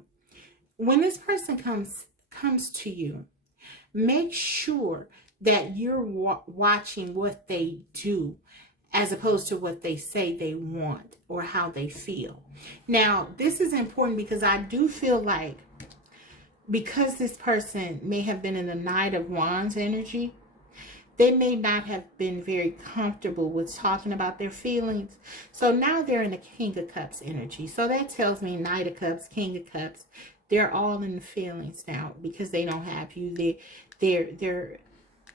When this person comes to you, make sure that you're watching what they do as opposed to what they say they want or how they feel. Now, this is important because I do feel like because this person may have been in the Knight of Wands energy, they may not have been very comfortable with talking about their feelings. So now they're in the King of Cups energy. So that tells me Knight of Cups, King of Cups, they're all in the feelings now because they don't have you.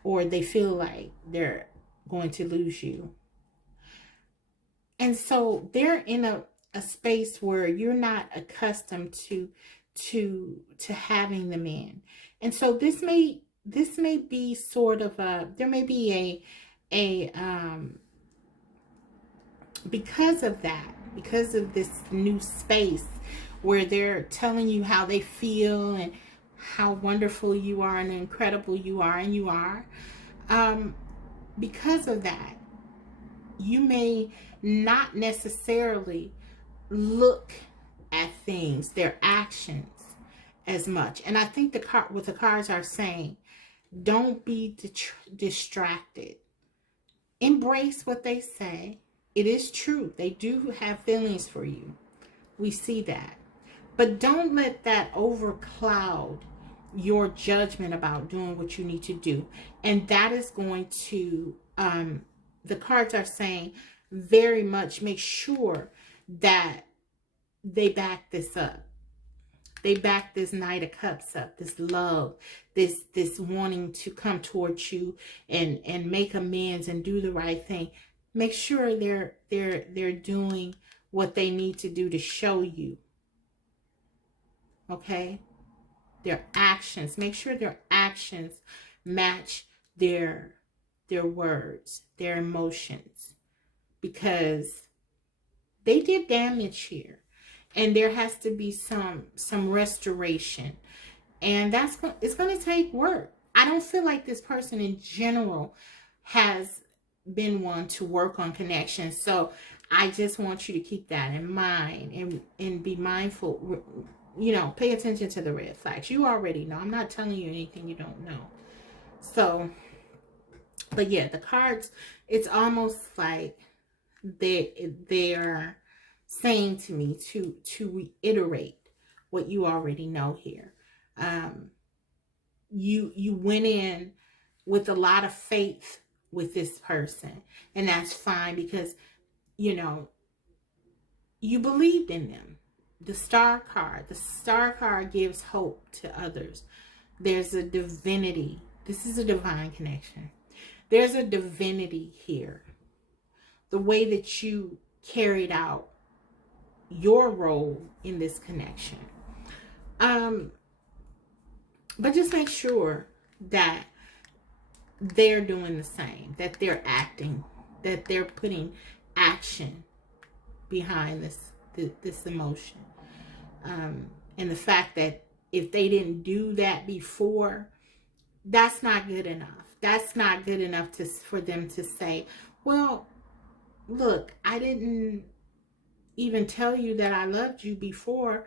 Or they feel like they're going to lose you. And so they're in a space where you're not accustomed to having them in. And so this may be sort of there may be a because of this new space where they're telling you how they feel and how wonderful you are and incredible you are, and you are. Because of that, you may not necessarily look at things, their actions, as much. And I think what the cards are saying, don't be distracted. Embrace what they say. It is true. They do have feelings for you. We see that. But don't let that overcloud your judgment about doing what you need to do. And that is going to, the cards are saying, very much make sure that they back this up. They back this Knight of Cups up, this love, this wanting to come towards you and make amends and do the right thing. Make sure they're doing what they need to do to show you. Okay? Their actions. Make sure their actions match their words, their emotions. Because they did damage here. And there has to be some restoration. And it's going to take work. I don't feel like this person in general has been one to work on connections. So I just want you to keep that in mind and be mindful. You know, pay attention to the red flags. You already know. I'm not telling you anything you don't know. So, but yeah, the cards, it's almost like they're saying to me to reiterate what you already know here. You went in with a lot of faith with this person, and that's fine because, you know, you believed in them. The star card gives hope to others. There's a divinity. This is a divine connection. There's a divinity here. The way that you carried out your role in this connection. But just make sure that they're doing the same, that they're acting, that they're putting action behind this emotion. And the fact that if they didn't do that before, that's not good enough. That's not good enough for them to say, well, look, I didn't even tell you that I loved you before,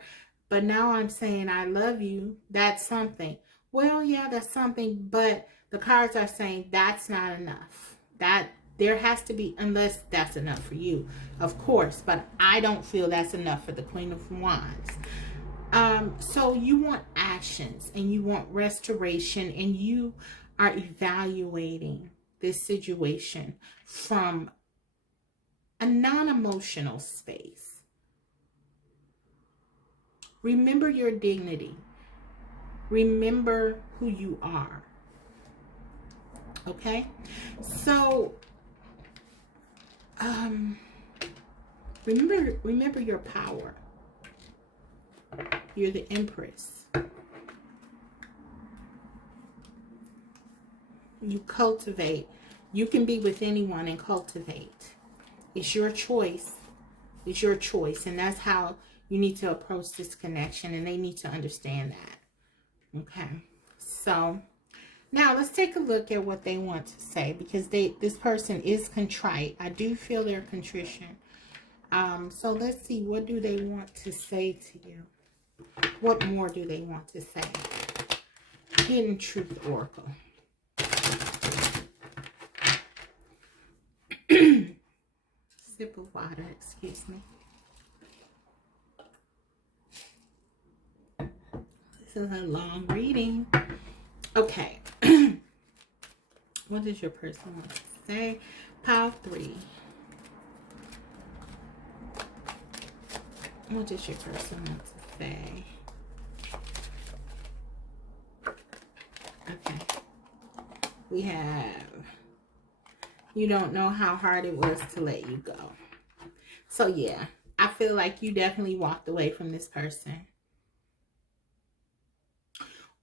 but now I'm saying I love you. That's something. Well, yeah, that's something, but the cards are saying that's not enough. That there has to be, unless that's enough for you, of course, but I don't feel that's enough for the Queen of Wands. So you want actions and you want restoration, and you are evaluating this situation from a non-emotional space. Remember your dignity. Remember who you are. Okay? So, remember your power. You're the Empress. You cultivate. You can be with anyone and cultivate. It's your choice. It's your choice. And that's how you need to approach this connection. And they need to understand that. Okay. So now let's take a look at what they want to say, because this person is contrite. I do feel their contrition. So let's see, what do they want to say to you? What more do they want to say? Hidden Truth Oracle. Sip of water, excuse me. This is a long reading. Okay. What does your person want to say? Pile 3. What does your person want to say? Okay. We have, you don't know how hard it was to let you go. So yeah, I feel like you definitely walked away from this person.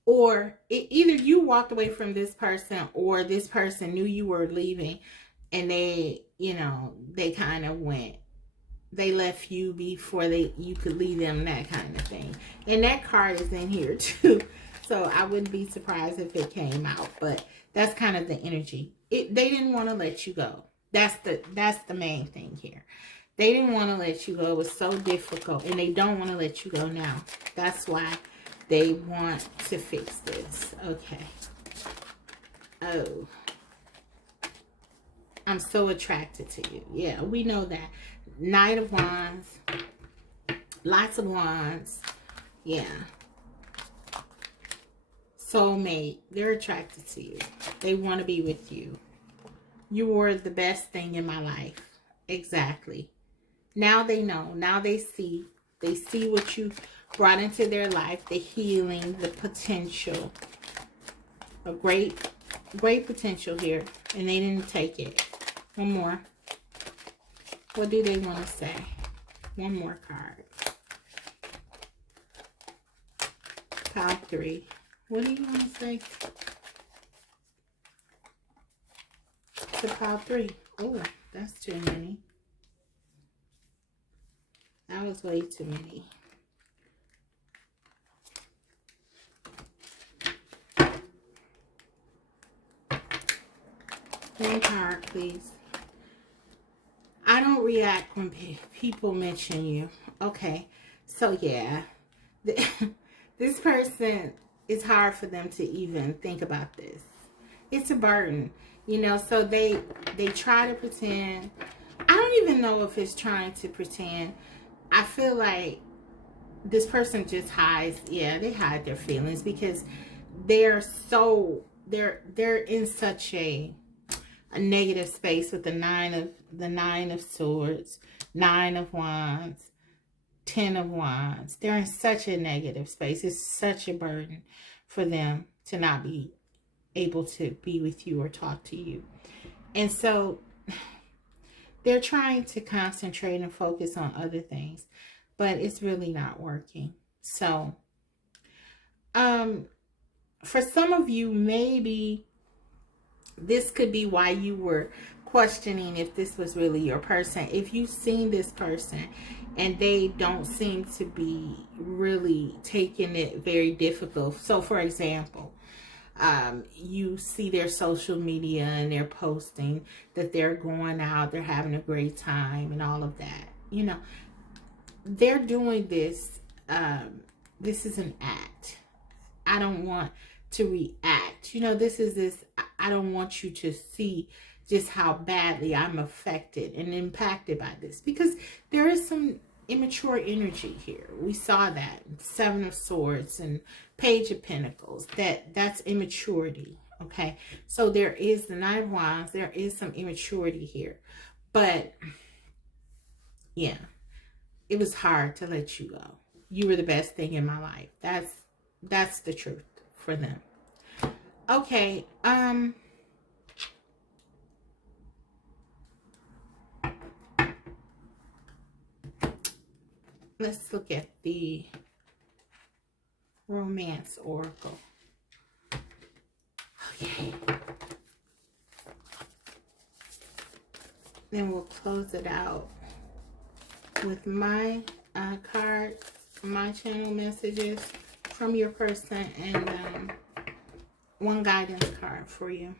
Or either you walked away from this person, or this person knew you were leaving and they, you know, they kind of went. They left you before you could leave them, that kind of thing. And that card is in here too. So I wouldn't be surprised if it came out. But that's kind of the energy. They didn't want to let you go. That's the main thing here. They didn't want to let you go. It was so difficult. And they don't want to let you go now. That's why they want to fix this. Okay. Oh. I'm so attracted to you. Yeah, we know that. Knight of Wands. Lots of Wands. Yeah. Soulmate. They're attracted to you. They want to be with you. You were the best thing in my life. Exactly. Now they know. Now they see. They see what you brought into their life. The healing. The potential. A great potential here. And they didn't take it. One more. What do they want to say? One more card. Pile 3. What do you want to say? To pile 3. Oh, that's too many. That was way too many. One card, please. I don't react when people mention you. Okay, so yeah, this person, it's hard for them to even think about this. It's a burden, you know. So they try to pretend. I don't even know if it's trying to pretend. I feel like this person just hides. Yeah, they hide their feelings because they're in such a negative space with the nine of swords, 9 of wands, 10 of wands. They're in such a negative space. It's such a burden for them to not be able to be with you or talk to you. And so they're trying to concentrate and focus on other things, but it's really not working. So for some of you, maybe this could be why you were questioning if this was really your person. If you've seen this person and they don't seem to be really taking it very difficult. So for example, you see their social media and they're posting that they're going out, they're having a great time and all of that. You know, they're doing this. This is an act. I don't want to react. You know, I don't want you to see just how badly I'm affected and impacted by this, because there is some immature energy here. We saw that 7 of Swords and Page of Pentacles. That's immaturity. Okay, so there is the 9 of Wands. There is some immaturity here, but yeah, it was hard to let you go. You were the best thing in my life. That's the truth for them. Okay, let's look at the Romance Oracle. Okay. Then we'll close it out with my cards, my channel messages from your person, and one guidance card for you.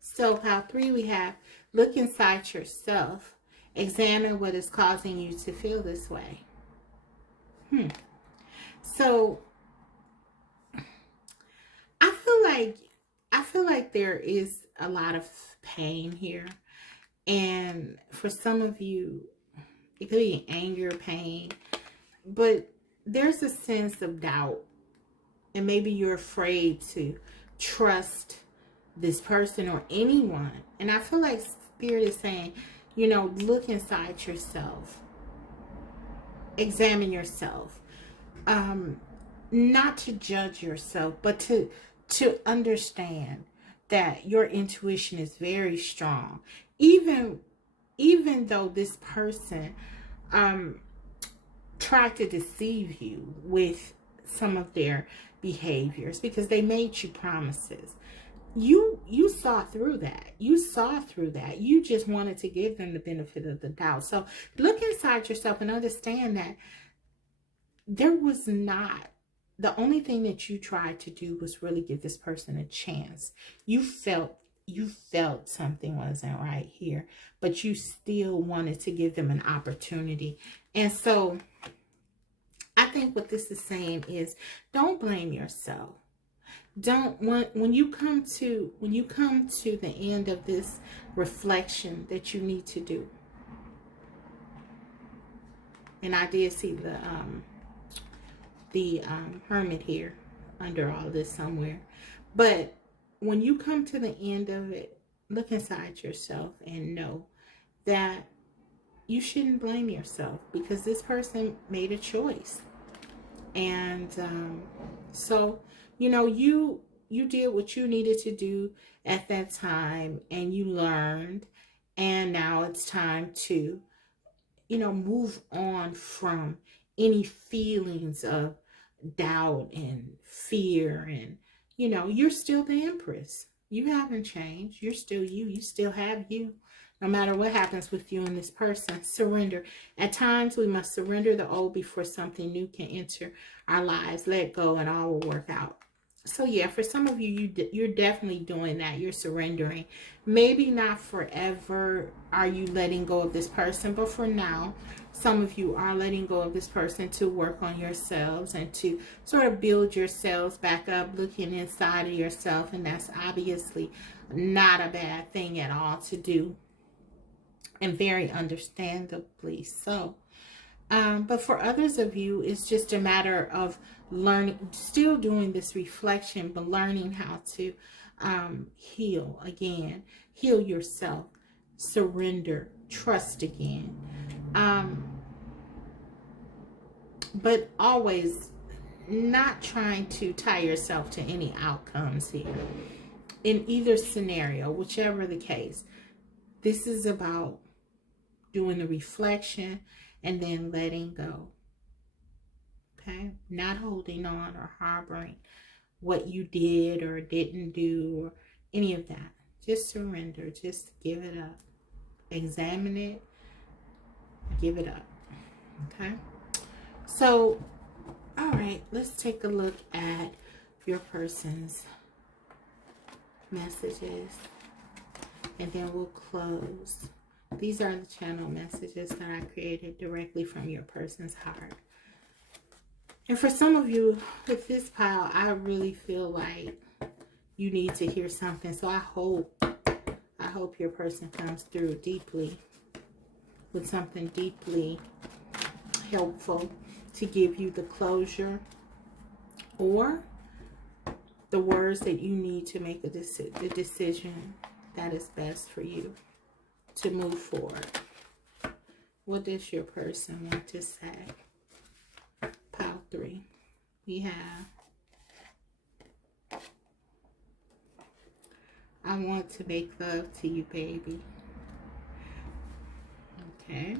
So pile 3, we have look inside yourself. Examine what is causing you to feel this way. So I feel like there is a lot of pain here. And for some of you, it could be anger, pain, but there's a sense of doubt. And maybe you're afraid to trust this person or anyone. And I feel like Spirit is saying, you know, look inside yourself. Examine yourself. Not to judge yourself, but to understand that your intuition is very strong. Even though this person tried to deceive you with some of their behaviors, because they made you promises. You saw through that. You saw through that. You just wanted to give them the benefit of the doubt. So look inside yourself and understand that there was not, the only thing that you tried to do was really give this person a chance. You felt something wasn't right here, but you still wanted to give them an opportunity. And so I think what this is saying is, don't blame yourself. Don't when you come to the end of this reflection that you need to do. And I did see the Hermit here under all this somewhere. But when you come to the end of it, look inside yourself and know that you shouldn't blame yourself, because this person made a choice. And so, you know, you did what you needed to do at that time, and you learned, and now it's time to, you know, move on from any feelings of doubt and fear. And, you know, you're still the Empress. You haven't changed. You're still you. You still have you. No matter what happens with you and this person, surrender. At times, we must surrender the old before something new can enter our lives. Let go and all will work out. So yeah, for some of you, you're definitely doing that. You're surrendering. Maybe not forever are you letting go of this person, but for now, some of you are letting go of this person to work on yourselves and to sort of build yourselves back up, looking inside of yourself. And that's obviously not a bad thing at all to do, and very understandably so. But for others of you, it's just a matter of learning, still doing this reflection, but learning how to heal again, heal yourself, surrender, trust again. But always not trying to tie yourself to any outcomes here. In either scenario, whichever the case, this is about doing the reflection and then letting go. Okay? Not holding on or harboring what you did or didn't do or any of that. Just surrender. Just give it up. Examine it. Give it up. Okay? So, all right, let's take a look at your person's messages, and then we'll close. These are the channel messages that I created directly from your person's heart. And for some of you with this pile, I really feel like you need to hear something. So I hope your person comes through deeply with something deeply helpful to give you the closure or the words that you need to make the decision that is best for you to move forward. What does your person want to say? Pile 3. We have, I want to make love to you, baby. Okay.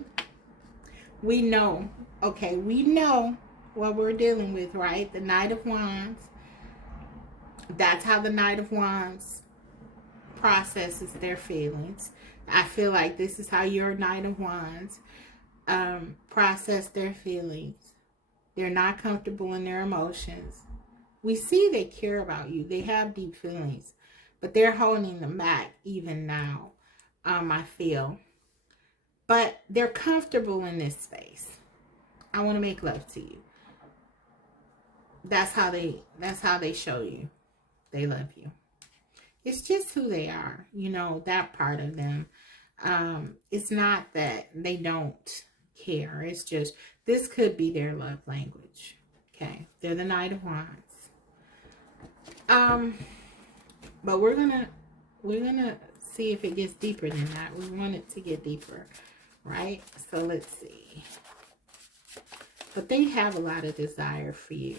We know. Okay, we know what we're dealing with, right? The Knight of Wands. That's how the Knight of Wands processes their feelings. I feel like this is how your Knight of Wands process their feelings. They're not comfortable in their emotions. We see they care about you. They have deep feelings, but they're holding them back even now, I feel. But they're comfortable in this space. I want to make love to you. That's how they show you they love you. It's just who they are, you know, that part of them. It's not that they don't care. It's just, this could be their love language. Okay. They're the Knight of Wands. But we're gonna see if it gets deeper than that. We want it to get deeper, right? So let's see. But they have a lot of desire for you.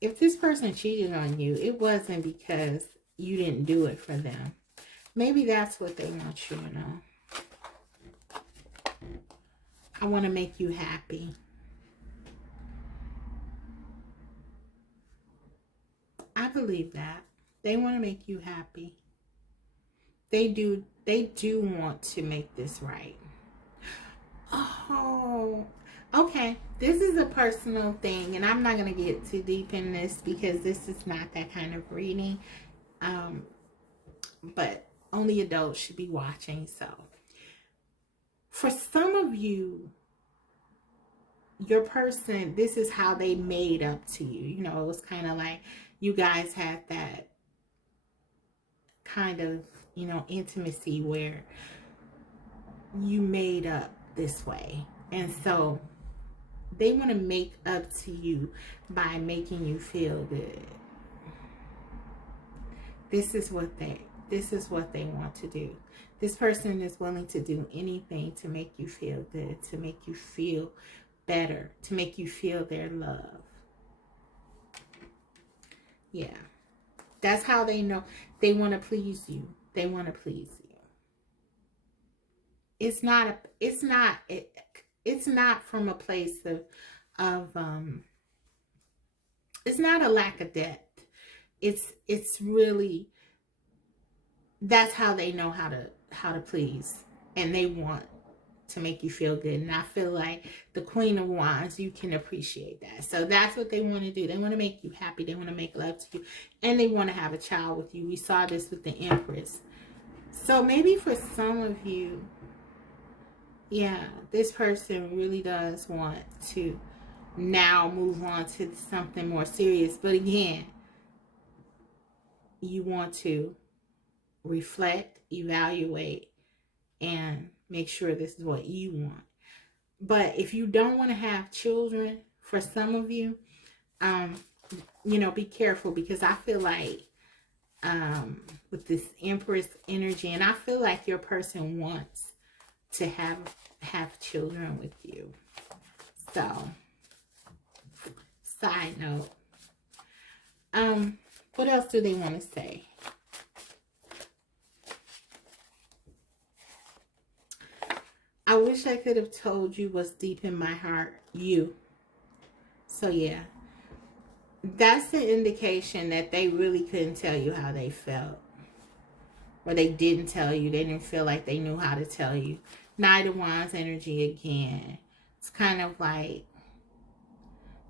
If this person cheated on you, it wasn't because you didn't do it for them. Maybe that's what they want you to know. I want to make you happy. I believe that. They want to make you happy. They do want to make this right. Oh, okay. This is a personal thing, and I'm not going to get too deep in this because this is not that kind of reading. But only adults should be watching. So, for some of you, your person, this is how they made up to you. You know, it was kind of like you guys had that kind of, you know, intimacy where you made up this way. And so they want to make up to you by making you feel good. This is what they want to do. This person is willing to do anything to make you feel good, to make you feel better, to make you feel their love. Yeah. That's how they know. They want to please you. They want to please you. it's not from a place of it's not a lack of depth. It's really, that's how they know how to please, and they want to make you feel good. And I feel like the Queen of Wands, you can appreciate that. So that's what they want to do. They want to make you happy. They want to make love to you, and they want to have a child with you. We saw this with the Empress. So maybe for some of you, yeah, this person really does want to now move on to something more serious. But again, you want to reflect, evaluate, and make sure this is what you want. But if you don't want to have children, for some of you, you know, be careful, because I feel like with this Empress energy, and I feel like your person wants to have children with you. So, side note. What else do they want to say? I wish I could have told you what's deep in my heart. You. So yeah, that's an indication that they really couldn't tell you how they felt, or they didn't tell you. They didn't feel like they knew how to tell you. Knight of Wands energy again. It's kind of like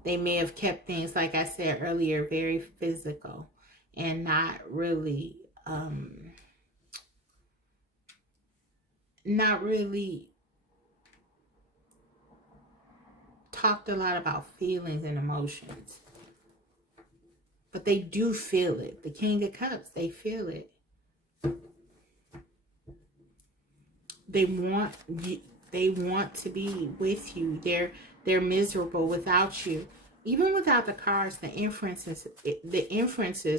they may have kept things, like I said earlier, very physical and not really talked a lot about feelings and emotions. But they do feel it. The King of Cups, they feel it. They want to be with you. They're miserable without you. Even without the cards, the inferences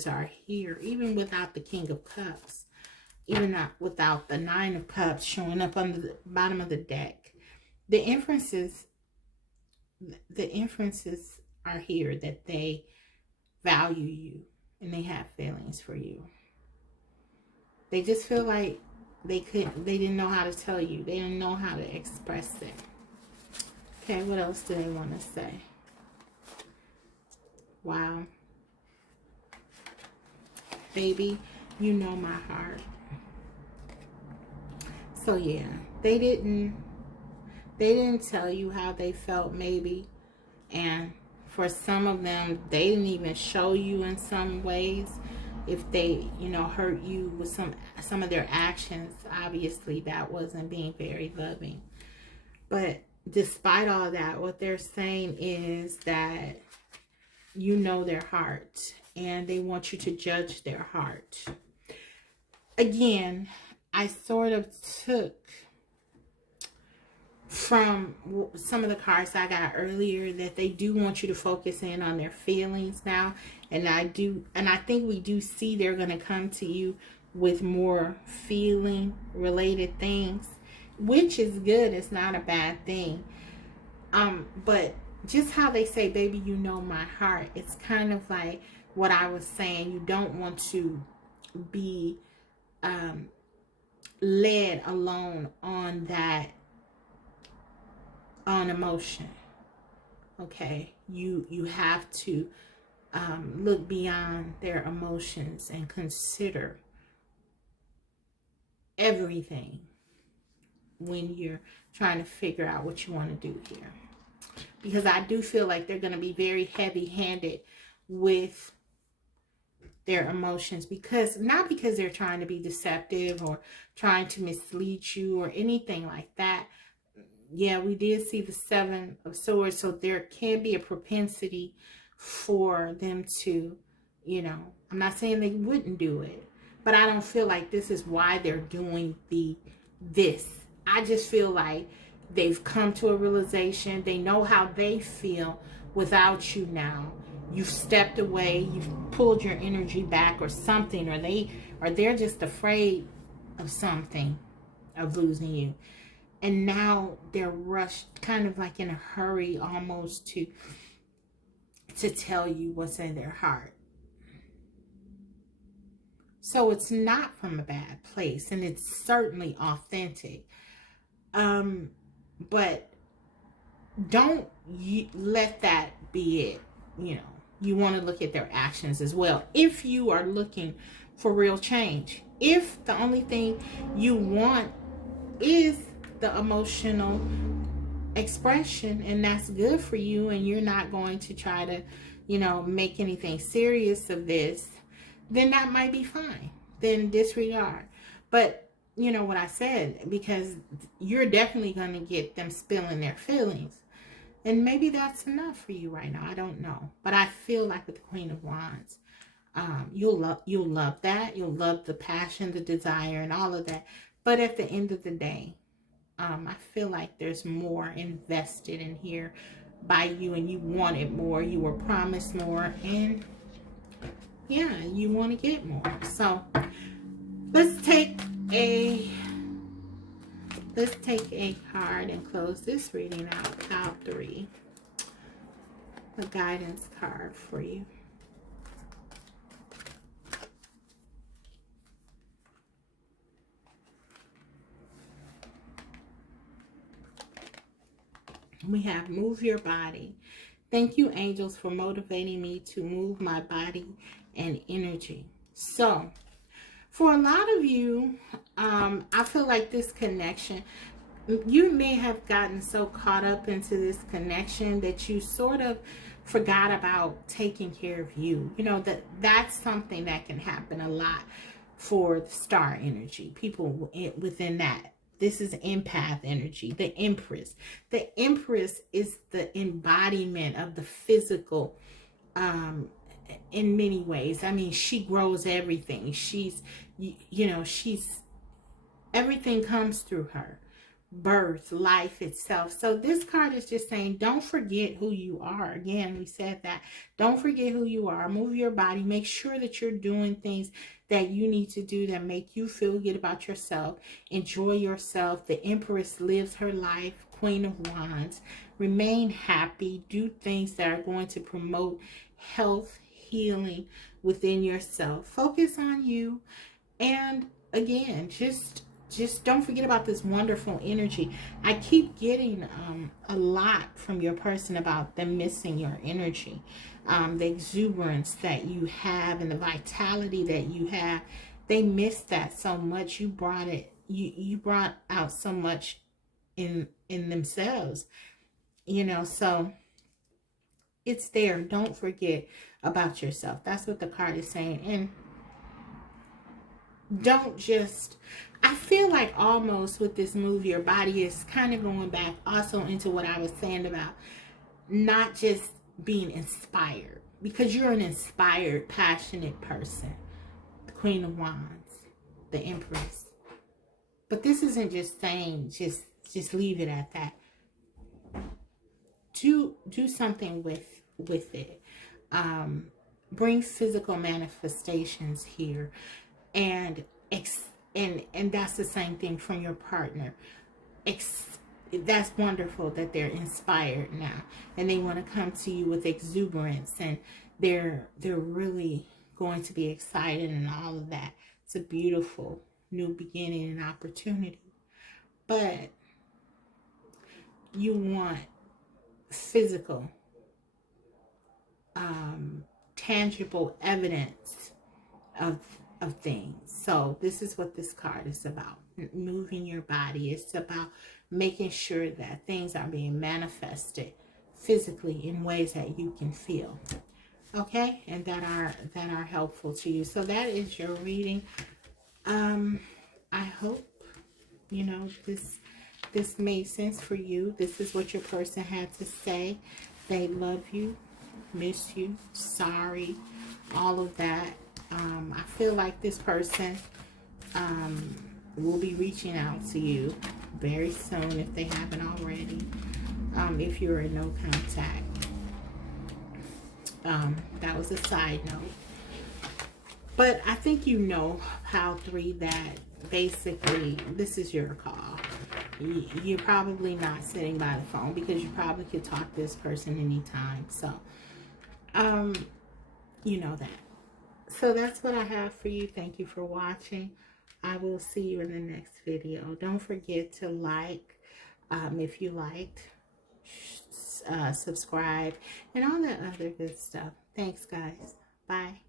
are here. Even without the King of Cups. Even not without the Nine of Cups showing up on the bottom of the deck. The inferences are here, that they value you and they have feelings for you. They just feel like they didn't know how to tell you. They didn't know how to express it. Okay, what else do they want to say? Wow. Baby, you know my heart. So yeah, they didn't tell you how they felt, maybe. And for some of them, they didn't even show you in some ways. If they, you know, hurt you with some of their actions, obviously that wasn't being very loving. But despite all that, what they're saying is that you know their heart, and they want you to judge their heart. Again, I sort of took from some of the cards I got earlier that they do want you to focus in on their feelings now. And I think we do see they're going to come to you with more feeling related things, which is good. It's not a bad thing. But just how they say, baby, you know my heart. It's kind of like what I was saying. You don't want to be led alone on that, on emotion. Okay, you have to look beyond their emotions and consider everything when you're trying to figure out what you want to do here. Because I do feel like they're going to be very heavy-handed with their emotions, because not because they're trying to be deceptive or trying to mislead you or anything like that. Yeah, we did see the Seven of Swords, so there can be a propensity for them to, you know, I'm not saying they wouldn't do it, but I don't feel like this is why they're doing this. I just feel like they've come to a realization. They know how they feel without you now. You've stepped away, you've pulled your energy back or something, or they're just afraid of something, of losing you. And now they're rushed, kind of like in a hurry almost, to tell you what's in their heart. So it's not from a bad place, and it's certainly authentic. But don't let that be it. You know, you want to look at their actions as well. If you are looking for real change, if the only thing you want is the emotional expression, and that's good for you, and you're not going to try to, you know, make anything serious of this, then that might be fine. Then disregard. But you know what I said, because you're definitely going to get them spilling their feelings. And maybe that's enough for you right now. I don't know. But I feel like with the Queen of Wands, you'll love that. You'll love the passion, the desire, and all of that. But at the end of the day, I feel like there's more invested in here by you, and you wanted more. You were promised more, and yeah, you want to get more. So let's take a card and close this reading out. Pile 3, a guidance card for you. We have move your body. Thank you, angels, for motivating me to move my body and energy. So, for a lot of you, I feel like this connection, you may have gotten so caught up into this connection that you sort of forgot about taking care of you. You know, that's something that can happen a lot for the star energy. People within that. This is empath energy, the Empress. The Empress is the embodiment of the physical in many ways. I mean, she grows everything. She's, you know, everything comes through her. Birth, life itself. So this card is just saying, don't forget who you are. Again, we said that. Don't forget who you are. Move your body. Make sure that you're doing things that you need to do that make you feel good about yourself. Enjoy yourself. The Empress lives her life. Queen of Wands. Remain happy. Do things that are going to promote health, healing within yourself. Focus on you. And again, just don't forget about this wonderful energy. I keep getting a lot from your person about them missing your energy. The exuberance that you have and the vitality that you have. They miss that so much. You brought it. You brought out so much in themselves. You know, so it's there. Don't forget about yourself. That's what the card is saying. And don't just, I feel like almost with this move your body is kind of going back also into what I was saying about not just being inspired, because you're an inspired, passionate person. The Queen of Wands, the Empress. But this isn't just saying just leave it at that. Do something with it. Bring physical manifestations here. And that's the same thing from your partner. That's wonderful that they're inspired now, and they want to come to you with exuberance, and they're really going to be excited and all of that. It's a beautiful new beginning and opportunity. But you want physical, tangible evidence of things. So this is what this card is about. Moving your body. It's about making sure that things are being manifested physically in ways that you can feel. Okay? And that are helpful to you. So that is your reading. I hope, you know, this made sense for you. This is what your person had to say. They love you, miss you, sorry, all of that. I feel like this person will be reaching out to you very soon if they haven't already. If you're in no contact. That was a side note. But I think you know, Pile 3, that basically this is your call. You're probably not sitting by the phone because you probably could talk to this person anytime. So, you know that. So that's what I have for you. Thank you for watching. I will see you in the next video. Don't forget to like, If you liked, subscribe, and all that other good stuff. Thanks, guys. Bye.